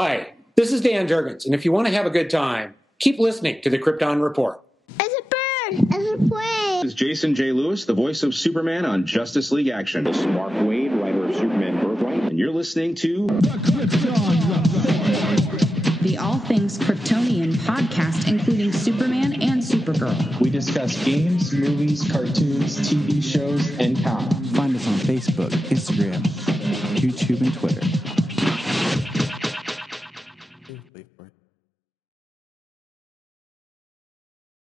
Hi, this is Dan Jurgens, and if you want to have a good time, keep listening to the Krypton Report. It's a bird. It's a plane. This is Jason J. Lewis, the voice of Superman on Justice League Action. This is Mark Wade, writer of Superman Birthright. And you're listening to The Krypton Report, the All Things Kryptonian podcast, including Superman and Supergirl. We discuss games, movies, cartoons, TV shows, and comics. Find us on Facebook, Instagram, YouTube, and Twitter.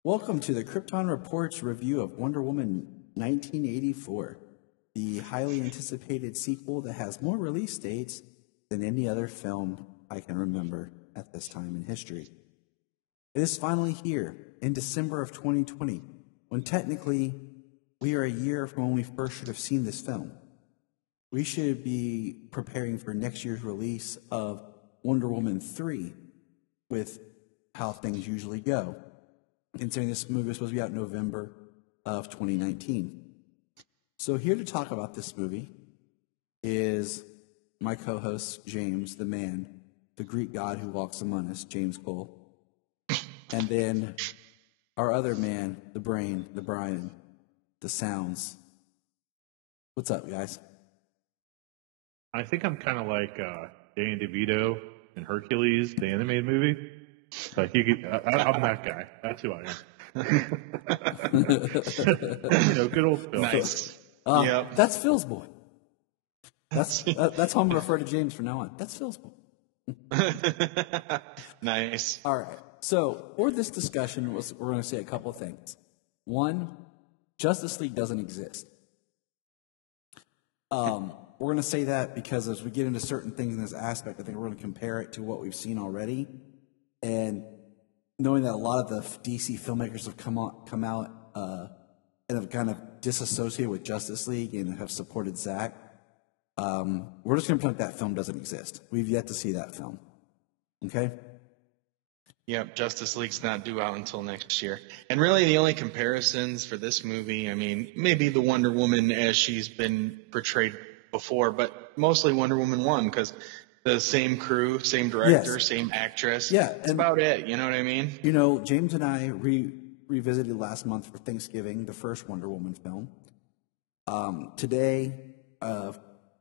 Welcome to the Krypton Report's review of Wonder Woman 1984, the highly anticipated sequel that has more release dates than any other film I can remember at this time in history. It is finally here in December of 2020, when technically we are a year from when we first should have seen this film. We should be preparing for next year's release of Wonder Woman 3 with how things usually go. Considering this movie was supposed to be out in November of 2019. So here to talk about this movie is my co-host, James, the man, the Greek god who walks among us, James Cole. And then our other man, the brain, the Bryan, the sounds. What's up, guys? I think I'm kind of like Danny DeVito in Hercules, the animated movie. Like I'm that guy. That's who I am. Good old Phil. Nice. Yep. That's Phil's boy. That's how I'm going to refer to James from now on. That's Phil's boy. Nice. All right. So for this discussion, we're going to say a couple of things. One, Justice League doesn't exist. We're going to say that because as we get into certain things in this aspect, I think we're going to compare it to what we've seen already. And knowing that a lot of the DC filmmakers have come out and have kind of disassociated with Justice League and have supported Zack, we're just going to pretend that film doesn't exist. We've yet to see that film. Okay? Yep, Justice League's not due out until next year. And really the only comparisons for this movie, I mean, maybe the Wonder Woman as she's been portrayed before, but mostly Wonder Woman 1, because the same crew, same director, yes. Same actress. Yeah. That's about it, you know what I mean? You know, James and I revisited last month for Thanksgiving the first Wonder Woman film. Today,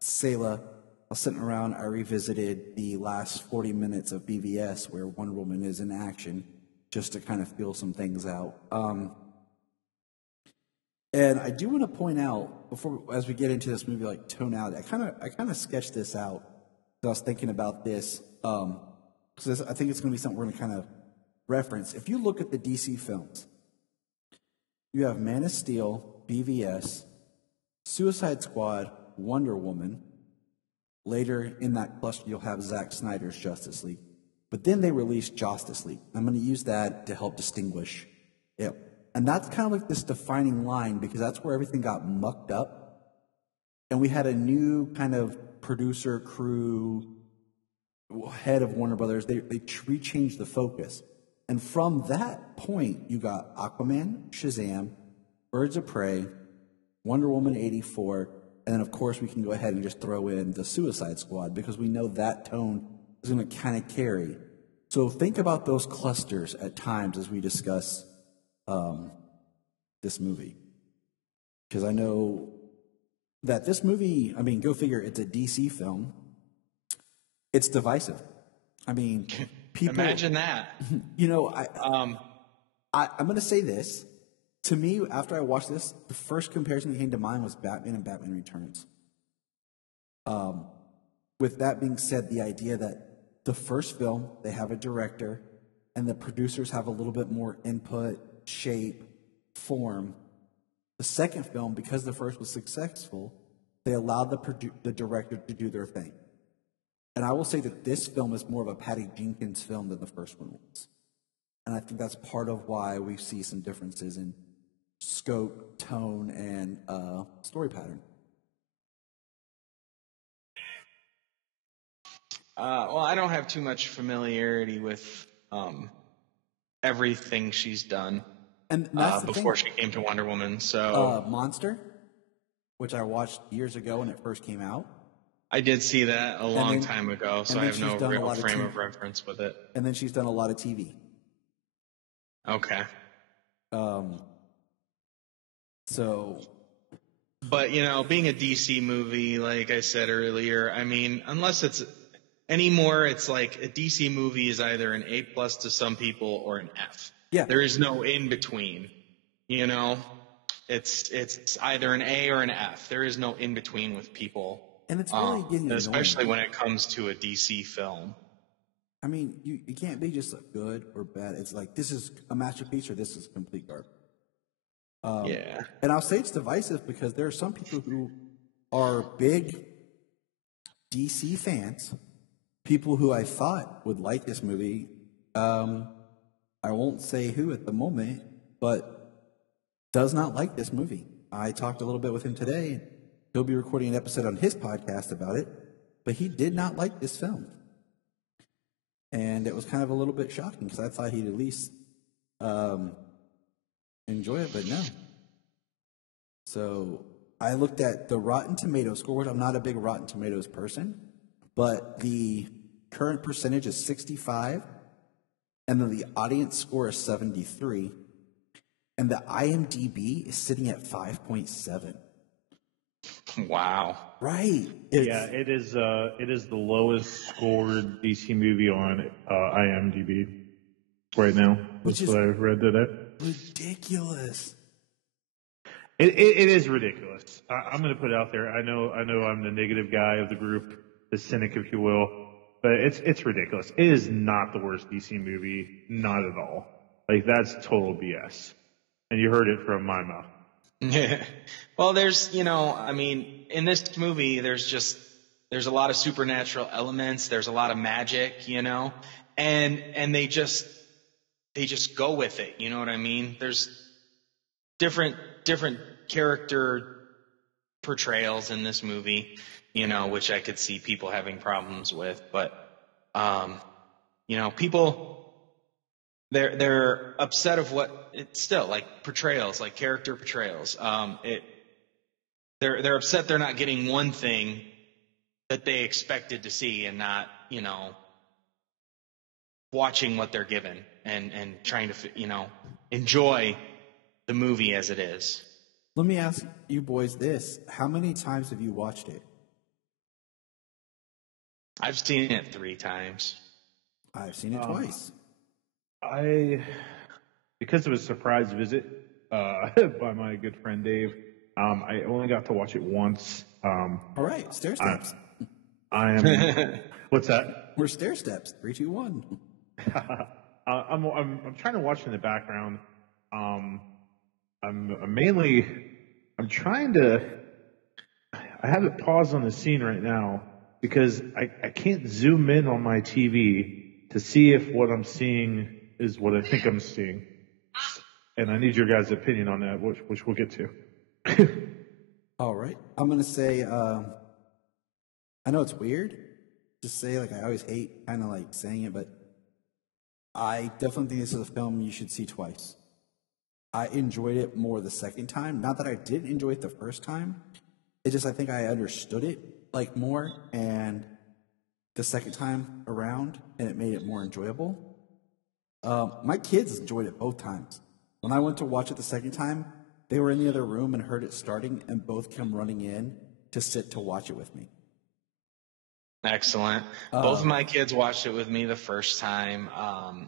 Selah, I was sitting around, I revisited the last 40 minutes of BVS where Wonder Woman is in action, just to kind of feel some things out. And I do want to point out, before as we get into this movie, like tonality, I kind of sketched this out. I was thinking about this, because I think it's going to be something we're going to kind of reference. If you look at the DC films, you have Man of Steel, BVS, Suicide Squad, Wonder Woman. Later in that cluster, you'll have Zack Snyder's Justice League. But then they released Justice League. I'm going to use that to help distinguish it. And that's kind of like this defining line, because that's where everything got mucked up. And we had a new kind of producer, crew, head of Warner Brothers. They changed the focus. And from that point, you got Aquaman, Shazam, Birds of Prey, Wonder Woman 84, and then, of course, we can go ahead and just throw in the Suicide Squad, because we know that tone is going to kind of carry. So think about those clusters at times as we discuss this movie. Because I know that this movie, I mean, go figure, it's a DC film. It's divisive. I mean, people... Imagine that. You know, I'm going to say this. To me, after I watched this, the first comparison that came to mind was Batman and Batman Returns. With that being said, the idea that the first film, they have a director, and the producers have a little bit more input, shape, form. The second film, because the first was successful, they allowed the director to do their thing. And I will say that this film is more of a Patty Jenkins film than the first one was. And I think that's part of why we see some differences in scope, tone, and story pattern. Well, I don't have too much familiarity with everything she's done. And that's before she came to Wonder Woman. So Monster, which I watched years ago when it first came out, I did see that a long time ago, so I have no real frame of reference with it. And then she's done a lot of TV. Okay. So. But, you know, being a DC movie, like I said earlier, I mean, unless it's anymore, it's like a DC movie is either an A+ to some people or an F. Yeah. There is no in between, you know? It's either an A or an F. There is no in between with people. And it's really getting especially when it comes to a DC film. I mean, you can't be just like good or bad. It's like, this is a masterpiece or this is complete garbage. Yeah. And I'll say it's divisive because there are some people who are big DC fans, people who I thought would like this movie. I won't say who at the moment, but does not like this movie. I talked a little bit with him today. He'll be recording an episode on his podcast about it, but he did not like this film. And it was kind of a little bit shocking because I thought he'd at least enjoy it, but no. So I looked at the Rotten Tomatoes score, which I'm not a big Rotten Tomatoes person, but the current percentage is 65, and then the audience score is 73, and the IMDb is sitting at 5.7. Wow. Right. It is the lowest scored DC movie on IMDb right now. That's what I read today. Ridiculous. It is ridiculous. I'm going to put it out there. I know I'm the negative guy of the group, the cynic, if you will, but it's ridiculous. It is not the worst DC movie, not at all. Like, that's total BS. And you heard it from my mouth. Well, there's, you know, I mean, in this movie, there's a lot of supernatural elements. There's a lot of magic, you know, and they just go with it. You know what I mean? There's different character portrayals in this movie, you know, which I could see people having problems with, but, you know, people, they're upset of what it's still like portrayals, like character portrayals. They're upset they're not getting one thing that they expected to see and not, you know, watching what they're given and trying to, you know, enjoy the movie as it is. Let me ask you boys this. How many times have you watched it? I've seen it 3 times. I've seen it twice. Because it was a surprise visit by my good friend Dave, I only got to watch it once. All right, stair steps. I am. What's that? We're stair steps. 3, 2, 1. I'm trying to watch in the background. I'm trying to. I have it paused on the scene right now because I can't zoom in on my TV to see if what I'm seeing is what I think I'm seeing. And I need your guys' opinion on that, which we'll get to. All right. I'm going to say, I know it's weird to say, like, I always hate kind of like saying it, but I definitely think this is a film you should see twice. I enjoyed it more the second time. Not that I didn't enjoy it the first time. It just, I think I understood it, like, more, and the second time around, and it made it more enjoyable. My kids enjoyed it both times. When I went to watch it the second time, they were in the other room and heard it starting and both come running in to sit to watch it with me. Excellent. Both of my kids watched it with me the first time.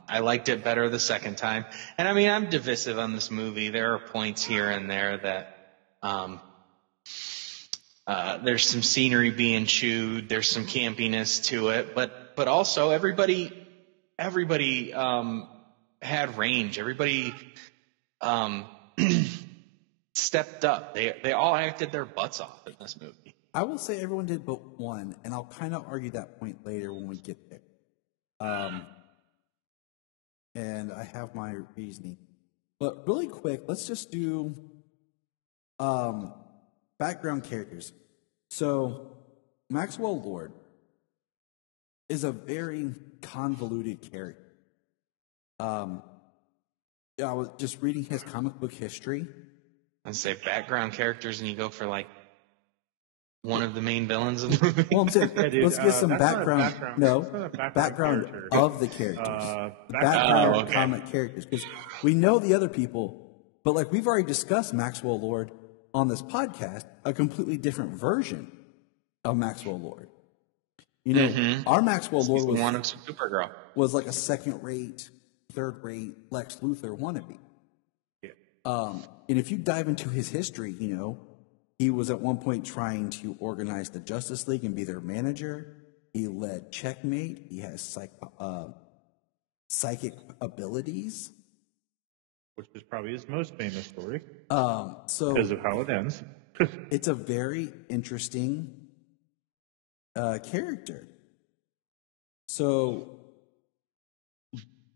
I liked it better the second time. And I mean, I'm divisive on this movie. There are points here and there that there's some scenery being chewed. There's some campiness to it, but also everybody had range. Everybody stepped up. They all acted their butts off in this movie. I will say everyone did but one, and I'll kind of argue that point later when we get there. And I have my reasoning. But really quick, let's just do background characters. So, Maxwell Lord is a very convoluted character. I was just reading his comic book history. I'd say background characters, and you go for like one of the main villains of the movie. Well, I'm saying, Yeah, dude, let's get some that's not a background. background- No, that's not a background character. of the characters. The background- background Oh, okay. comic characters. Because we know the other people, but like we've already discussed Maxwell Lord on this podcast, a completely different version of Maxwell Lord. You know, our Maxwell Lord Season 1 of Supergirl. was like a second-rate, third-rate Lex Luthor wannabe. Yeah. And if you dive into his history, you know, he was at one point trying to organize the Justice League and be their manager. He led Checkmate. He has psychic abilities. Which is probably his most famous story So because of how it ends. it's a very interesting character. So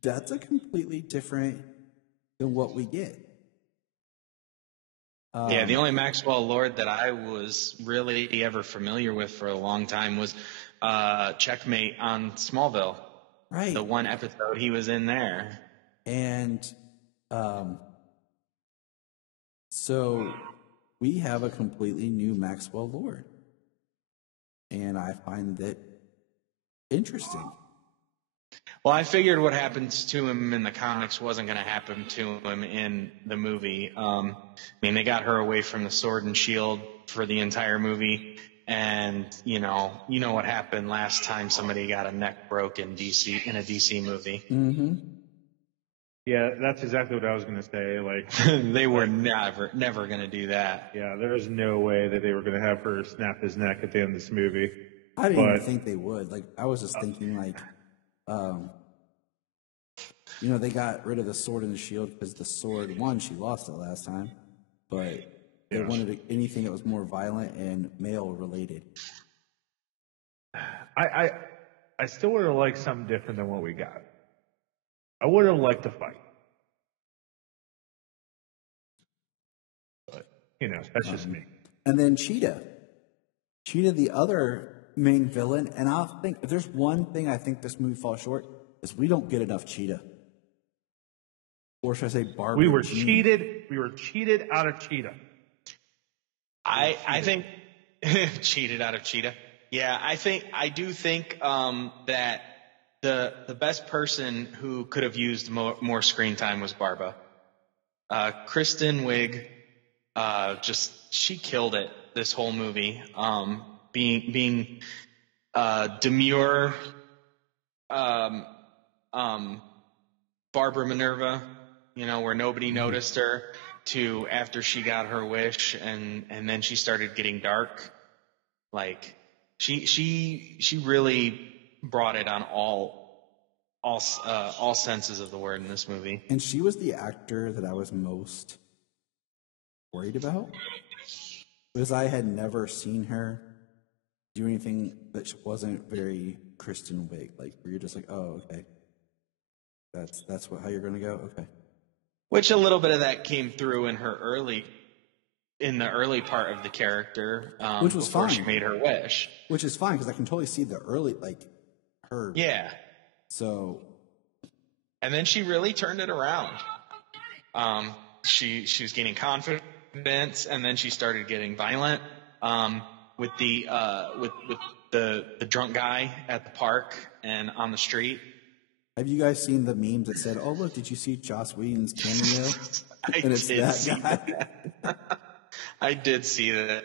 that's a completely different than what we get. Yeah, the only Maxwell Lord that I was really ever familiar with for a long time was Checkmate on Smallville. Right. The one episode he was in there. And so we have a completely new Maxwell Lord. And I find that interesting. Well, I figured what happens to him in the comics wasn't going to happen to him in the movie. I mean, they got her away from the Sword and Shield for the entire movie, and you know what happened last time somebody got a neck broke in a DC movie. Mm-hmm. Yeah, that's exactly what I was going to say. Like, They were never going to do that. yeah, there was no way that they were going to have her snap his neck at the end of this movie. I didn't even But- think they would. Like, I was just thinking, like, you know, they got rid of the Sword and the Shield because the Sword, one, she lost it last time, but they wanted anything that was more violent and male related. I still would have liked something different than what we got. I would have liked to fight. But, you know, that's just me. And then Cheetah, the other main villain, and I think if there's one thing I think this movie falls short is we don't get enough Cheetah. Or should I say Barbara? We were Jean. cheated. We were cheated out of Cheetah. I think cheated out of Cheetah. Yeah, I do think that the best person who could have used more screen time was Barba. Kristen Wiig, she killed it this whole movie. Being demure, Barbara Minerva, you know, where nobody noticed her, to after she got her wish and then she started getting dark. Like she really brought it on all senses of the word in this movie. And she was the actor that I was most worried about because I had never seen her do anything that wasn't very Kristen Wiig. Like, where you're just like, oh, okay, that's how you're gonna go. Okay. Which a little bit of that came through in the early part of the character, Which was before fine. she made her wish. Which is fine because I can totally see the early, like, her. Yeah. So. And then she really turned it around. She was gaining confidence, and then she started getting violent. With the drunk guy at the park and on the street. Have you guys seen the memes that said, "Oh look, did you see Joss Whedon's cameo?" I And it's did that see guy. that. I did see that.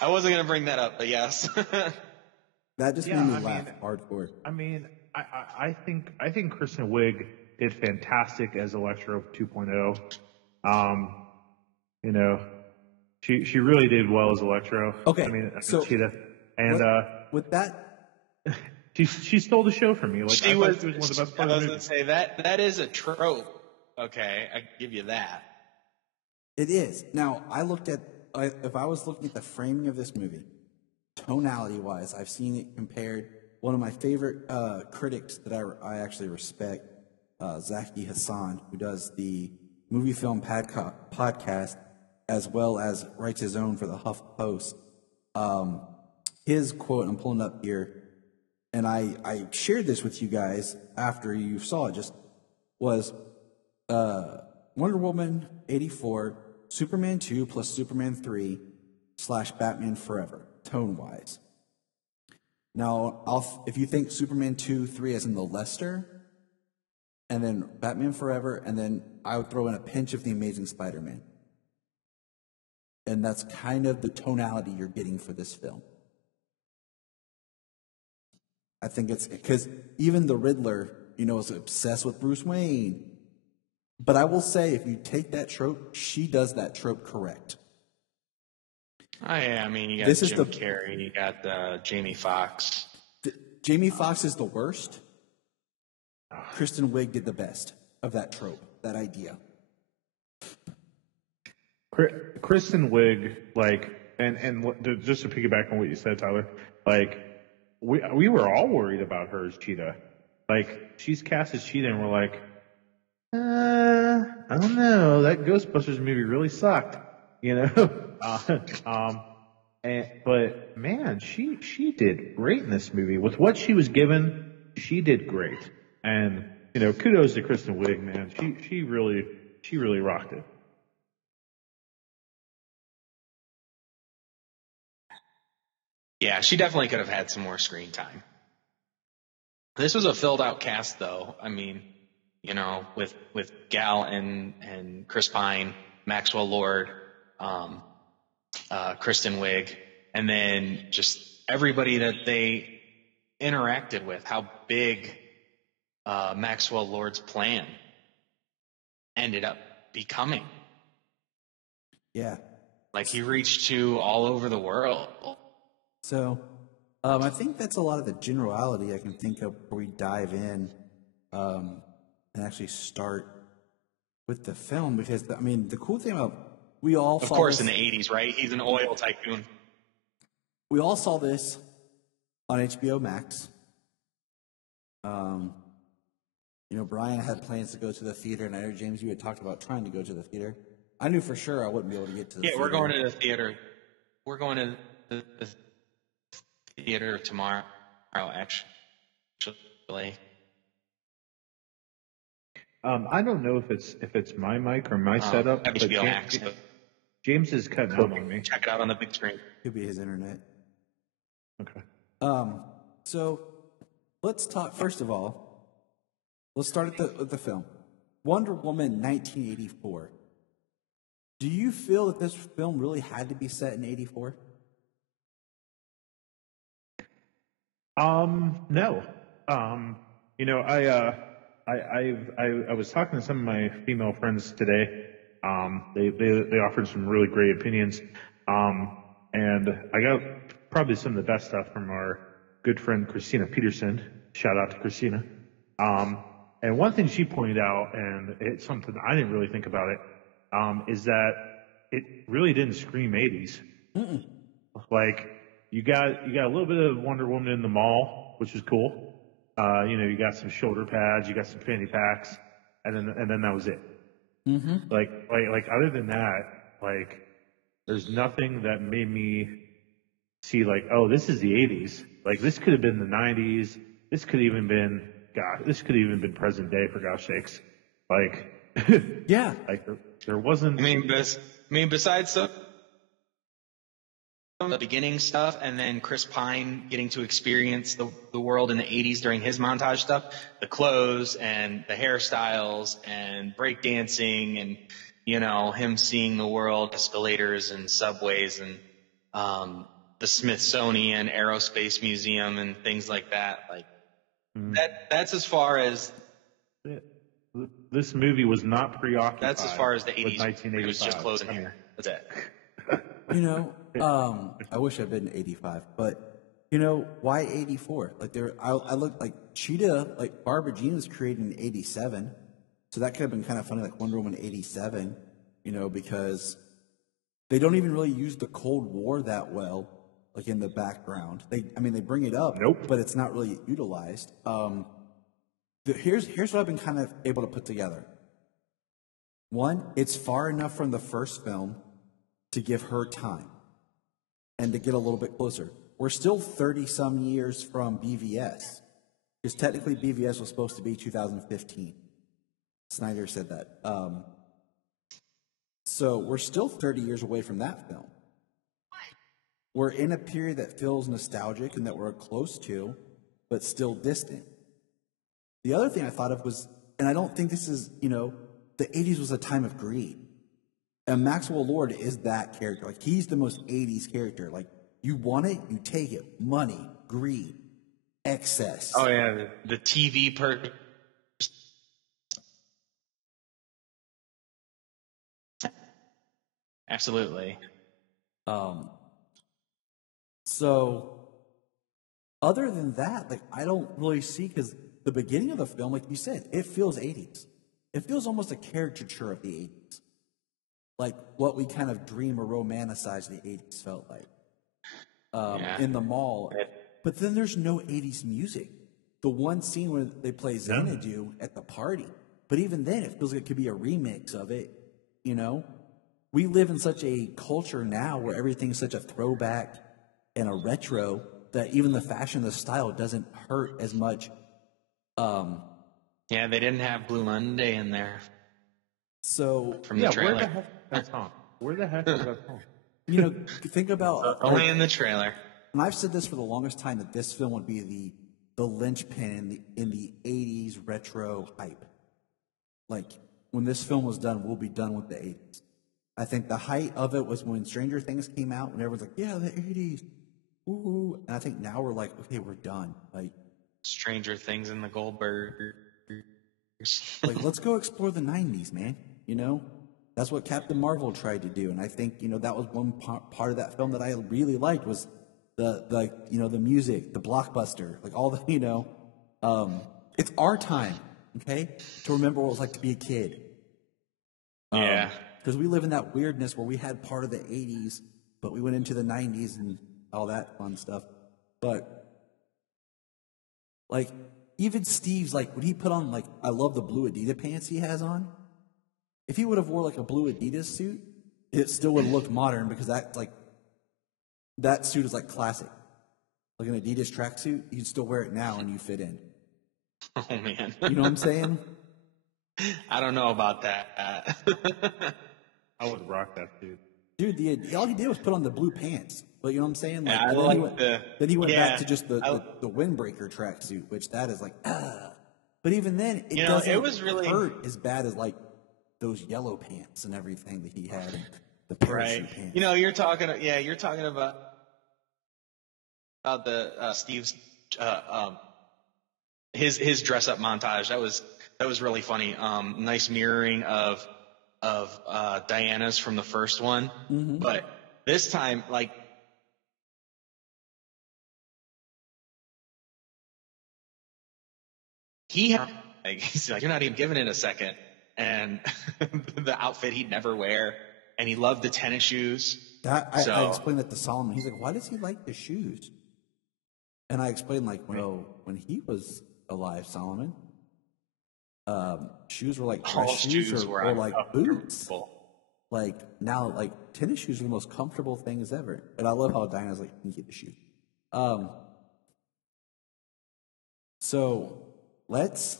I wasn't going to bring that up, but yes. That just Yeah, made me I laugh mean- hardcore. I mean, I think Kristen Wiig did fantastic as Electro 2.0. You know, she really did well as Electro. Okay, I mean, so Cheetah, and with that, she stole the show from me. Like She I was, thought she was one of the best I parts was of the going movie. to say that is a trope. Okay, I give you that. it is. Now, if I was looking at the framing of this movie, tonality-wise, I've seen it compared. One of my favorite critics that I actually respect, Zaki Hassan, who does the Movie Film podcast, as well as writes his own for the HuffPost. His quote, I'm pulling it up here, and I shared this with you guys after you saw it, just was Wonder Woman 84, Superman 2 plus Superman 3, / Batman Forever, tone-wise. Now, if you think Superman 2, 3 as in the Lester, and then Batman Forever, and then I would throw in a pinch of The Amazing Spider-Man. And that's kind of the tonality you're getting for this film. I think it's because even the Riddler, is obsessed with Bruce Wayne. But I will say, if you take that trope, she does that trope correct. Oh, yeah. I mean, you got Jim Carrey, you got Jamie Foxx. Jamie Foxx is the worst. Kristen Wiig did the best of that trope, that idea. Kristen Wiig, just to piggyback on what you said, Tyler, we were all worried about her as Cheetah. She's cast as Cheetah, and we're like, I don't know, that Ghostbusters movie really sucked, but man, she did great in this movie. With what she was given, she did great. And, kudos to Kristen Wiig, man. She really rocked it. Yeah, she definitely could have had some more screen time. This was a filled out cast, though. I mean, with Gal and Chris Pine, Maxwell Lord, Kristen Wiig, and then just everybody that they interacted with. How big Maxwell Lord's plan ended up becoming. Yeah. He reached to all over the world. So, I think that's a lot of the generality I can think of before we dive in and actually start with the film. Because, the cool thing about we all of saw course, this, in the 80s, right? He's an oil tycoon. We all saw this on HBO Max. Bryan had plans to go to the theater, and I know, James, you had talked about trying to go to the theater. I knew for sure I wouldn't be able to get to the theater. Yeah, we're going to the theater. We're going to the theater tomorrow, actually. I don't know if it's my mic or my setup, but James is cutting out on me. Check it out on the big screen. Could be his internet. Okay. So let's talk. First of all, let's start at the film. Wonder Woman 1984. Do you feel that this film really had to be set in 84? No. I was talking to some of my female friends today. They offered some really great opinions. And I got probably some of the best stuff from our good friend Christina Peterson. Shout out to Christina. And one thing she pointed out, and it's something I didn't really think about it, is that it really didn't scream 80s. Mm-mm. You got a little bit of Wonder Woman in the mall, which is cool. You got some shoulder pads, you got some fanny packs, and then that was it. Mm-hmm. Other than that, there's nothing that made me see oh, this is the 80s. This could have been the 90s. This could even been present day, for gosh sakes. Yeah. There wasn't. Besides the beginning stuff, and then Chris Pine getting to experience the world in the 80s during his montage stuff, the clothes and the hairstyles and breakdancing and, him seeing the world, escalators and subways and the Smithsonian Aerospace Museum and things like that. That's as far as... This movie was not preoccupied. That's as far as the 80s. 1985. It was just clothes and hair. That's it. I wish I'd been 85, but why 84? I looked Cheetah, Barbara Jean was created in 87, so that could have been kind of funny, Wonder Woman 87, because they don't even really use the Cold War that well, in the background. They bring it up, nope, but it's not really utilized. Here's what I've been kind of able to put together. One, it's far enough from the first film to give her time and to get a little bit closer. We're still 30-some years from BVS, because technically BVS was supposed to be 2015. Snyder said that. So we're still 30 years away from that film. we're in a period that feels nostalgic and that we're close to, but still distant. The other thing I thought of was, and I don't think this is, the 80s was a time of greed. And Maxwell Lord is that character. Like, he's the most 80s character. Like, you want it, you take it. Money, greed, excess. Oh, yeah, the TV Absolutely. So, other than that, like, I don't really see, because the beginning of the film, like you said, it feels 80s. It feels almost a caricature of the 80s. Like what we kind of dream or romanticize the 80s felt like in the mall. But then there's no 80s music. The one scene where they play Xanadu at the party. But even then, it feels like it could be a remix of it, We live in such a culture now where everything's such a throwback and a retro that even the fashion, the style doesn't hurt as much. Yeah, they didn't have Blue Monday in there. So from the trailer. Where the heck is that song? Where the heck is that song? Think about only in the trailer. And I've said this for the longest time, that this film would be the linchpin in the 80s retro hype. Like, when this film was done, we'll be done with the 80s. I think the height of it was when Stranger Things came out, and everyone's like, yeah, the 80s. Ooh. And I think now we're like, okay, we're done. Like, Stranger Things and the Goldberg. Like, let's go explore the 90s, man. That's what Captain Marvel tried to do. And I think, that was one part of that film that I really liked, was the music, the blockbuster, like all the, it's our time, okay, to remember what it was like to be a kid. Yeah. Because we live in that weirdness where we had part of the 80s, but we went into the 90s and all that fun stuff. But, like, even Steve's, like, when he put on, like, I love the blue Adidas pants he has on. If he would have wore, like, a blue Adidas suit, it still would have looked modern, because that suit is, like, classic. Like an Adidas tracksuit, you'd still wear it now and you fit in. Oh, man. You know what I'm saying? I don't know about that. I would rock that suit. Dude, all he did was put on the blue pants. But you know what I'm saying? Like, yeah, then he went back to just the windbreaker tracksuit, which that is like, But even then, it doesn't hurt as bad as, like, those yellow pants and everything that he had, and the parachute pants. You're talking about the Steve's his dress up montage. That was really funny. Nice mirroring of Diana's from the first one, but this time, like, he's like, you're not even giving it a second. And the outfit he'd never wear. And he loved the tennis shoes. I explained that to Solomon. He's like, why does he like the shoes? And I explained, like, well, when he was alive, Solomon, shoes were like dress shoes or like boots. Like, now, like, tennis shoes are the most comfortable things ever. And I love how Diana's like, you can keep the shoe. So let's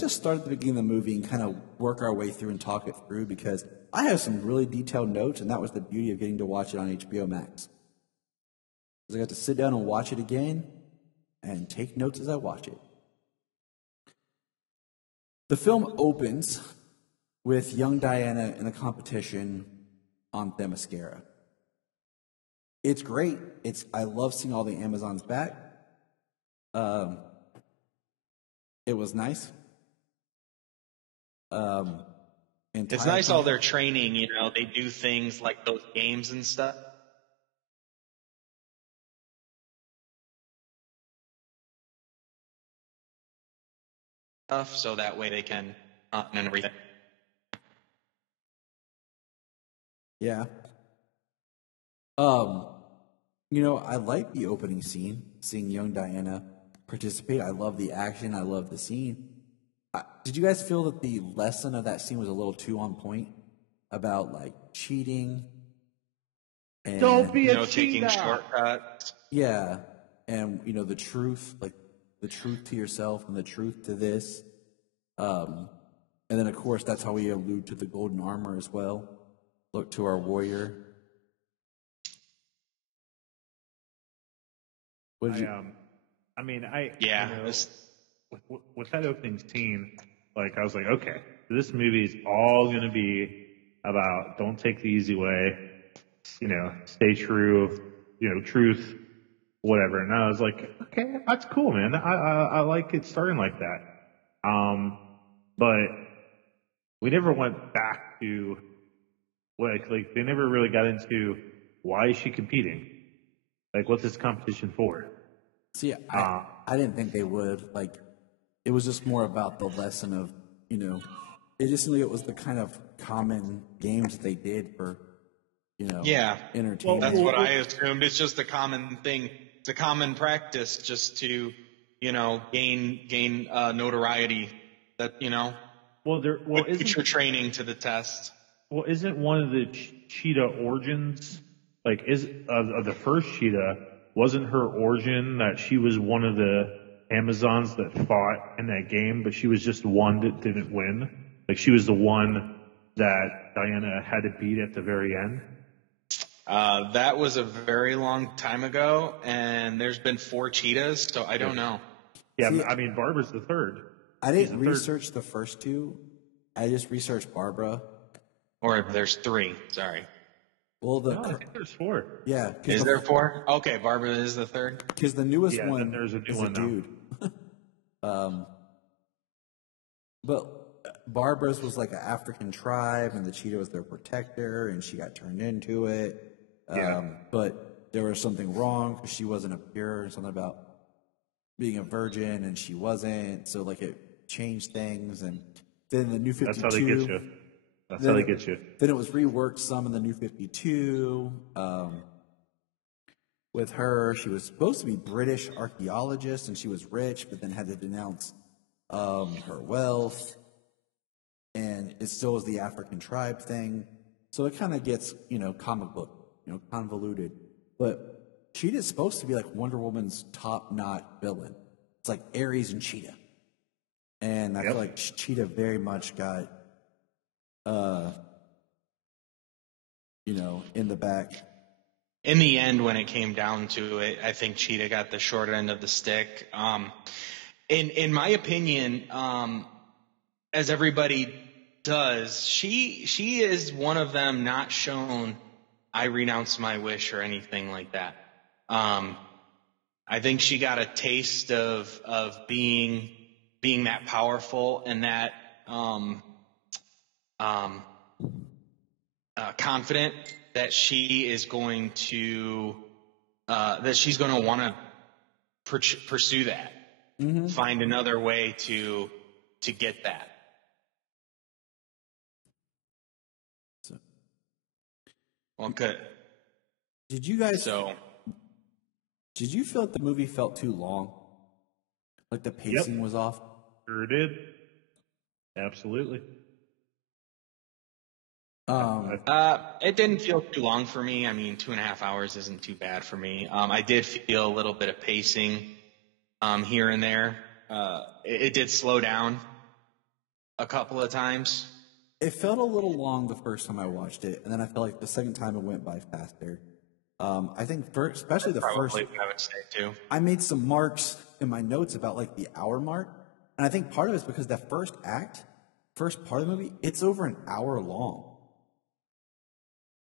just start at the beginning of the movie and kind of work our way through and talk it through, because I have some really detailed notes, and that was the beauty of getting to watch it on HBO Max. Because I got to sit down and watch it again and take notes as I watch it. The film opens with young Diana in a competition on Themyscira. It's great. I love seeing all the Amazons back. It was nice. It's nice all their training, they do things like those games and stuff. So that way they can and everything. Yeah. I like the opening scene, seeing young Diana participate. I love the action. I love the scene. Did you guys feel that the lesson of that scene was a little too on point about, like, cheating? And, don't be a taking cheater. Shortcuts. Yeah, and the truth, like the truth to yourself and the truth to this. And then, of course, that's how we allude to the golden armor as well. Look to our warrior. What did you? I mean, I Yeah. you know, with that opening scene, like I was like, okay, this movie is all going to be about don't take the easy way, stay true, truth, whatever. And I was like, okay, that's cool, man. I like it starting like that. But we never went back to like they never really got into why is she competing? Like, what's this competition for? See, I didn't think they would. Like, it was just more about the lesson of, it just seemed like it was the kind of common games that they did for, Yeah. entertainment. That's what I assumed. It's just a common thing. It's a common practice just to, gain notoriety. That put your training to the test. Well, isn't one of the cheetah origins like of the first cheetah? Wasn't her origin that she was one of the Amazons that fought in that game, but she was just one that didn't win? Like she was the one that Diana had to beat at the very end. That was a very long time ago, and there's been 4 cheetahs, so I don't know. Yeah, I mean Barbara's the third. I didn't research the first 2. I just researched Barbara. Or there's 3. Sorry. Well, No, I think there's 4. Yeah. Is there 4? Okay, Barbara is the third. Because the newest one then there's a new one dude. But Barbara's was like an African tribe, and the cheetah was their protector, and she got turned into it. But there was something wrong because she wasn't a pure, something about being a virgin, and she wasn't. So like it changed things, and then the new 52. That's how they get you. That's how they get you. Then it was reworked some in the new 52. With her, she was supposed to be British archaeologist, and she was rich, but then had to denounce her wealth. And it still was the African tribe thing. So it kind of gets, comic book, convoluted. But Cheetah's supposed to be like Wonder Woman's top-notch villain. It's like Ares and Cheetah. And I feel like Cheetah very much got, in the back. In the end, when it came down to it, I think Cheetah got the short end of the stick. In my opinion, as everybody does, she is one of them not shown I renounce my wish or anything like that. I think she got a taste of being that powerful and that confident that she is going to want to pursue that, find another way to get that. Okay. Did you feel like the movie felt too long? Like the pacing was off? Sure did. Absolutely. It didn't feel too long for me. I mean, 2.5 hours isn't too bad for me. I did feel a little bit of pacing here and there. It did slow down a couple of times. It felt a little long the first time I watched it, and then I felt like the second time it went by faster. I think especially the first. I would say too. I made some marks in my notes about like the hour mark, and I think part of it is because that first part of the movie, it's over an hour long.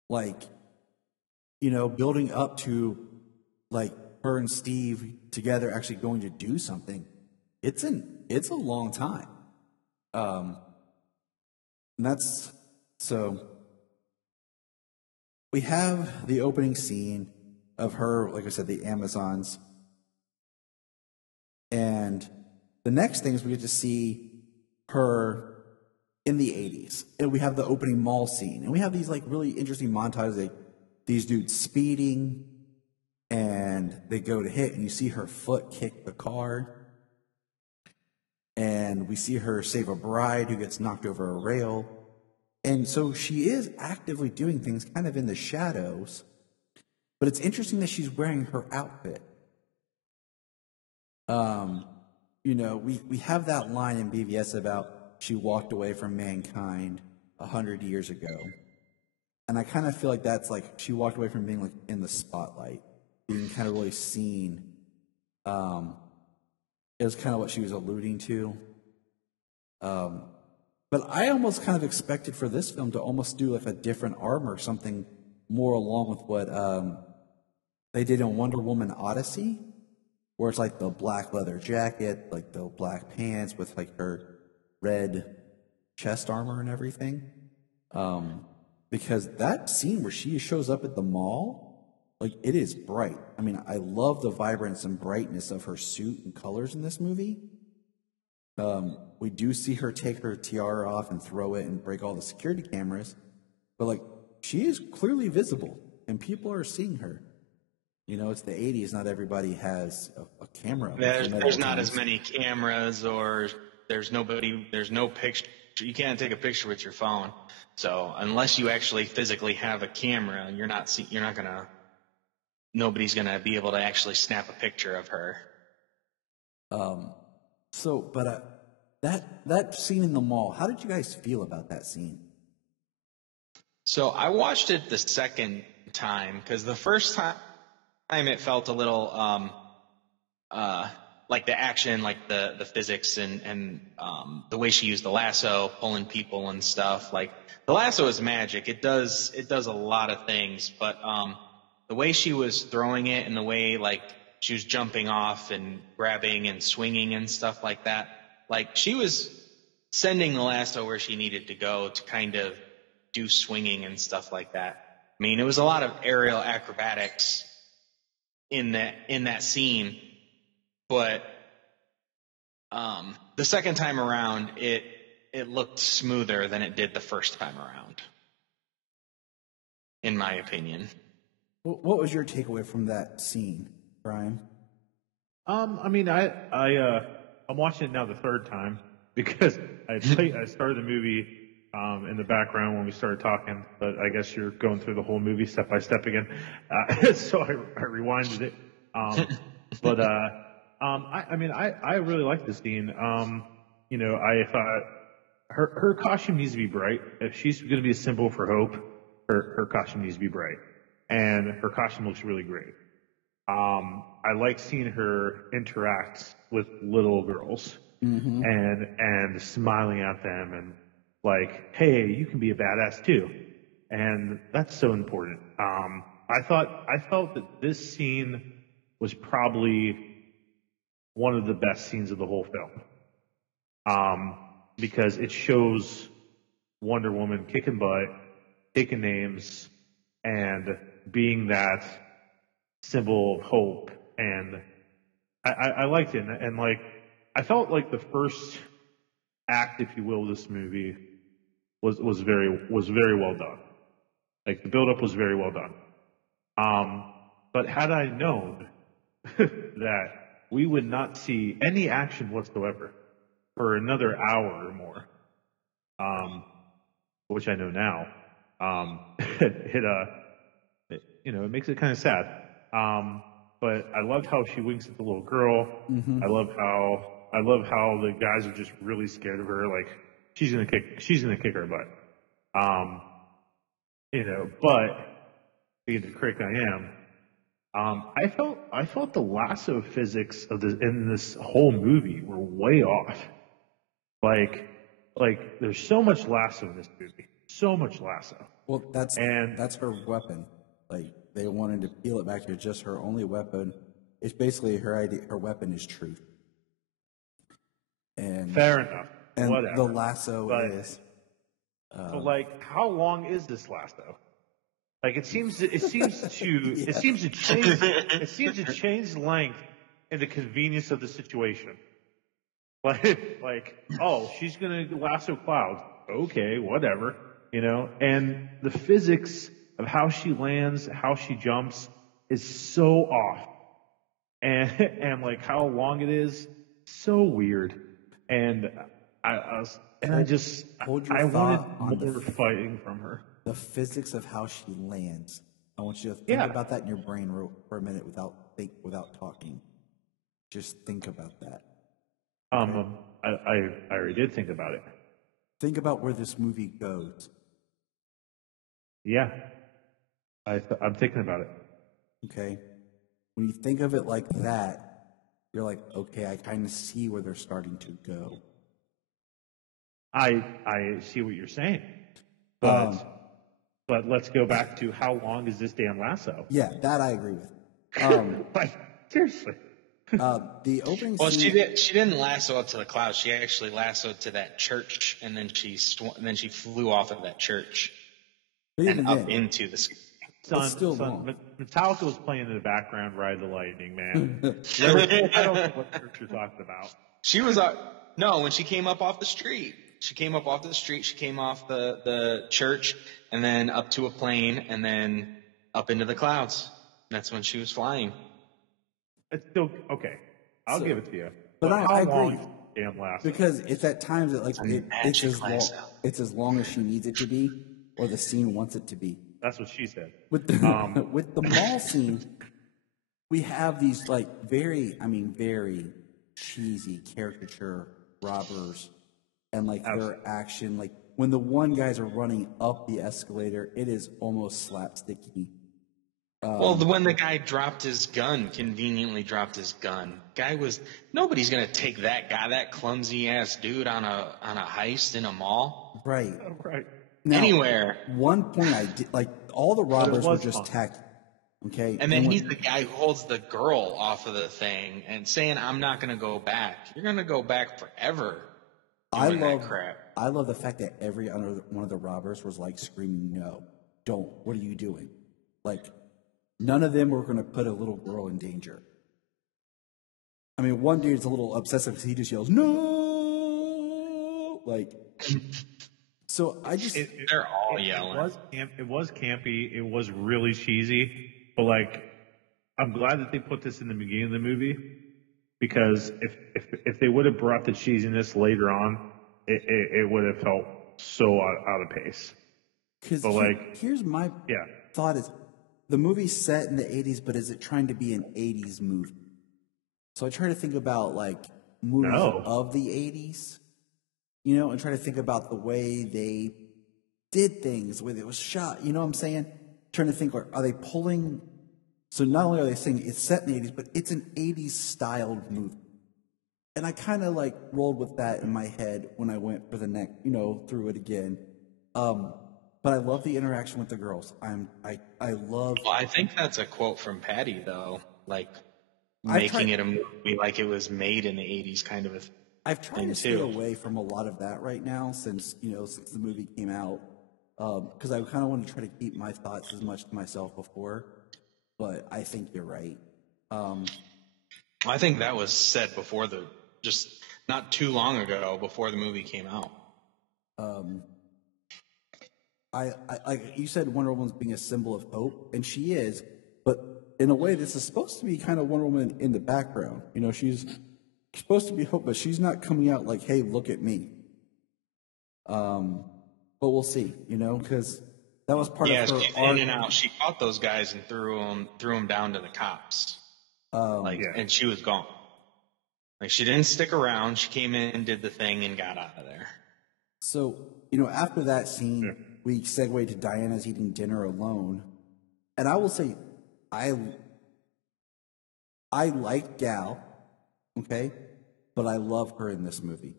Like, building up to like her and Steve together actually going to do something. It's a long time. And that's so. We have the opening scene of her, like I said, the Amazons. And the next thing is we get to see her in the 80s. And we have the opening mall scene. And we have these like really interesting montages, like these dudes speeding, and they go to hit, and you see her foot kick the car. And we see her save a bride who gets knocked over a rail. And so she is actively doing things kind of in the shadows. But it's interesting that she's wearing her outfit. We have that line in BVS about she walked away from mankind 100 years ago. And I kind of feel like that's like she walked away from being like in the spotlight, being kind of really seen It was kind of what she was alluding to. But I almost kind of expected for this film to almost do like a different armor or something more along with what they did in Wonder Woman Odyssey, where it's like the black leather jacket, like the black pants with like her red chest armor and everything. Because that scene where she shows up at the mall, like it is bright. I mean, I love the vibrance and brightness of her suit and colors in this movie. We do see her take her tiara off and throw it and break all the security cameras, but like she is clearly visible and people are seeing her. You know, it's the 80s. Not everybody has a camera. There's not as many cameras, or there's no picture. You can't take a picture with your phone. So unless you actually physically have a camera, nobody's gonna be able to actually snap a picture of her. That scene in the mall, how did you guys feel about that scene? So I watched it the second time because the first time it felt a little like the action, like the physics and the way she used the lasso, pulling people and stuff. Like the lasso is magic. It does a lot of things, but the way she was throwing it and the way like she was jumping off and grabbing and swinging and stuff like that, like she was sending the lasso where she needed to go to kind of do swinging and stuff like that. I mean, it was a lot of aerial acrobatics in that scene, but the second time around it looked smoother than it did the first time around, in my opinion. What was your takeaway from that scene, Bryan? I mean, I'm watching it now the third time because I started the movie in the background when we started talking, but I guess you're going through the whole movie step by step again. So I rewinded it. I really like this scene. You know, I thought her costume needs to be bright. If she's going to be a symbol for hope, her costume needs to be bright, and her costume looks really great. I like seeing her interact with little girls and smiling at them and like, hey, you can be a badass too. And that's so important. I felt that this scene was probably one of the best scenes of the whole film. Because it shows Wonder Woman kicking butt, taking names, and being that symbol of hope. And I liked it. And like, I felt like the first act, if you will, of this movie was very well done. Like the build-up was very well done. But had I known that we would not see any action whatsoever for another hour or more, which I know now, it makes it kind of sad. But I loved how she winks at the little girl. I love how the guys are just really scared of her. Like she's gonna kick her butt. But being the critic I am, I felt the lasso physics in this whole movie were way off. Like there's so much lasso in this movie, so much lasso. Well, that's her weapon. Like they wanted to peel it back to just her only weapon. It's basically her idea. Her weapon is truth. And fair enough. And whatever. The lasso is. So like, how long is this lasso? Like it seems to change length in the convenience of the situation. Like, oh, she's gonna lasso clouds. Okay, whatever, And the physics of how she lands, how she jumps, is so off, and like how long it is, so weird. And I wanted more fighting from her. The physics of how she lands. I want you to think about that in your brain for a minute without talking. Just think about that. Okay? I already did think about it. Think about where this movie goes. Yeah. I'm thinking about it. Okay. When you think of it like that, you're like, okay, I kind of see where they're starting to go. I see what you're saying, but let's go back to how long is this damn lasso? Yeah, that I agree with. Like seriously. The opening Well, scene. she didn't lasso up to the clouds. She actually lassoed to that church, and then she flew off of that church and up into the sky. Son, Metallica was playing in the background, Ride the Lightning, man. I don't know what church you're talking about. She was no, when she came up off the street. She came up off the street. She came off the church, and then up to a plane, and then up into the clouds. That's when she was flying. It's still okay. I'll give it to you. But I agree. Damn lasso. Because it's at times that like it's as long as she needs it to be, or the scene wants it to be. That's what she said. With the mall scene, we have these like very cheesy caricature robbers, and like their action. Like when the one guys are running up the escalator, it is almost slapsticky. Well, when the guy conveniently dropped his gun, nobody's gonna take that guy, that clumsy ass dude on a heist in a mall. Right. Right. Now, anywhere. One point I did, like all the robbers were just tacky. Okay. And then he's the guy who holds the girl off of the thing and saying, "I'm not gonna go back." You're gonna go back forever. That crap. I love the fact that every one of the robbers was like screaming, "No, don't! What are you doing?" Like. None of them were going to put a little girl in danger. I mean, one dude's a little obsessive because he just yells, "No!" Like, so I just... They're all yelling. It was campy. It was really cheesy. But, like, I'm glad that they put this in the beginning of the movie because if they would have brought the cheesiness later on, it would have felt so out of pace. Because here's my thought is, the movie's set in the 80s, but is it trying to be an 80s movie? So I try to think about, like, movies of the 80s, and try to think about the way they did things, the way it was shot, you know what I'm saying? Trying to think, like, are they pulling... So not only are they saying it's set in the 80s, but it's an 80s styled movie. And I kind of, like, rolled with that in my head when I went for the next, through it again. But I love the interaction with the girls. I love... Well, I think that's a quote from Patty, though. Like, making it a movie like it was made in the 80s kind of a thing. I've tried to stay away from a lot of that right now since the movie came out. Because I kind of want to try to keep my thoughts as much to myself before. But I think you're right. I think that was said before just not too long ago, before the movie came out. I like you said, Wonder Woman's being a symbol of hope, and she is. But in a way, this is supposed to be kind of Wonder Woman in the background. She's supposed to be hope, but she's not coming out like, "Hey, look at me." But we'll see. Because that was part of her she's art. In and out. She caught those guys and threw them down to the cops. And she was gone. Like, she didn't stick around. She came in, did the thing, and got out of there. So after that scene. We segue to Diana's eating dinner alone. And I will say, I like Gal, okay? But I love her in this movie.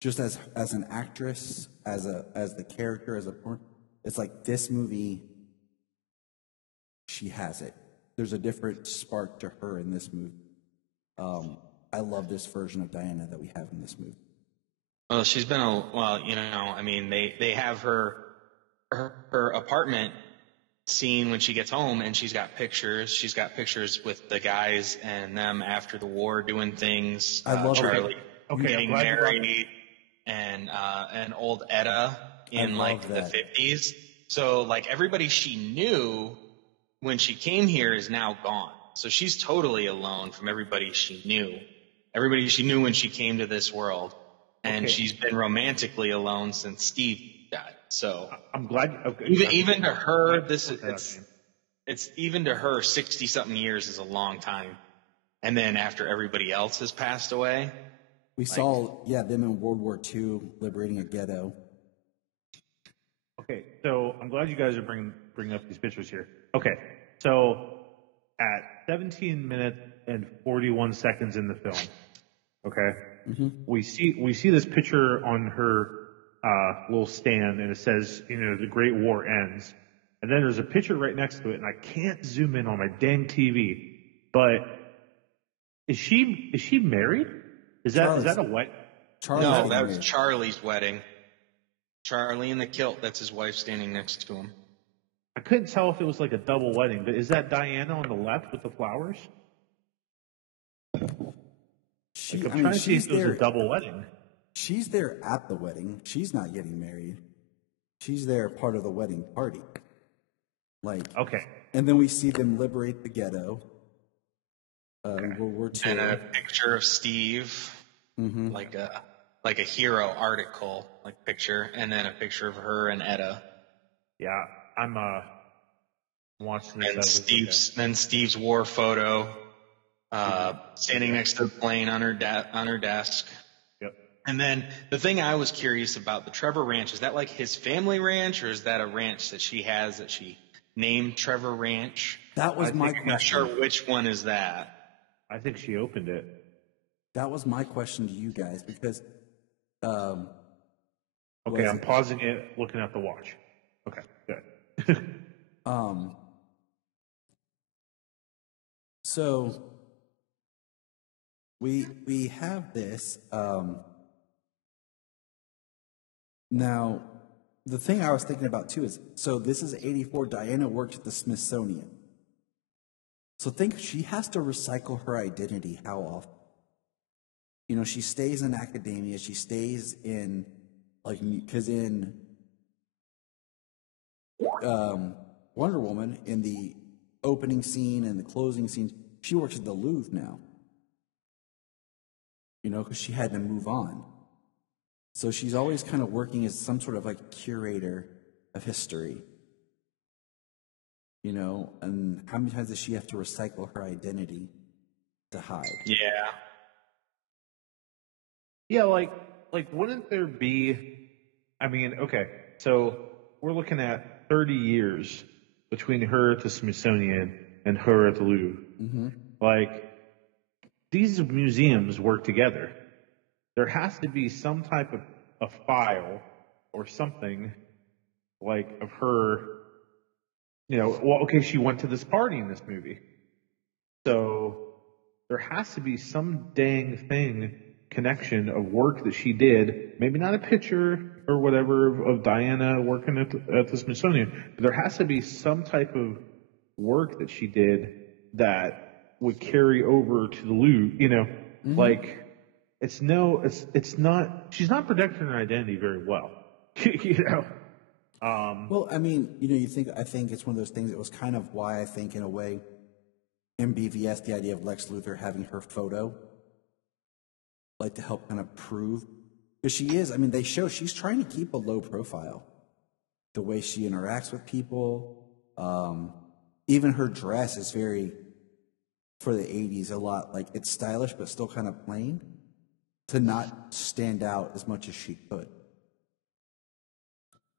Just as an actress, as the character, it's like this movie, she has it. There's a different spark to her in this movie. I love this version of Diana that we have in this movie. Well, she's been they have her apartment scene when she gets home, and she's got pictures. She's got pictures with the guys and them after the war doing things. I love Charlie getting married, and old Etta in like the 50s. So like everybody she knew when she came here is now gone. So she's totally alone from everybody she knew. Everybody she knew when she came to this world. And she's been romantically alone since Steve died. So I'm glad. Okay. Even to her, it's even to her, 60-something years is a long time. And then after everybody else has passed away, we saw them in World War II liberating a ghetto. Okay, so I'm glad you guys are bringing up these pictures here. Okay, so at 17 minutes and 41 seconds in the film. Okay, we see this picture on her little stand, and it says, the Great War ends. And then there's a picture right next to it, and I can't zoom in on my dang TV. But is she married? Is that a what? No, that was Charlie's wedding. Charlie in the kilt. That's his wife standing next to him. I couldn't tell if it was like a double wedding, but is that Diana on the left with the flowers? I'm trying to see if it was a double wedding. She's there at the wedding. She's not getting married. She's there part of the wedding party. Okay. And then we see them liberate the ghetto. World War II. And a picture of Steve, like a hero article, picture, and then a picture of her and Etta. Yeah, I'm watching this. And Steve's war photo, standing next to the plane on her desk. Yep. And then the thing I was curious about, the Trevor Ranch, is that like his family ranch, or is that a ranch that she has that she named Trevor Ranch? That was my question. I'm not sure which one is that. I think she opened it. That was my question to you guys, because okay, I'm pausing it, looking at the watch. Okay, good. So we have this. Now, the thing I was thinking about too is, so this is 84. Diana worked at the Smithsonian. So think she has to recycle her identity how often? She stays in academia. She stays in, because in Wonder Woman, in the opening scene and the closing scenes, she works at the Louvre now. Because she had to move on. So she's always kind of working as some sort of curator of history. And how many times does she have to recycle her identity to hide? Yeah. Yeah, wouldn't there be, okay, so we're looking at 30 years between her at the Smithsonian and her at the Louvre. These museums work together. There has to be some type of a file or something of her, she went to this party in this movie. So there has to be some dang connection of work that she did, maybe not a picture or whatever of Diana working at the Smithsonian, but there has to be some type of work that she did that would carry over to the Louvre, it's not, she's not protecting her identity very well, Well, I think it's one of those things that was kind of why I think, in a way, in BVS, the idea of Lex Luthor having her photo, to help kind of prove, because she is, they show she's trying to keep a low profile. The way she interacts with people, even her dress is very, for the 80s, a lot, it's stylish, but still kind of plain, to not stand out as much as she could.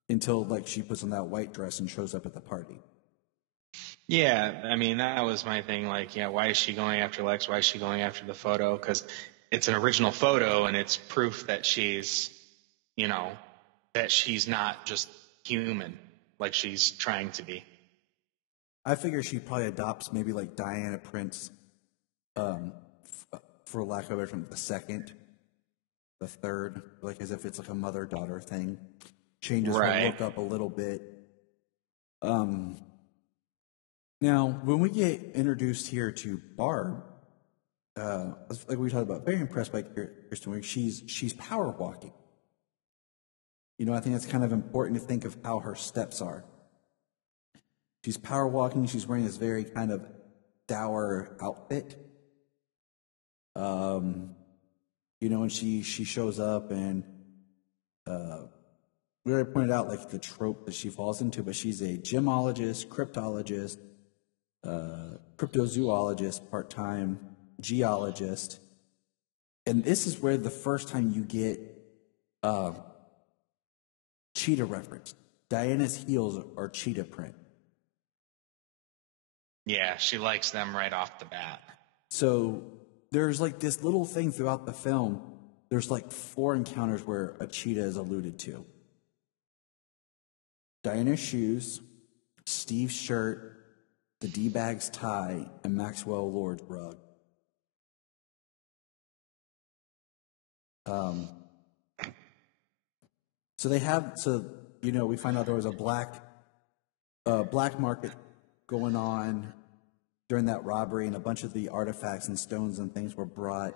Until, she puts on that white dress and shows up at the party. Yeah, that was my thing. Why is she going after Lex? Why is she going after the photo? Because it's an original photo, and it's proof that she's, that she's not just human, like she's trying to be. I figure she probably adopts maybe Diana Prince, for lack of a better term, the second, the third, as if it's a mother-daughter thing. Changes her look up a little bit. Now, when we get introduced here to Barb, like we talked about, very impressed by Kristen Wiig. She's power walking. I think it's kind of important to think of how her steps are. She's power walking. She's wearing this very kind of dour outfit. And she shows up, and we already pointed out the trope that she falls into, but she's a gemologist, cryptologist, cryptozoologist, part-time geologist. And this is where the first time you get cheetah reference. Diana's heels are cheetah print. Yeah, she likes them right off the bat. So there's like this little thing throughout the film. There's like 4 encounters where a cheetah is alluded to. Diana's shoes, Steve's shirt, the D-bag's tie, and Maxwell Lord's rug. We find out there was a black market going on during that robbery, and a bunch of the artifacts and stones and things were brought.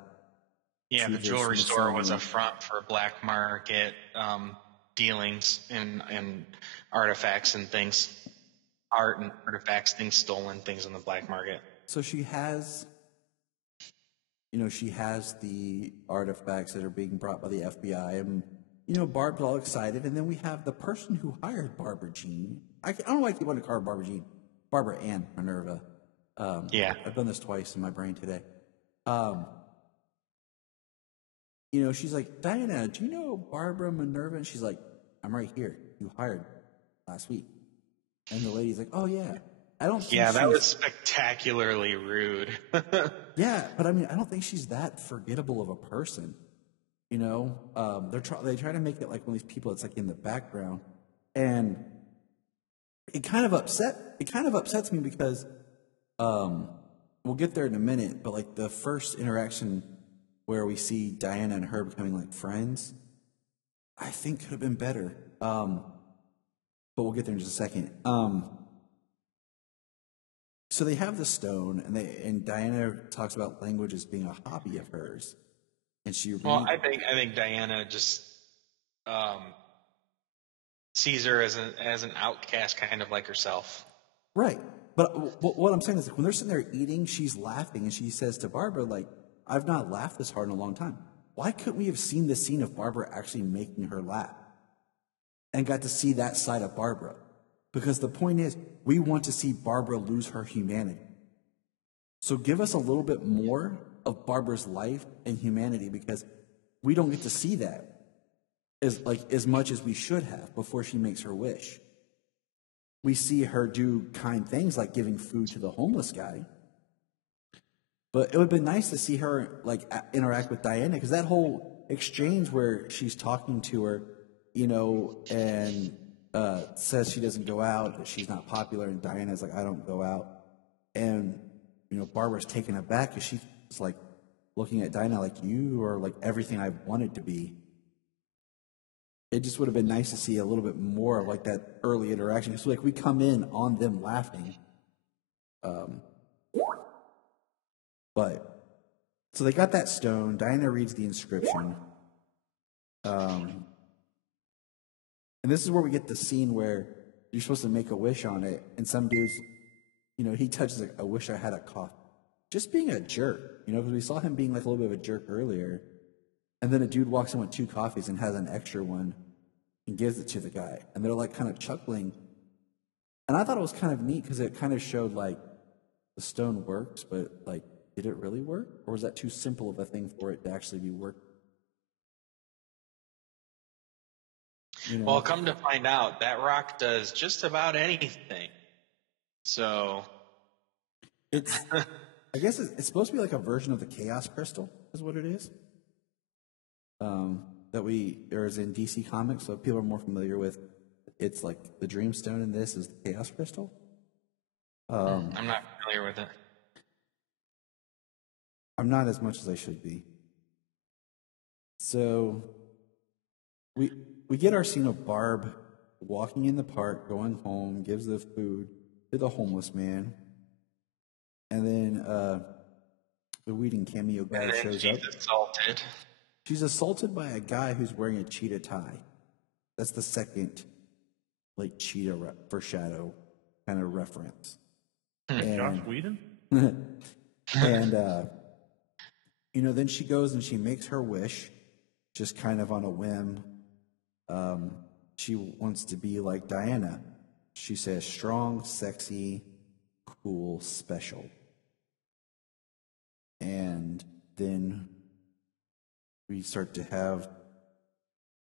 Yeah, the jewelry store was a front for black market dealings and artifacts and things, art and artifacts, things stolen, things on the black market. So she has the artifacts that are being brought by the FBI, and Barb's all excited, and then we have the person who hired Barbara Jean. I don't know why I keep wanting to call her Barbara Jean. Barbara Ann Minerva. Yeah. I've done this twice in my brain today. She's like, Diana, do you know Barbara Minerva? And she's like, I'm right here. You hired last week. And the lady's like, oh, yeah. I don't think that was spectacularly rude. Yeah, but I mean, I don't think she's that forgettable of a person. They try to make it like one of these people that's like in the background. And it kind of upsets me because we'll get there in a minute, but like the first interaction where we see Diana and her becoming like friends, I think could have been better. But we'll get there in just a second. So they have the stone, and Diana talks about language as being a hobby of hers, and I think Diana just sees her as an outcast, kind of like herself. Right. But what I'm saying is, when they're sitting there eating, she's laughing, and she says to Barbara, like, I've not laughed this hard in a long time. Why couldn't we have seen this scene of Barbara actually making her laugh and got to see that side of Barbara? Because the point is, we want to see Barbara lose her humanity. So give us a little bit more of Barbara's life and humanity, because we don't get to see that as much as we should have before she makes her wish. We see her do kind things like giving food to the homeless guy. But it would have been nice to see her like interact with Diana, because that whole exchange where she's talking to her, and says she doesn't go out, that she's not popular, and Diana's like, I don't go out. And, Barbara's taken aback because she's like looking at Diana like, you are like everything I wanted to be. It just would have been nice to see a little bit more of like that early interaction. It's like we come in on them laughing. But so they got that stone. Diana reads the inscription. And this is where we get the scene where you're supposed to make a wish on it, and some dude's, he touches like, I wish I had a coffee. Just being a jerk, because we saw him being like a little bit of a jerk earlier. And then a dude walks in with 2 coffees and has an extra one and gives it to the guy. And they're like kind of chuckling. And I thought it was kind of neat because it kind of showed like the stone works, but like, did it really work? Or was that too simple of a thing for it to actually be working? Well, come to find out, that rock does just about anything. So I guess it's supposed to be like a version of the Chaos Crystal, is what it is. There is in DC Comics, so people are more familiar with. It's like the Dreamstone, and this is the Chaos Crystal. I'm not familiar with it. I'm not as much as I should be. So we get our scene of Barb walking in the park, going home, gives the food to the homeless man, and then the Whedon cameo guy shows up. She's assaulted. She's assaulted by a guy who's wearing a cheetah tie. That's the second, like, cheetah foreshadow kind of reference. Josh Whedon? And, then she goes and she makes her wish, just kind of on a whim. She wants to be like Diana. She says, strong, sexy, cool, special. And then we start to have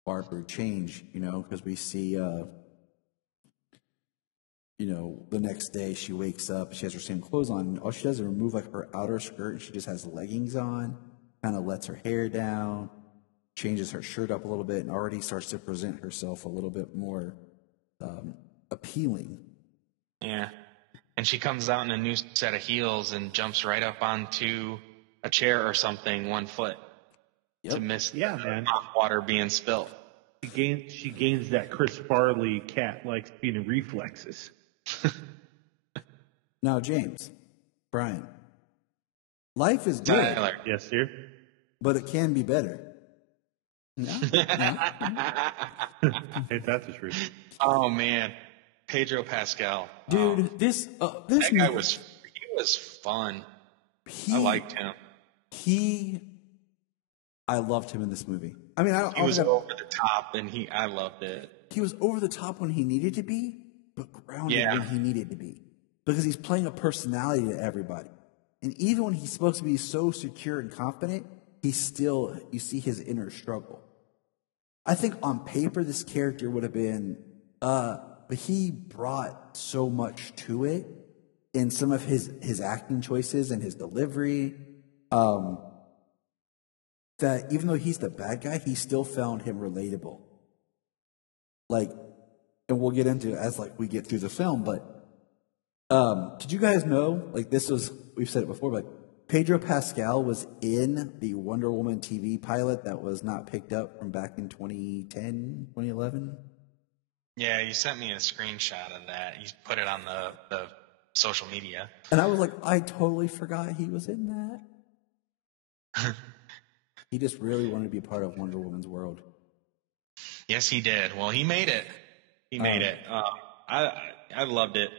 Barbara change, because we see, the next day she wakes up, she has her same clothes on, and all she does is remove like her outer skirt, and she just has leggings on, kind of lets her hair down, changes her shirt up a little bit, and already starts to present herself a little bit more appealing. Yeah. And she comes out in a new set of heels and jumps right up onto a chair or something, 1 foot, to miss Yeah, man. hot water being spilled. She gains that Chris Farley cat-like speed and reflexes. Now, James, Bryan, life is good, Tyler. Yes, sir. but it can be better. No? Ain't that the truth? Oh man, Pedro Pascal, Dude, this that guy movie- was fun. I liked him. I loved him in this movie. I mean, He was over the top, and I loved it. he was over the top when he needed to be, but grounded Yeah. when he needed to be. Because he's playing a personality to everybody. And even when he's supposed to be so secure and confident, you see his inner struggle. I think on paper this character would have been, but he brought so much to it in some of his acting choices and his delivery, that even though he's the bad guy, he still found him relatable. Like, and we'll get into it as like we get through the film, but did you guys know, like we've said it before, but Pedro Pascal was in the Wonder Woman TV pilot that was not picked up from back in 2010, 2011? Yeah, you sent me a screenshot of that. You put it on the social media. And I was like, I totally forgot he was in that. He just really wanted to be a part of Wonder Woman's world. Yes, he did. Well, he made it. He made it. I loved it.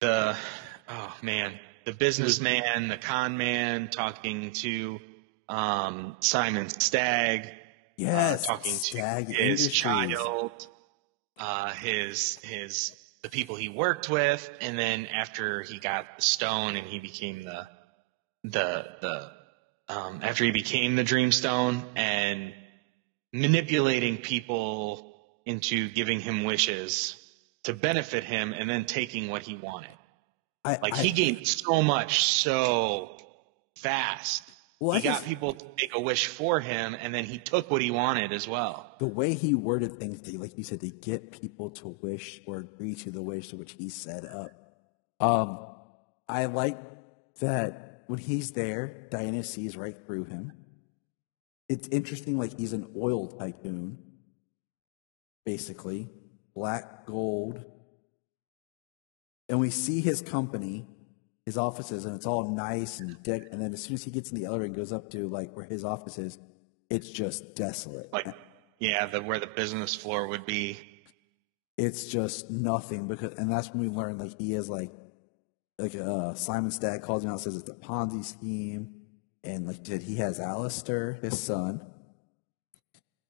The businessman, the con man, talking to Simon Stagg. Yes, talking Stagg to his Industries. child, the people he worked with, and then after he got the stone and he became after he became the Dreamstone, and manipulating people into giving him wishes to benefit him, and then taking what he wanted. He gained so much so fast. Well, he got people to make a wish for him, and then he took what he wanted as well. The way he worded things, like you said, to get people to wish or agree to the wish to which he set up. I like that when he's there, Diana sees right through him. It's interesting, like he's an oil tycoon, basically. Black gold. And we see his company, his offices, and it's all nice and dead. And then as soon as he gets in the elevator and goes up to like where his office is, it's just desolate. Where the business floor would be. It's just nothing, and that's when we learn like he is like Simon Stagg calls him out and says it's a Ponzi scheme, and like he has Alistair, his son.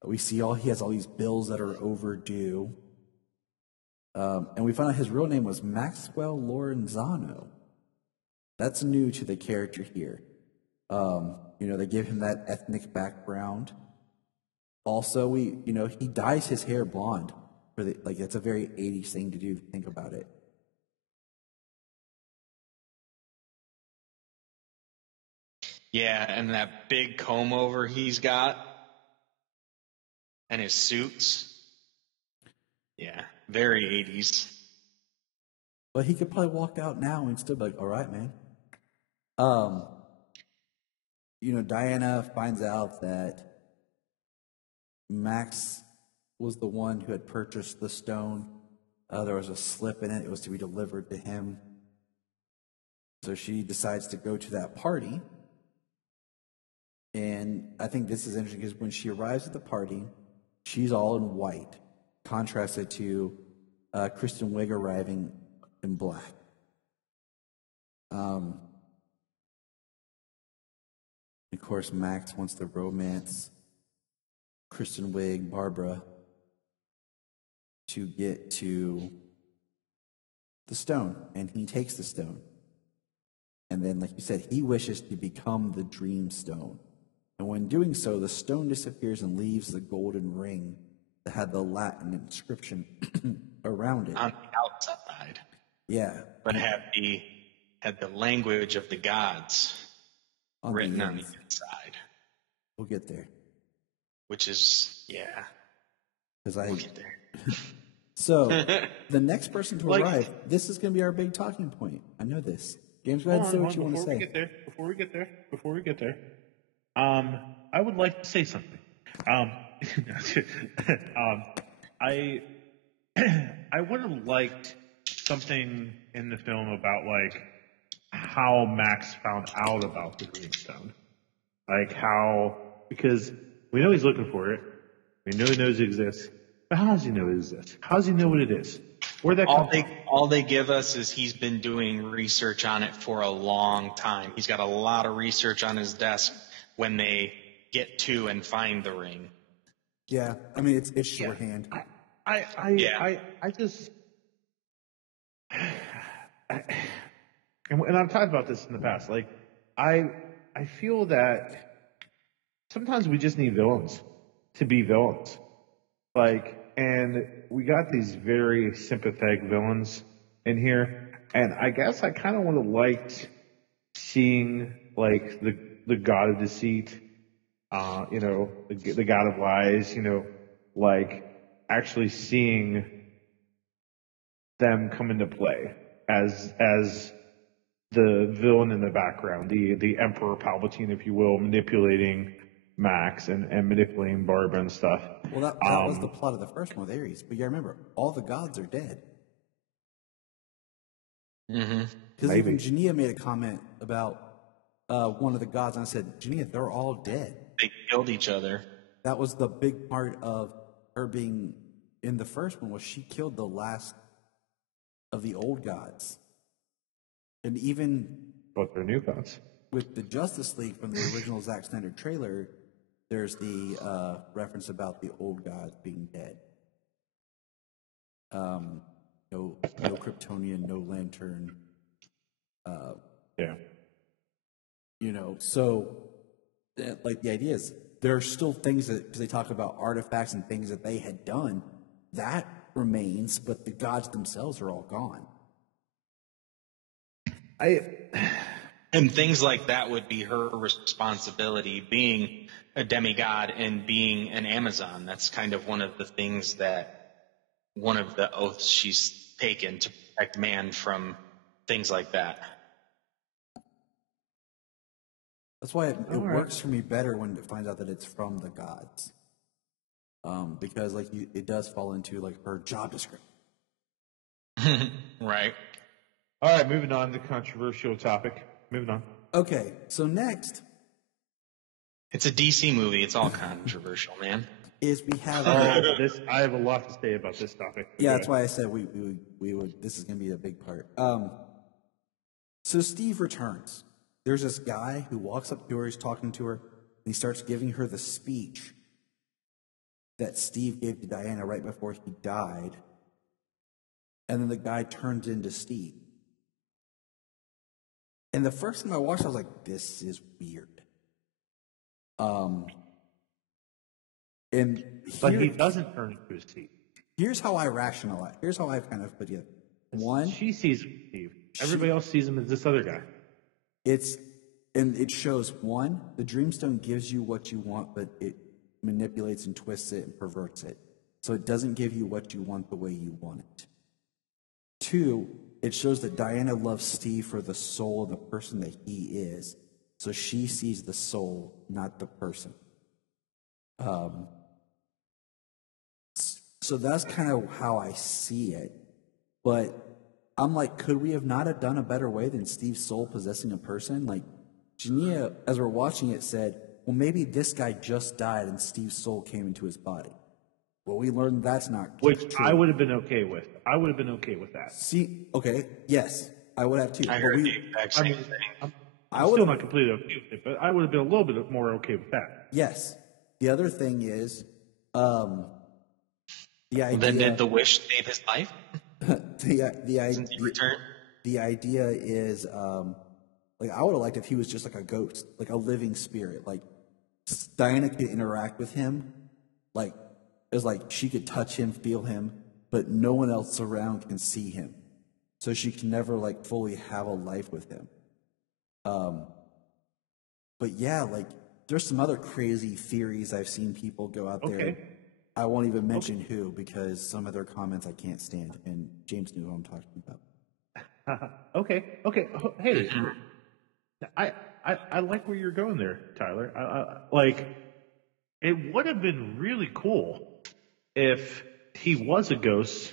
We see he has all these bills that are overdue. And we find out his real name was Maxwell Lorenzano. That's new to the character here. They give him that ethnic background. Also, he dyes his hair blonde. It's a very 80s thing to do. Think about it. Yeah, and that big comb over he's got, and his suits. Yeah, very 80s. But he could probably walk out now and still be like, all right, man. Diana finds out that Max was the one who had purchased the stone. There was a slip in it. It was to be delivered to him. So she decides to go to that party. And I think this is interesting because when she arrives at the party, she's all in white, contrasted to Kristen Wiig arriving in black. Of course, Max wants to romance Kristen Wiig, Barbara, to get to the stone, and he takes the stone. And then, like you said, he wishes to become the Dreamstone. And when doing so, the stone disappears and leaves the golden ring that had the Latin inscription around it. On the outside. Yeah. But had the language of the gods written on the inside. We'll get there. Which is, yeah. We'll get there. So, the next person to arrive, this is going to be our big talking point. I know this. James, go ahead and say what you want to say. Before we get there, I would like to say something. I would have liked something in the film about like how Max found out about the Dreamstone, like how, because we know he's looking for it, we know he knows it exists, but how does he know it exists? How does he know what it is? Where'd that come from? All they give us is he's been doing research on it for a long time. He's got a lot of research on his desk when they get to and find the ring. Yeah, I mean it's shorthand. And I've talked about this in the past. Like, I feel that sometimes we just need villains to be villains. Like, and we got these very sympathetic villains in here, and I guess I kind of would have liked seeing like the god of deceit, the god of lies, like actually seeing them come into play as the villain in the background, the Emperor Palpatine, if you will, manipulating Max and manipulating Barb and stuff. Well, that was the plot of the first one with Ares. But you remember, all the gods are dead. Because even Jania made a comment about one of the gods, and I said, Jania, they're all dead. They killed each other. That was the big part of her being in the first one, was she killed the last of the old gods. And even... But they're new gods. With the Justice League from the original Zack Snyder trailer, there's the reference about the old gods being dead. No Kryptonian, no Lantern. Yeah. So, like, the idea is there are still things that, because they talk about artifacts and things that they had done, that remains, but the gods themselves are all gone. And things like that would be her responsibility, being a demigod and being an Amazon. That's kind of one of the oaths she's taken to protect man from things like that. That's why it works for me better when it finds out that it's from the gods. Because it does fall into like her job description. Right. All right, moving on to controversial topic. Moving on. Okay, so next. It's a DC movie. It's all controversial, man. Is we have this. I have a lot to say about this topic. Yeah, that's why I said we would. This is going to be a big part. So Steve returns. There's this guy who walks up to her. He's talking to her, and he starts giving her the speech that Steve gave to Diana right before he died. And then the guy turns into Steve. And the first time I watched it, I was like, this is weird. But he doesn't turn into Steve. Here's how I rationalize. Here's how I kind of put it. One, she sees Steve. Everybody else sees him as this other guy. It shows, one, the Dreamstone gives you what you want, but it manipulates and twists it and perverts it. So it doesn't give you what you want the way you want it. Two, it shows that Diana loves Steve for the soul of the person that he is. So she sees the soul, not the person. So that's kind of how I see it. But I'm like, could we have not have done a better way than Steve's soul possessing a person? Like, Jania, as we're watching it, said, well, maybe this guy just died and Steve's soul came into his body. Well, we learned that's not Which true. I would have been okay with. I would have been okay with that. See, okay, yes, I would have too. I heard the exact same thing. I'm still not completely okay with it, but I would have been a little bit more okay with that. Yes. The other thing is, the idea. Then did the wish save his life? The idea is, like, I would have liked if he was just like a ghost, like a living spirit. Like, Diana could interact with him, like, is like she could touch him, feel him, but no one else around can see him. So she can never like fully have a life with him. But yeah, like there's some other crazy theories I've seen people go out there. I won't even mention who because some of their comments I can't stand, and James knew who I'm talking about. Okay. Hey, I like where you're going there, Tyler. Like, it would have been really cool if he was a ghost,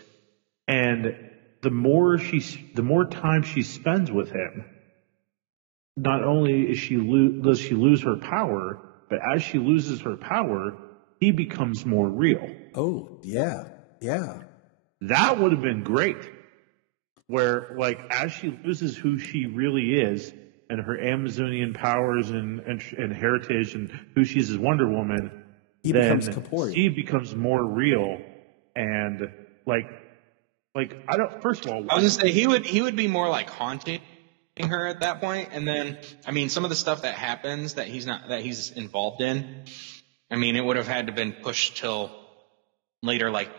and the more time she spends with him, not only does she lose her power, but as she loses her power, he becomes more real. Oh, yeah. That would have been great. Where, like, as she loses who she really is, and her Amazonian powers and heritage, and who she's as Wonder Woman, he becomes corporeal. He becomes more real, and like I don't. First of all, I was gonna say he would be more like haunting her at that point, and then I mean some of the stuff that happens that he's involved in. I mean, it would have had to been pushed till later. Like,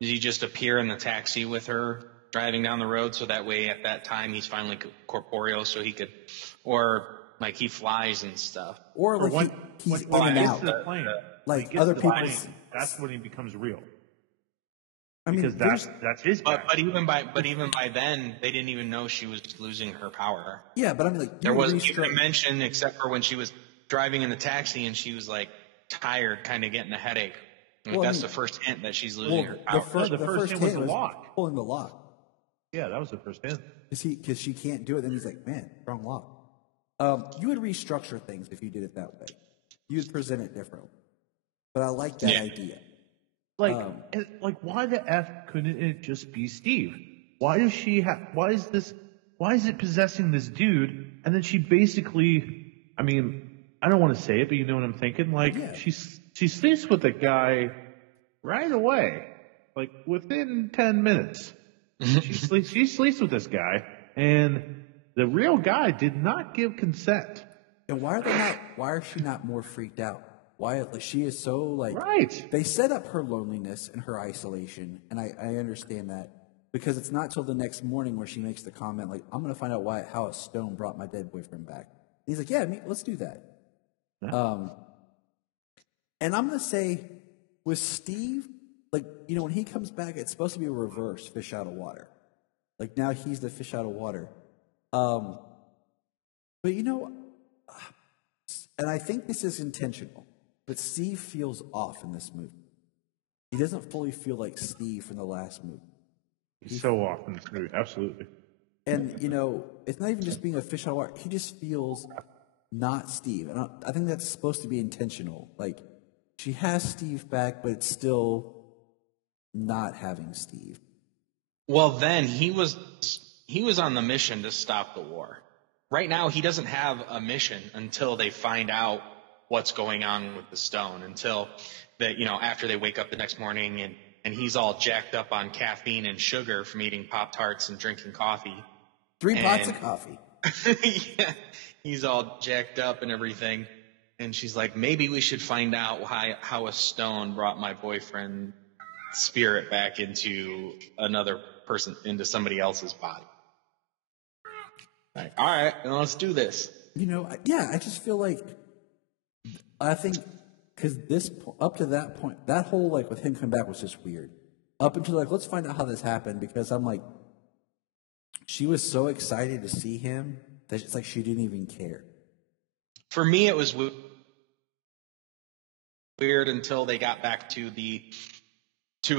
did he just appear in the taxi with her driving down the road, so that way at that time he's finally corporeal, so he could, or like he flies and stuff, or like he's in and out. The plane, like other people. That's when he becomes real. I mean, because that's his. But even by then, they didn't even know she was losing her power. Yeah, but I mean, like there wasn't even a mention except for when she was driving in the taxi and she was like tired, kind of getting a headache. Like, that's the first hint that she's losing her power. The first hint was the lock. Pulling the lock. Yeah, that was the first hint. Because she can't do it. Then he's like, man, wrong lock. You would restructure things if you did it that way. You'd present it differently. But I like that idea. Like, why the F couldn't it just be Steve? Why does she have? Why is it possessing this dude? And then she basically, I mean, I don't want to say it, but you know what I'm thinking. Like, she sleeps with the guy right away, like within 10 minutes. She sleeps with this guy, and the real guy did not give consent. And why is she not more freaked out? Why, like, she is so, like... Right. They set up her loneliness and her isolation, and I understand that. Because it's not till the next morning where she makes the comment, like, I'm going to find out how a stone brought my dead boyfriend back. And he's like, yeah, let's do that. Yeah. And I'm going to say, with Steve, like, you know, when he comes back, it's supposed to be a reverse fish out of water. Like, now he's the fish out of water. But, you know, and I think this is intentional, but Steve feels off in this movie. He doesn't fully feel like Steve from the last movie. He's so off in this movie, absolutely. And, you know, it's not even just being a fish out of water. He just feels not Steve. And I think that's supposed to be intentional. Like, she has Steve back, but it's still not having Steve. Well, then he was on the mission to stop the war. Right now, he doesn't have a mission until they find out what's going on with the stone, until that, you know, after they wake up the next morning and he's all jacked up on caffeine and sugar from eating Pop-Tarts and drinking coffee. 3 pots of coffee. Yeah, he's all jacked up and everything. And she's like, maybe we should find out how a stone brought my boyfriend's spirit back into another person, into somebody else's body. Like, all right, then let's do this. You know, yeah, I just feel like, I think, because up to that point, that whole, like, with him coming back was just weird. Up until, like, let's find out how this happened, because I'm like, she was so excited to see him that it's like she didn't even care. For me, it was weird until they got back to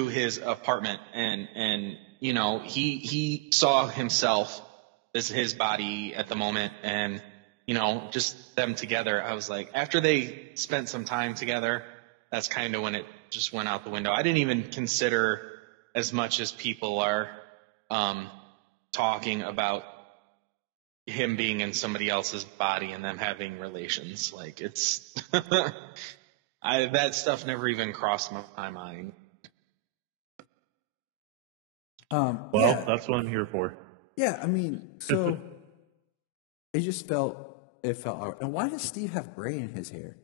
his apartment, and you know, he saw himself as his body at the moment, and you know, just them together. I was like, after they spent some time together, that's kind of when it just went out the window. I didn't even consider, as much as people are talking about him being in somebody else's body and them having relations. Like, it's that stuff never even crossed my mind. That's what I'm here for. Yeah, I mean, so it just felt all right. And why does Steve have gray in his hair?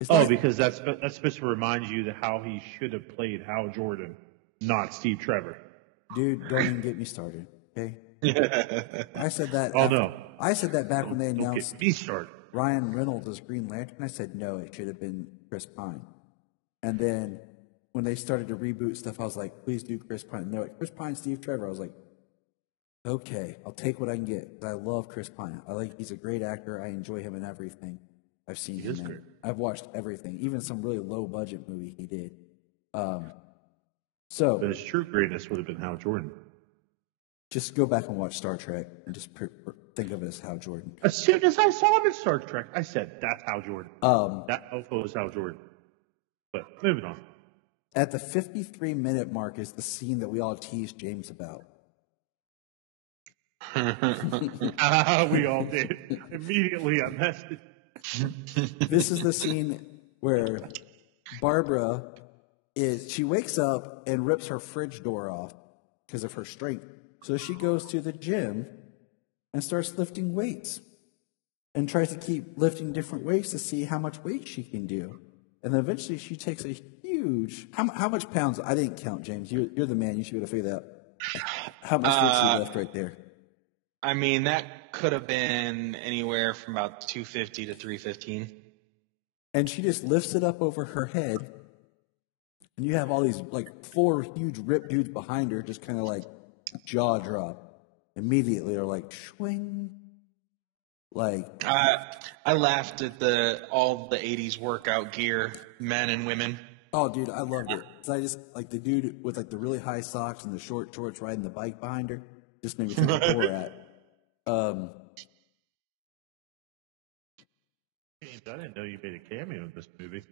Because that's supposed to remind you that how he should have played Hal Jordan, not Steve Trevor. Dude, don't even get me started, okay? I said that. Oh, no. I said that back when they Don't announced get me started. Ryan Reynolds as Green Lantern. I said, no, it should have been Chris Pine. And then when they started to reboot stuff, I was like, please do Chris Pine. And they're like, Chris Pine, Steve Trevor. I was like, okay, I'll take what I can get. I love Chris Pine. He's a great actor. I enjoy him in everything I've seen him in. Great. I've watched everything, even some really low budget movie he did. But his true greatness would have been Hal Jordan. Just go back and watch Star Trek and just think of it as Hal Jordan. As soon as I saw him in Star Trek, I said, that's Hal Jordan. That mofo is Hal Jordan. But moving on. At the 53-minute mark is the scene that we all teased James about. We all did. Immediately I messaged. This is the scene where Barbara she wakes up and rips her fridge door off because of her strength. So she goes to the gym and starts lifting weights and tries to keep lifting different weights to see how much weight she can do. And then eventually she takes a huge... How much pounds? I didn't count, James. You're the man. You should be able to figure that out. How much did she lift right there? I mean, that could have been anywhere from about 250 to 315. And she just lifts it up over her head. And you have all these, 4 huge ripped dudes behind her just kind of, jaw drop. Immediately they're like, swing. I laughed at all the 80s workout gear, men and women. Oh, dude, I loved it. So I just, the dude with, the really high socks and the short shorts riding the bike behind her just made me think of Borat. James, I didn't know you made a cameo in this movie.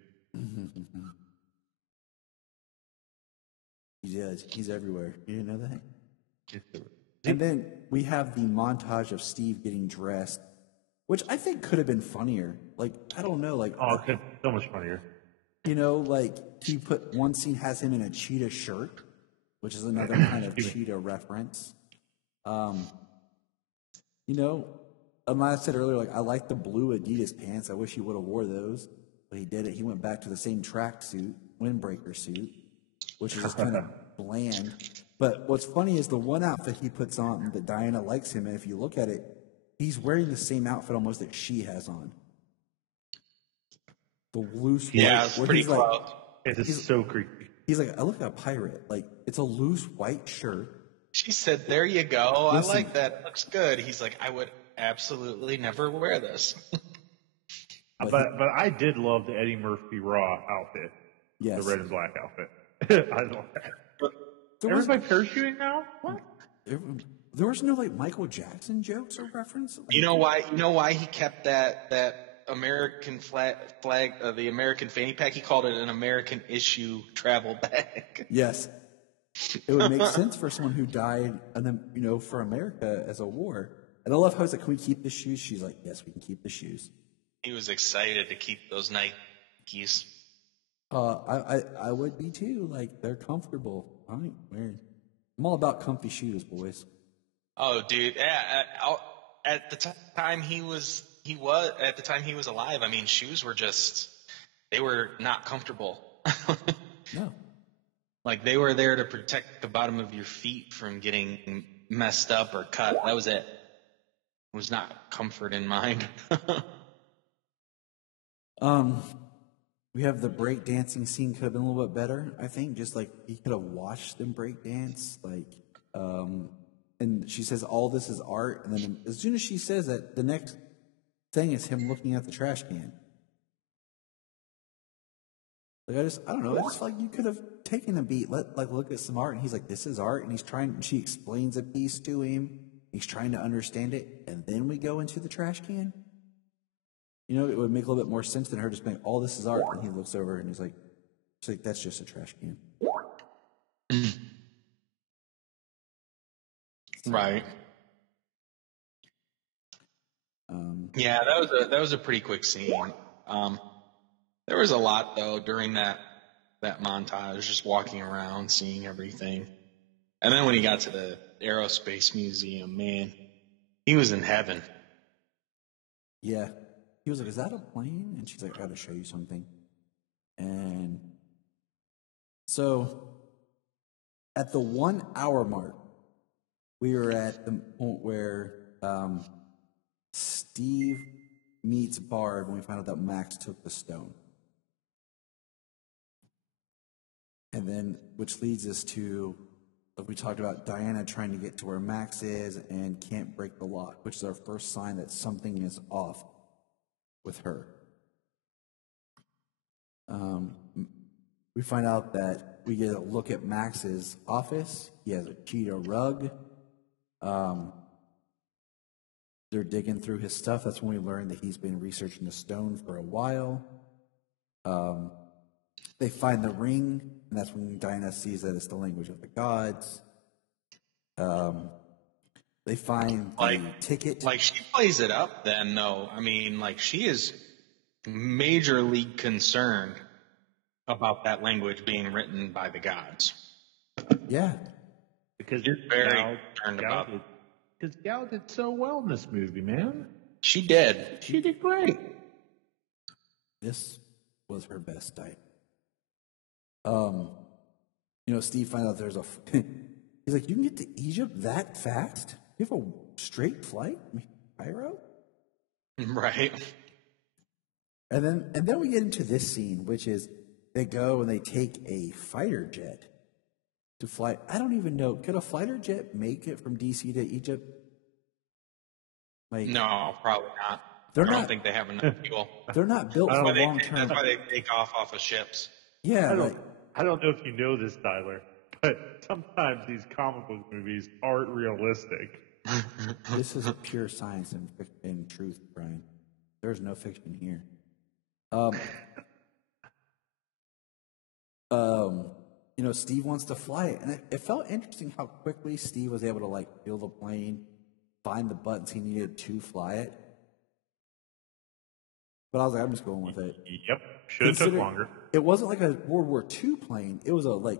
He's everywhere. You didn't know that? And then we have the montage of Steve getting dressed, which I think could have been funnier. I don't know. So much funnier. He one scene has him in a cheetah shirt, which is another kind of cheetah reference. I said earlier, I like the blue Adidas pants. I wish he would have wore those, but he did it. He went back to the same track suit, windbreaker suit, which is just kind of bland. But what's funny is the one outfit he puts on that Diana likes him, and if you look at it, he's wearing the same outfit almost that she has on. The loose white. It's pretty close. It's so creepy. He's like, I look like a pirate. It's a loose white shirt. She said, there you go. Listen, I like that. Looks good. He's like, I would absolutely never wear this. but I did love the Eddie Murphy Raw outfit. Yes. The red and black outfit. I love that. Everybody parachuting now? What? There was no Michael Jackson jokes or reference. You know why he kept that American flag, the American fanny pack? He called it an American issue travel bag. Yes, it would make sense for someone who died, and then for America as a war. And I love how he's like, "Can we keep the shoes?" She's like, "Yes, we can keep the shoes." He was excited to keep those Nikes. I would be too. They're comfortable. I'm all about comfy shoes, boys. Oh, dude. Yeah. At the time he was alive. I mean, shoes were they were not comfortable. No. They were there to protect the bottom of your feet from getting messed up or cut. That was it. It was not comfort in mind. We have the break dancing scene could have been a little bit better, I think. Just he could have watched them break dance. And she says, all this is art. And then as soon as she says that, the next thing is him looking at the trash can. I don't know. I just feel like you could have taken a beat, look at some art. And he's like, this is art. And she explains a piece to him. He's trying to understand it. And then we go into the trash can. It would make a little bit more sense than her just being, all this is art. And he looks over and she's like, that's just a trash can. Right. Yeah, that was a pretty quick scene. There was a lot though during that montage, just walking around, seeing everything. And then when he got to the Aerospace Museum, man, he was in heaven. Yeah. He was like, is that a plane? And she's like, I got to show you something. And so at the 1 hour mark, we were at the point where Steve meets Barb when we found out that Max took the stone. And then, which leads us to, like we talked about, Diana trying to get to where Max is and can't break the lock, which is our first sign that something is off with her. We find out that we get a look at Max's office. He has a cheetah rug. They're digging through his stuff. That's when we learn that he's been researching the stone for a while. They find the ring, and that's when Diana sees that it's the language of the gods. They find the ticket. Like, she plays it up then, though. I mean, like, she is majorly concerned about that language being written by the gods. Yeah. Because You're very concerned about it. Because Gal did so well in this movie, man. She did. She did great. This was her best diet. Steve finds out there's a. He's like, you can get to Egypt that fast? You have a straight flight? Cairo? Right. And then we get into this scene, which is they go and they take a fighter jet to fly. I don't even know. Could a fighter jet make it from DC to Egypt? No, probably not. I don't think they have enough fuel. They're not built for long term. That's why they take off of ships. Yeah. I don't know if you know this, Tyler, but sometimes these comic book movies aren't realistic. This is pure science and truth, Brian. There's no fiction here. Steve wants to fly it, and it felt interesting how quickly Steve was able to build a plane, find the buttons he needed to fly it. But I was like, I'm just going with it. Yep, should have took longer. It wasn't like a World War II plane. It was a World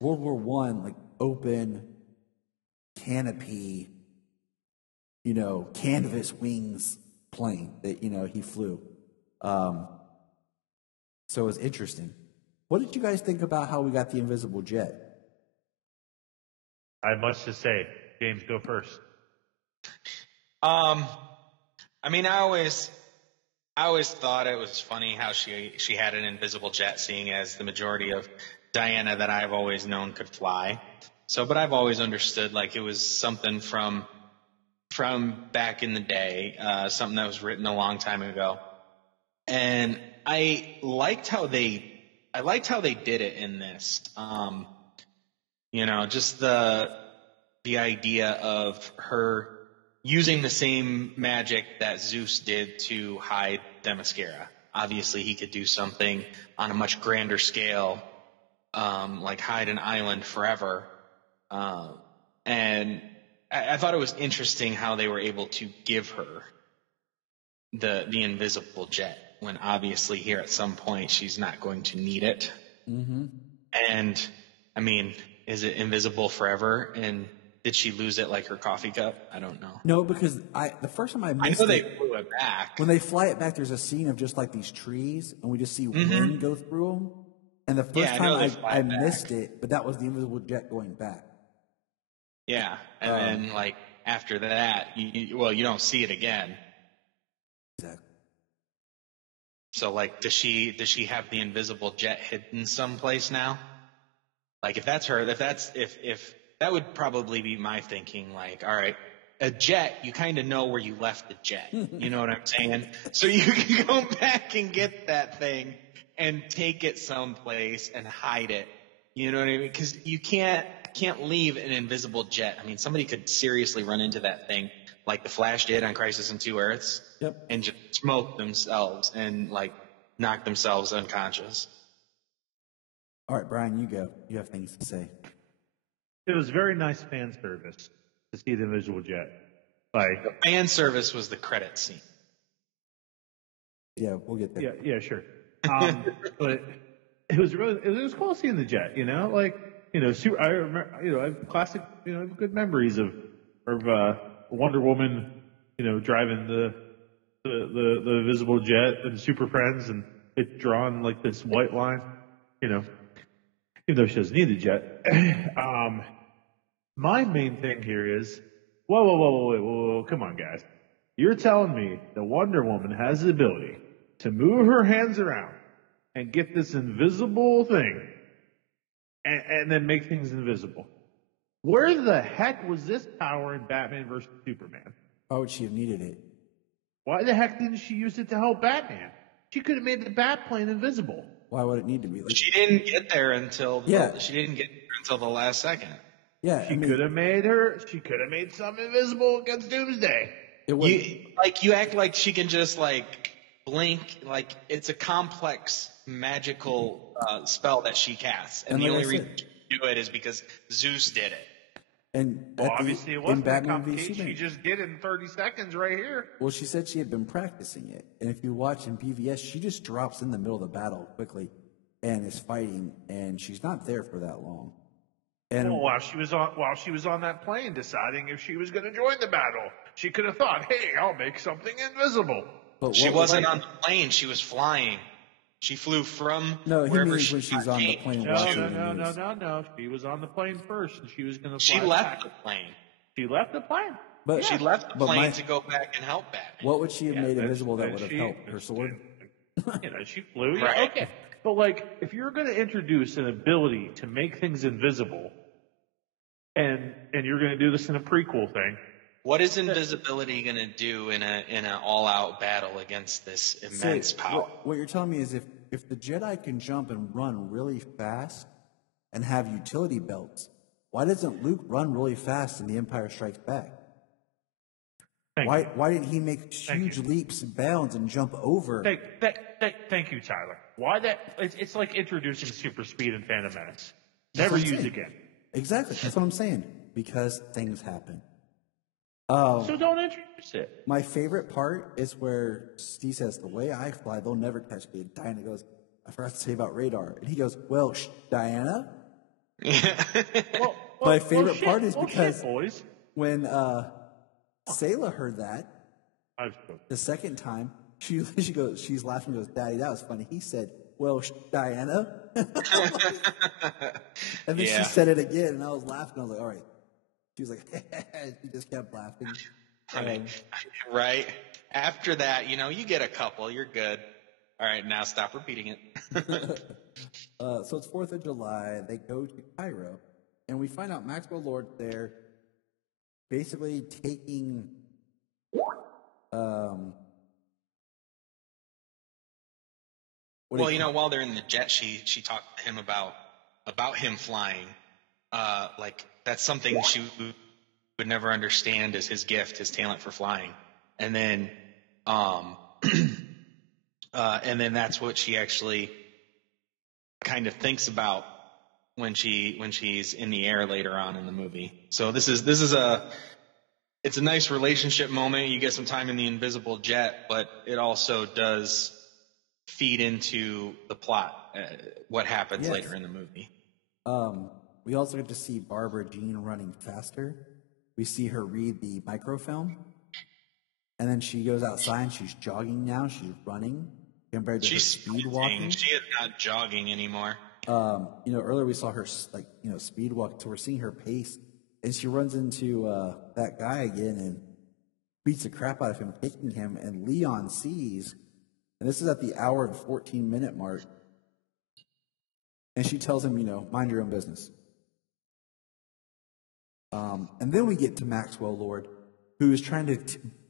War I open canopy, canvas wings plane that he flew. So it was interesting. What did you guys think about how we got the invisible jet? I have much to say. James, go first. I always thought it was funny how she had an invisible jet, seeing as the majority of Diana that I've always known could fly. So, but I've always understood it was something from back in the day, something that was written a long time ago. And I liked how they did it in this. Just the idea of her using the same magic that Zeus did to hide Themyscira. Obviously, he could do something on a much grander scale, like hide an island forever. And I thought it was interesting how they were able to give her the invisible jet, when obviously here at some point she's not going to need it. Mm-hmm. And, is it invisible forever? And did she lose it like her coffee cup? I don't know. No, because the first time I missed I know they flew it back. When they fly it back, there's a scene of just these trees, and we just see wind go through them. And the first time I missed it, but that was the invisible jet going back. Yeah, and then after that, you don't see it again. Exactly. So does she have the invisible jet hidden someplace now? If that's her, if that would probably be my thinking. All right, a jet, you kind of know where you left the jet. You know what I'm saying? So you can go back and get that thing and take it someplace and hide it. You know what I mean? Because you can't leave an invisible jet. Somebody could seriously run into that thing like the Flash did on Crisis on Two Earths. Yep. And just smoke themselves and knock themselves unconscious. All right, Brian, you go. You have things to say. It was very nice fan service to see the invisible jet. The fan service was the credit scene. Yeah, we'll get there. Yeah, sure. But it was cool seeing the jet. I remember. I have classic. I have good memories of Wonder Woman. Driving the invisible jet and Super Friends, and it's drawn like this white line, even though she doesn't need the jet. My main thing here is, whoa, come on, guys. You're telling me the Wonder Woman has the ability to move her hands around and get this invisible thing and then make things invisible. Where the heck was this power in Batman versus Superman? Why would she have needed it? Why the heck didn't she use it to help Batman? She could have made the Batplane invisible. Why would it need to be? She didn't get there until the last second. Yeah, she could have made something invisible against Doomsday. You act like she can just blink, like it's a complex magical spell that she casts, and the only reason she do it is because Zeus did it. And obviously it wasn't that complicated. She just did it in 30 seconds right here. Well, she said she had been practicing it, and if you watch in BVS, she just drops in the middle of the battle quickly and is fighting, and she's not there for that long. And while she was on that plane deciding if she was going to join the battle, she could have thought, "Hey, I'll make something invisible." But she wasn't on the plane; she was flying. She flew from wherever she when she's on the plane. No. She was on the plane first, and she was going to fly. She left the plane. She left the plane. But she left the plane to go back and help Batman. What would she have made invisible that would have helped? Her sword? She flew. Right. Yeah, okay. But if you're going to introduce an ability to make things invisible, and you're going to do this in a prequel thing, what is invisibility going to do in an all-out battle against this immense power? What you're telling me is if the Jedi can jump and run really fast and have utility belts, why doesn't Luke run really fast in The Empire Strikes Back? Why didn't he make huge leaps and bounds and jump over? Thank you, Tyler. Why that? It's like introducing super speed in Phantom Menace. Never used again. Exactly. That's what I'm saying. Because things happen. So don't introduce it. My favorite part is where Steve says, "The way I fly, they'll never catch me." And Diana goes, "I forgot to say about radar." And he goes, "Well, Diana." My favorite part is because when Sayla heard that the second time, she's laughing and goes, "Daddy, that was funny." He said, "Well, Diana." And then she said it again, and I was laughing. I was like, all right. She was like, she just kept laughing. Right. After that, you get a couple. You're good. All right, now stop repeating it. So it's 4th of July. They go to Cairo, and we find out Maxwell Lord's there basically taking while they're in the jet, she talked to him about him flying. That's something she would never understand is his gift, his talent for flying. And then, that's what she actually kind of thinks about when she's in the air later on in the movie. So it's a nice relationship moment. You get some time in the invisible jet, but it also does feed into the plot, what happens later in the movie. We also get to see Barbara Jean running faster. We see her read the microfilm. And then she goes outside and she's jogging now. She's running compared to her speed walking. She is not jogging anymore. Earlier we saw her speed walk. So we're seeing her pace. And she runs into that guy again and beats the crap out of him, kicking him. And Leon sees, and this is at the hour and 14-minute mark. And she tells him, mind your own business. And then we get to Maxwell Lord, who is trying to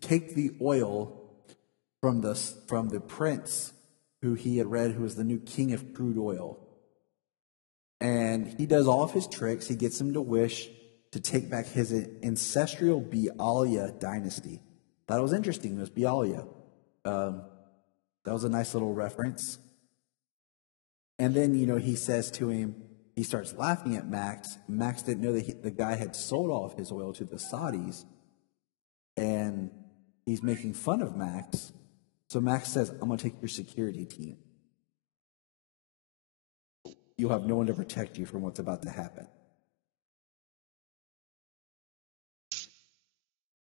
take the oil from the prince who he had read, who was the new king of crude oil. And he does all of his tricks. He gets him to wish to take back his ancestral Bialya dynasty. Thought it was interesting. It was Bialya. That was a nice little reference. And then, he says to him, he starts laughing at Max. Max didn't know that the guy had sold all of his oil to the Saudis. And he's making fun of Max. So Max says, "I'm going to take your security team. You'll have no one to protect you from what's about to happen."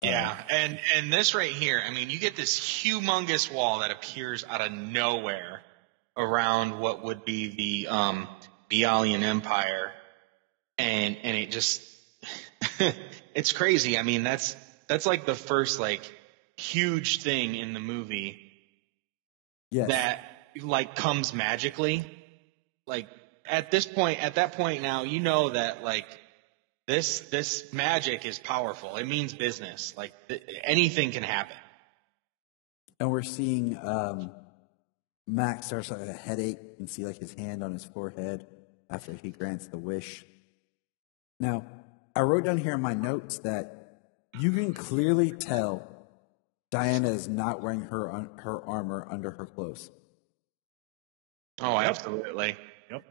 Yeah, and this right here, you get this humongous wall that appears out of nowhere. around what would be the Bialyan Empire, and it just it's crazy. I mean, that's like the first like huge thing in the movie that like comes magically. Like at that point now, you know that like this magic is powerful. It means business. Like anything can happen. And we're seeing Max starts to have a headache. You can see like his hand on his forehead after he grants the wish. Now, I wrote down here in my notes that you can clearly tell Diana is not wearing her armor under her clothes. Oh, absolutely. Yep.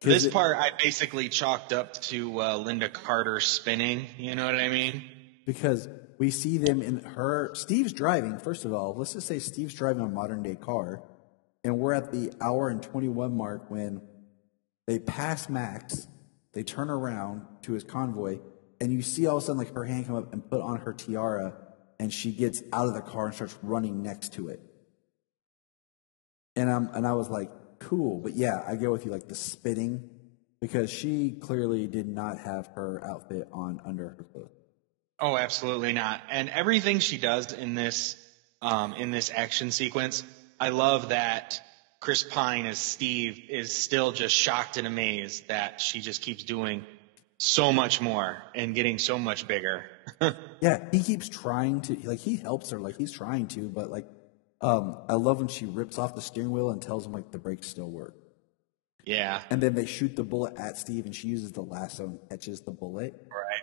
This part I basically chalked up to Linda Carter spinning. You know what I mean? Because we see them in her. Steve's driving. First of all, let's just say Steve's driving a modern day car, and we're at the hour and 21 mark when they pass Max. They turn around to his convoy, and you see all of a sudden like her hand come up and put on her tiara, and she gets out of the car and starts running next to it. And I was like, cool, but yeah, I go with you, like the spitting, because she clearly did not have her outfit on under her clothes. Oh, absolutely not. And everything she does in this action sequence, I love that Chris Pine as Steve is still just shocked and amazed that she just keeps doing so much more and getting so much bigger. Yeah, he keeps trying to, like, he helps her, like, he's trying to, but, like, I love when she rips off the steering wheel and tells him, like, the brakes still work. Yeah. And then they shoot the bullet at Steve, and she uses the lasso and catches the bullet. Right.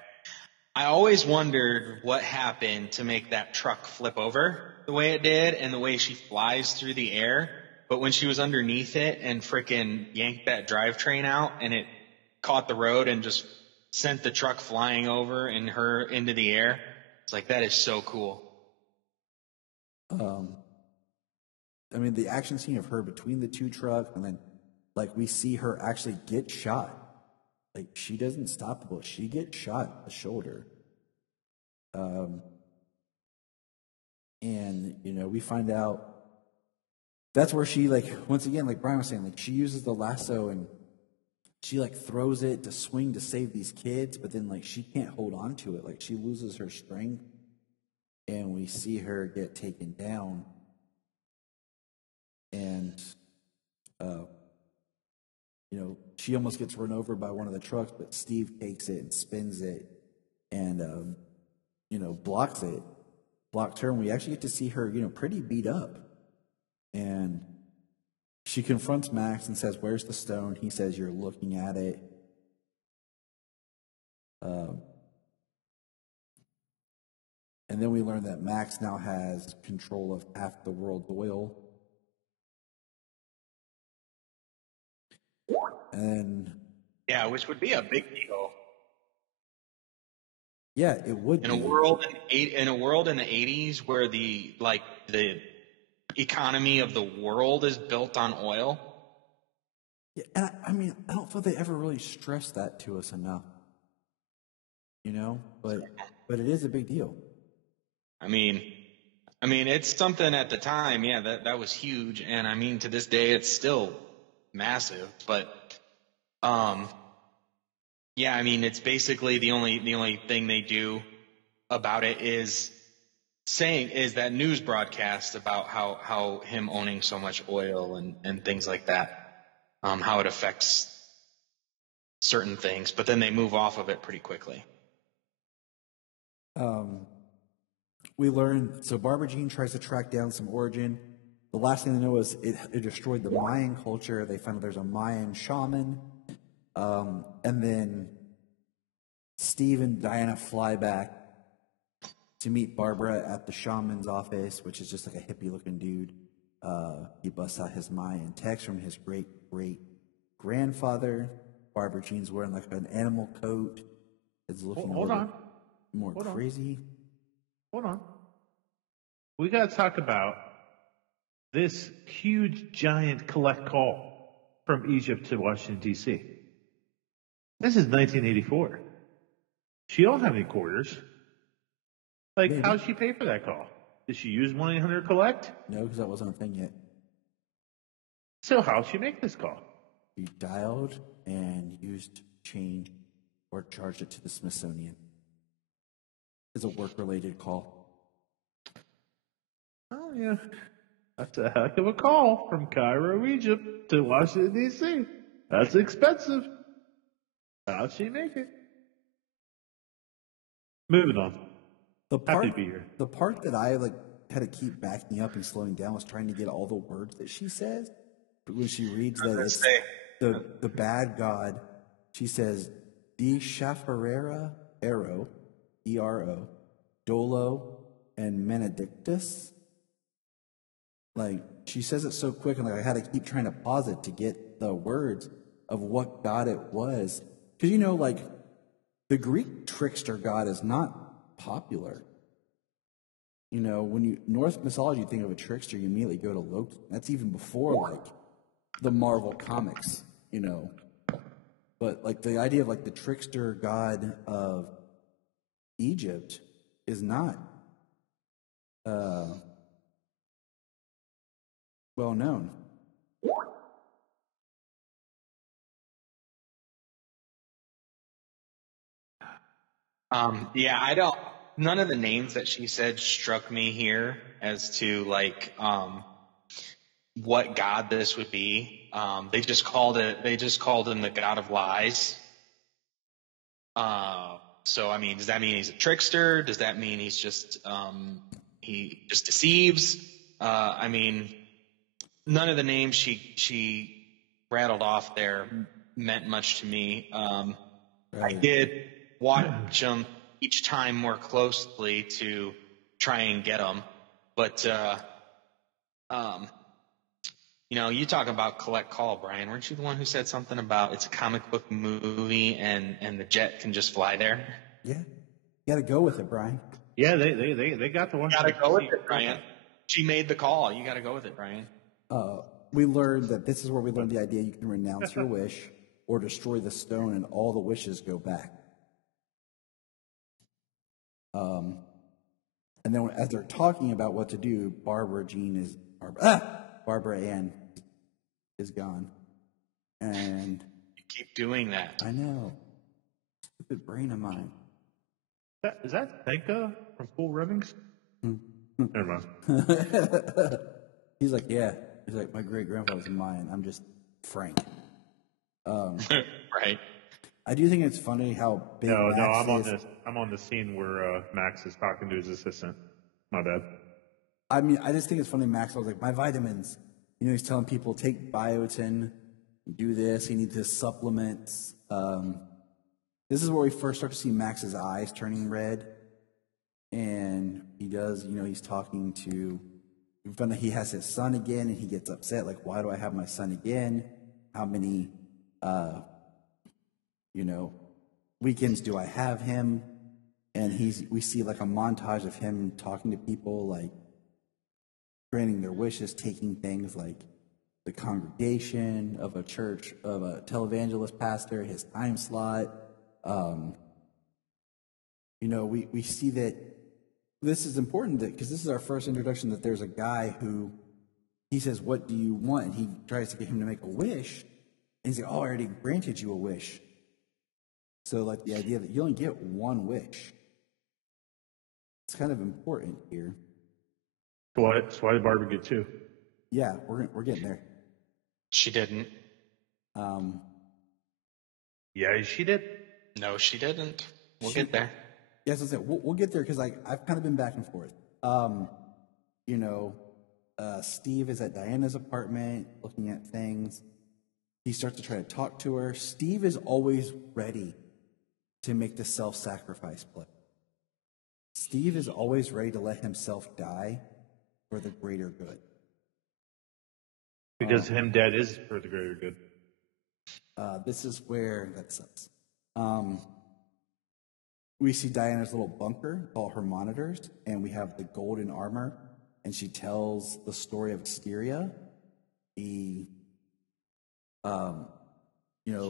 I always wondered what happened to make that truck flip over the way it did and the way she flies through the air. But when she was underneath it and frickin' yanked that drivetrain out and it caught the road and just sent the truck flying over and her into the air, it's like, that is so cool. I mean, the action scene of her between the two trucks, and then, like, we see her actually get shot. Like, she doesn't stop the bullet. She gets shot in the shoulder. And, you know, we find out that's where she, like, once again, like Bryan was saying, like, she uses the lasso and she, like, throws it to swing to save these kids, but then, like, she can't hold on to it. Like, she loses her strength, and we see her get taken down. And, you know, she almost gets run over by one of the trucks, but Steve takes it and spins it and, you know, blocks it. Blocked her, and we actually get to see her, you know, pretty beat up. And she confronts Max and says, "Where's the stone?" He says, "You're looking at it." And then we learn that Max now has control of half the world's oil. And yeah, which would be a big deal. Yeah, it would in a world in a world in the 80s where the economy of the world is built on oil. Yeah, and I mean, I don't feel they ever really stress that to us enough. You know, but it is a big deal. I mean, it's something at the time, yeah, that was huge, and I mean, to this day, it's still massive. But, yeah, I mean, it's basically the only thing they do about it is that news broadcast about how him owning so much oil and things like that, how it affects certain things, but then they move off of it pretty quickly. We learn, so Barbara Jean tries to track down some origin. The last thing they know is it destroyed the Mayan culture. They find out there's a Mayan shaman. And then Steve and Diana fly back to meet Barbara at the shaman's office, which is just like a hippie-looking dude. He busts out his Mayan text from his great-great-grandfather. Barbara Jean's wearing like an animal coat. It's looking more crazy. Hold on. We got to talk about this huge, giant collect call from Egypt to Washington, D.C. This is 1984. She don't have any quarters. Like, Maybe. How did she pay for that call? Did she use 1-800-COLLECT? No, because that wasn't a thing yet. So how'd she make this call? She dialed and used chain or charged it to the Smithsonian. It's a work-related call. Oh, yeah. That's a heck of a call from Cairo, Egypt to Washington, D.C. That's expensive. How'd she make it? Moving on. Happy to be here. The part that I had to keep backing up and slowing down was trying to get all the words that she says. But when she reads that it's the bad god, she says, Di Shafarera Ero, E-R-O, Dolo, and Benedictus. Like, she says it so quick, and I had to keep trying to pause it to get the words of what god it was. Because, the Greek trickster god is not popular. When you Norse mythology, you think of a trickster, you immediately go to Loki. That's even before, the Marvel comics, But, the idea of, the trickster god of Egypt is not well known. Yeah, none of the names that she said struck me here as to what god this would be. They just called him the god of lies. So I mean, does that mean he's a trickster? Does that mean he's just he just deceives? I mean, none of the names she rattled off there meant much to me. I did watch them each time more closely to try and get them, but you talk about collect call, Brian. Weren't you the one who said something about it's a comic book movie and the jet can just fly there? Yeah, you got to go with it, Brian. Yeah, they got the one. You got to go with it, Brian. She made the call. You got to go with it, Brian. We learned that this is where we learned the idea you can renounce your wish or destroy the stone, and all the wishes go back. And then as they're talking about what to do, Barbara Ann is gone. And you keep doing that. I know. Stupid brain of mine. Is that Senka from Cool Runnings? Never mind. He's like, yeah. He's like, my great grandpa was mine. I'm just Frank. Right. I do think it's funny how big. No, Max I'm on the scene where Max is talking to his assistant. My bad. I mean, I just think it's funny. Max was like, my vitamins. He's telling people take biotin, do this. He needs his supplements. This is where we first start to see Max's eyes turning red, and he does. He's talking to. We find out he has his son again, and he gets upset. Like, why do I have my son again? How many? Weekends do I have him? And we see a montage of him talking to people, granting their wishes, taking things like the congregation of a church, of a televangelist pastor, his time slot. We see that this is important because this is our first introduction that there's a guy who he says, what do you want? And he tries to get him to make a wish. And he's like, oh, I already granted you a wish. So, the idea that you only get one wish. It's kind of important here. So why did Barbara get two? Yeah, we're getting there. She didn't. Yeah, she did. No, she didn't. We'll get there. Yes, I said we'll get there because I've kind of been back and forth. Steve is at Diana's apartment looking at things. He starts to try to talk to her. Steve is always ready to make the self-sacrifice play. Steve is always ready to let himself die for the greater good. Because him dead is for the greater good. This is where that sucks. We see Diana's little bunker, all her monitors, and we have the golden armor, and she tells the story of Asteria.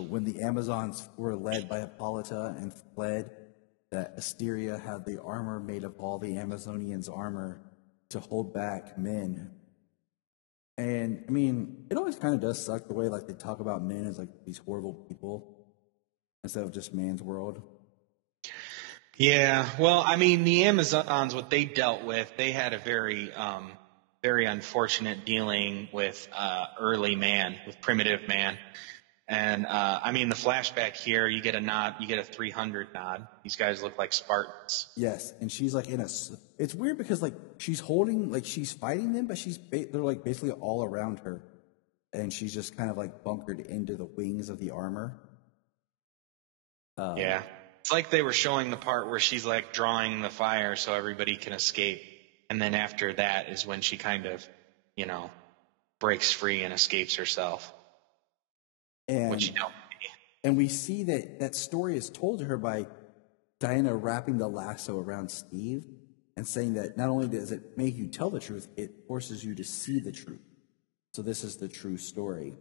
When the Amazons were led by Hippolyta and fled, that Asteria had the armor made of all the Amazonians' armor to hold back men And I mean, it always kind of does suck the way like they talk about men as like these horrible people instead of just man's world. Yeah, well, I mean, the Amazons, what they dealt with, they had a very, very unfortunate dealing with early man, with primitive man. And I mean, the flashback here, you get a nod, you get a 300 nod. These guys look like Spartans. Yes, and she's like in a. It's weird because like she's holding, like she's fighting them, but they're like basically all around her, and she's just kind of like bunkered into the wings of the armor. Yeah, it's like they were showing the part where she's like drawing the fire so everybody can escape, and then after that is when she kind of, breaks free and escapes herself. And, which and we see that story is told to her by Diana wrapping the lasso around Steve and saying that not only does it make you tell the truth, it forces you to see the truth. So this is the true story.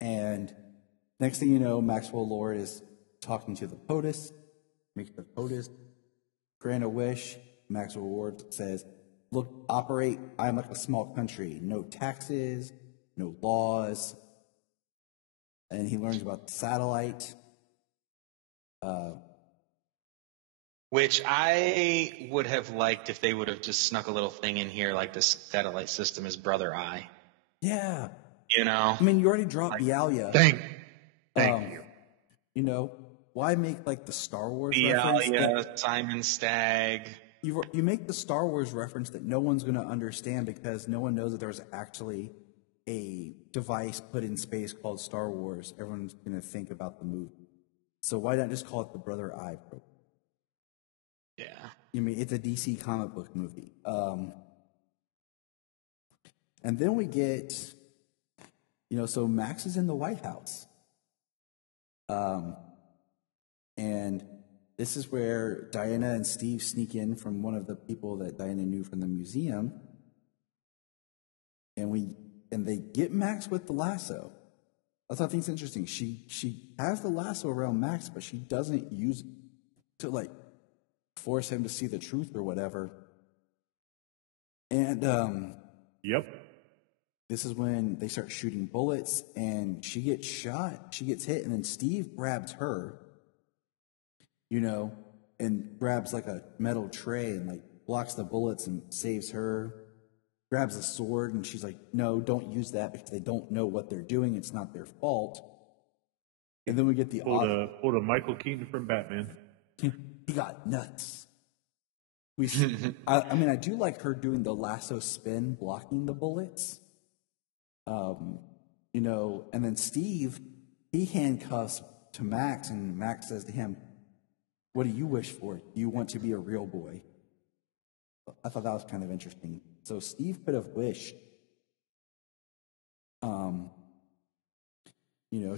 And next thing you know, Maxwell Lord is talking to the POTUS, makes the POTUS grant a wish. Maxwell Lord says, look, operate, I'm like a small country. No taxes, no laws. And he learns about the satellite. Which I would have liked if they would have just snuck a little thing in here like the satellite system is Brother Eye. Yeah. I mean, you already dropped Bialya. Thank you. Why make like the Star Wars Bialya, Simon Stagg. You make the Star Wars reference that no one's going to understand because no one knows that there was actually a device put in space called Star Wars. Everyone's going to think about the movie. So why not just call it the Brother Eye program? Yeah. I mean, it's a DC comic book movie. And then we get, so Max is in the White House. And this is where Diana and Steve sneak in from one of the people that Diana knew from the museum. And they get Max with the lasso. That's what I think is interesting. She has the lasso around Max, but she doesn't use it to like force him to see the truth or whatever. And Yep. This is when they start shooting bullets, and she gets shot. She gets hit, and then Steve grabs her, and grabs like a metal tray and like blocks the bullets and saves her. Grabs a sword, and she's like, no, don't use that because they don't know what they're doing. It's not their fault. And then we get the pulled a Michael Keaton from Batman. He got nuts. We see, I do like her doing the lasso spin, blocking the bullets. And then Steve, he handcuffs to Max, and Max says to him, what do you wish for? Do you want to be a real boy? I thought that was kind of interesting. So Steve could have wished,